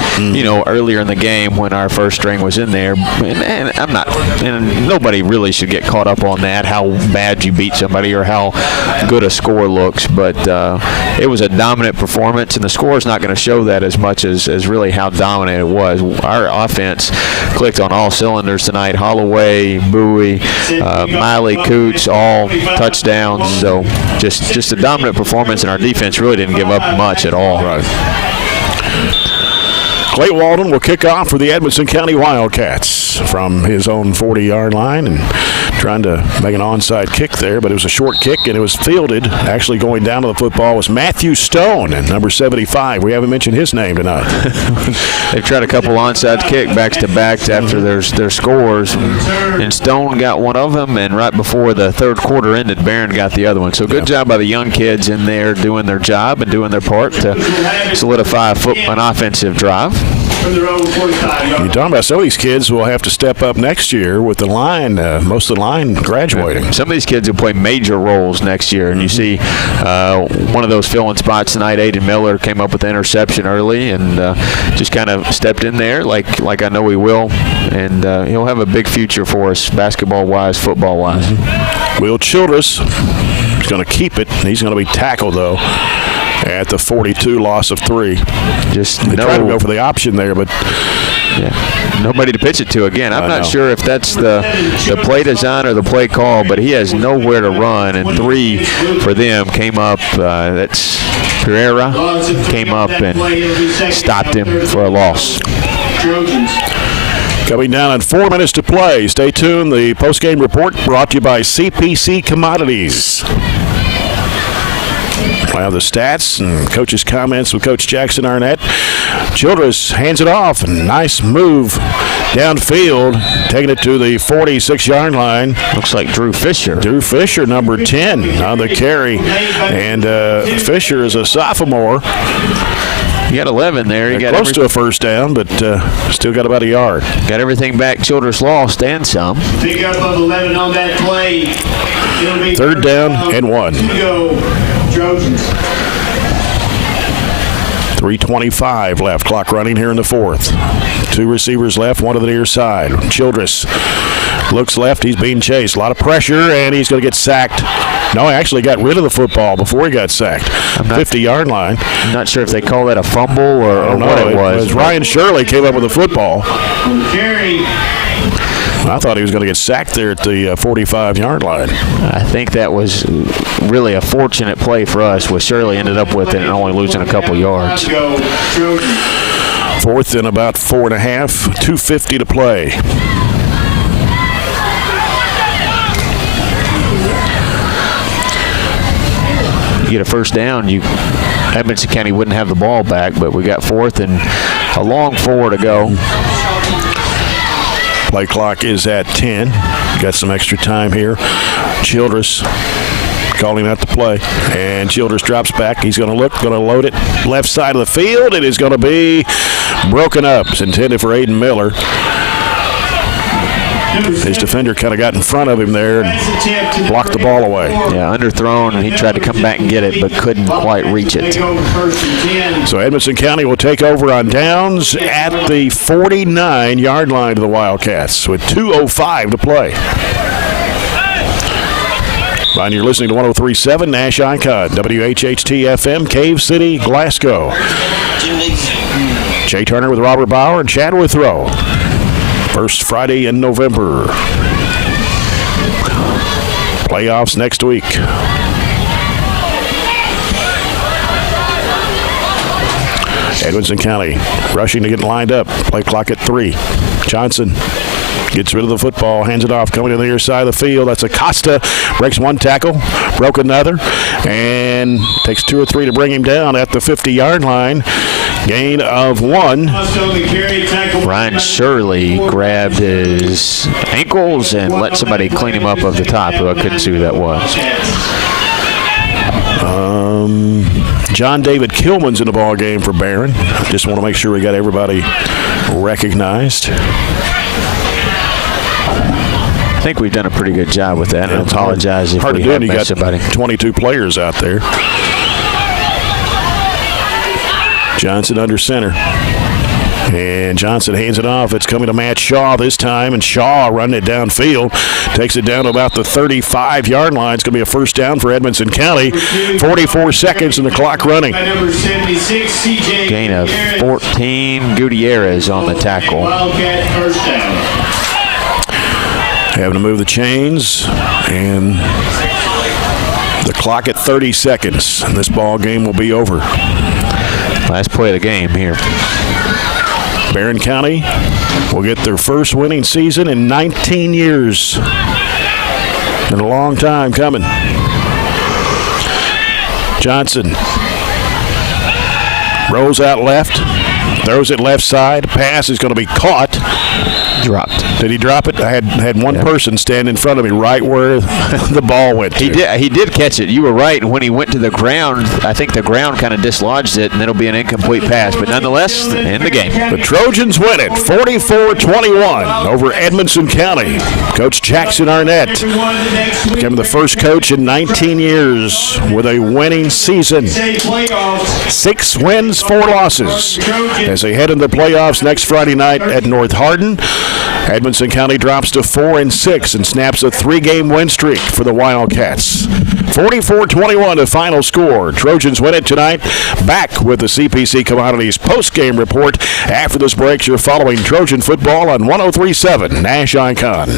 earlier in the game when our first string was in there. And nobody really should get caught up on that, how bad you beat somebody or how good a score looks. But it was a dominant performance, and the score is not going to show that as much as really how dominant it was. Our offense clicked on all cylinders tonight. Holloway, Bowie, Miley, Coots, all touchdowns. So just a dominant performance, and our defense really didn't give up much at all. Right. Clay Walden will kick off for the Edmonson County Wildcats from his own 40-yard line and trying to make an onside kick there, but it was a short kick and it was fielded. Actually going down to the football was Matthew Stone, and number 75. We haven't mentioned his name tonight. They've tried a couple onside kickbacks to back after their scores, and Stone got one of them, and right before the third quarter ended, Barren got the other one. So good job by the young kids in there doing their job and doing their part to solidify an offensive drive. You're talking about some of these kids will have to step up next year with the line, most of the line graduating. Some of these kids will play major roles next year, and you see one of those filling spots tonight. Aiden Miller came up with the interception early and just kind of stepped in there like I know he will, and he'll have a big future for us basketball-wise, football-wise. Will Childress is going to keep it. He's going to be tackled, though, at the 42, loss of 3. They tried to go for the option there, but nobody to pitch it to again. I'm not sure if that's the play design or the play call, but he has nowhere to run, and 3 for them came up. That's Pereira came up and stopped him for a loss. Coming down in 4 minutes to play. Stay tuned. The post-game report brought to you by CPC Commodities. Well, the stats and coach's comments with Coach Jackson Arnett. Childress hands it off. Nice move downfield, taking it to the 46-yard line. Looks like Drew Fisher. Drew Fisher, number 10 on the carry. And Fisher is a sophomore. You got 11 there. You got close to a first down, but still got about a yard. Got everything back. Childress lost and some. Pick up of 11 on that play. It'll be third down and 1. To go, Trojans. 3:25 left. Clock running here in the 4th. 2 receivers left, one to the near side. Childress looks left. He's being chased. A lot of pressure, and he's going to get sacked. No, he actually got rid of the football before he got sacked. 50-yard line. I'm not sure if they call that a fumble or what it was. Ryan Shirley came up with the football. Carry. I thought he was going to get sacked there at the 45-yard line. I think that was really a fortunate play for us, where Shirley ended up with it and only losing a couple yards. 4th and about 4.5, 2:50 to play. You get a first down, Edmonson County wouldn't have the ball back, but we got 4th and a long 4 to go. Play clock is at 10. Got some extra time here. Childress calling out the play. And Childress drops back. He's going to load it. Left side of the field. It is going to be broken up. It's intended for Aiden Miller. His defender kind of got in front of him there and blocked the ball away. Yeah, underthrown, and he tried to come back and get it, but couldn't quite reach it. So Edmonson County will take over on downs at the 49-yard line to the Wildcats with 2:05 to play. And you're listening to 103.7 Nash Icon, WHHT-FM, Cave City, Glasgow. Jay Turner with Robert Bauer and Chad Withrow. First Friday in November. Playoffs next week. Edmonson County rushing to get lined up. Play clock at 3. Johnson gets rid of the football, hands it off, coming to the near side of the field. That's Acosta. Breaks one tackle, broke another, and takes 2 or 3 to bring him down at the 50-yard line. Gain of 1. Ryan Shirley grabbed his ankles and let somebody clean him up of the top, who I couldn't see who that was. John David Kilman's in the ball game for Barren. Just want to make sure we got everybody recognized. I think we've done a pretty good job with that. I apologize if we have missed somebody. 22 players out there. Johnson under center. And Johnson hands it off. It's coming to Matt Shaw this time, and Shaw running it downfield. Takes it down to about the 35-yard line. It's going to be a first down for Edmonson County. 44 seconds and the clock running. Gain of 14. Gutierrez on the tackle. Having to move the chains, and the clock at 30 seconds. And this ball game will be over. Last play of the game here. Barren County will get their first winning season in 19 years. Been a long time coming. Johnson rolls out left, throws it left side. Pass is going to be caught. Dropped. Did he drop it? I had one person stand in front of me right where the ball went to. He did catch it. You were right. When he went to the ground, I think the ground kind of dislodged it, and it'll be an incomplete pass. But nonetheless, in the game. The Trojans win it 44-21 over Edmonson County. Coach Jackson Arnett became the first coach in 19 years with a winning season. 6 wins, 4 losses as they head into the playoffs next Friday night at North Hardin. Edmonson County drops to 4-6 and snaps a 3-game win streak for the Wildcats. 44-21 the final score. Trojans win it tonight. Back with the CPC Commodities post-game report. After this break, you're following Trojan football on 103.7 Nash Icon.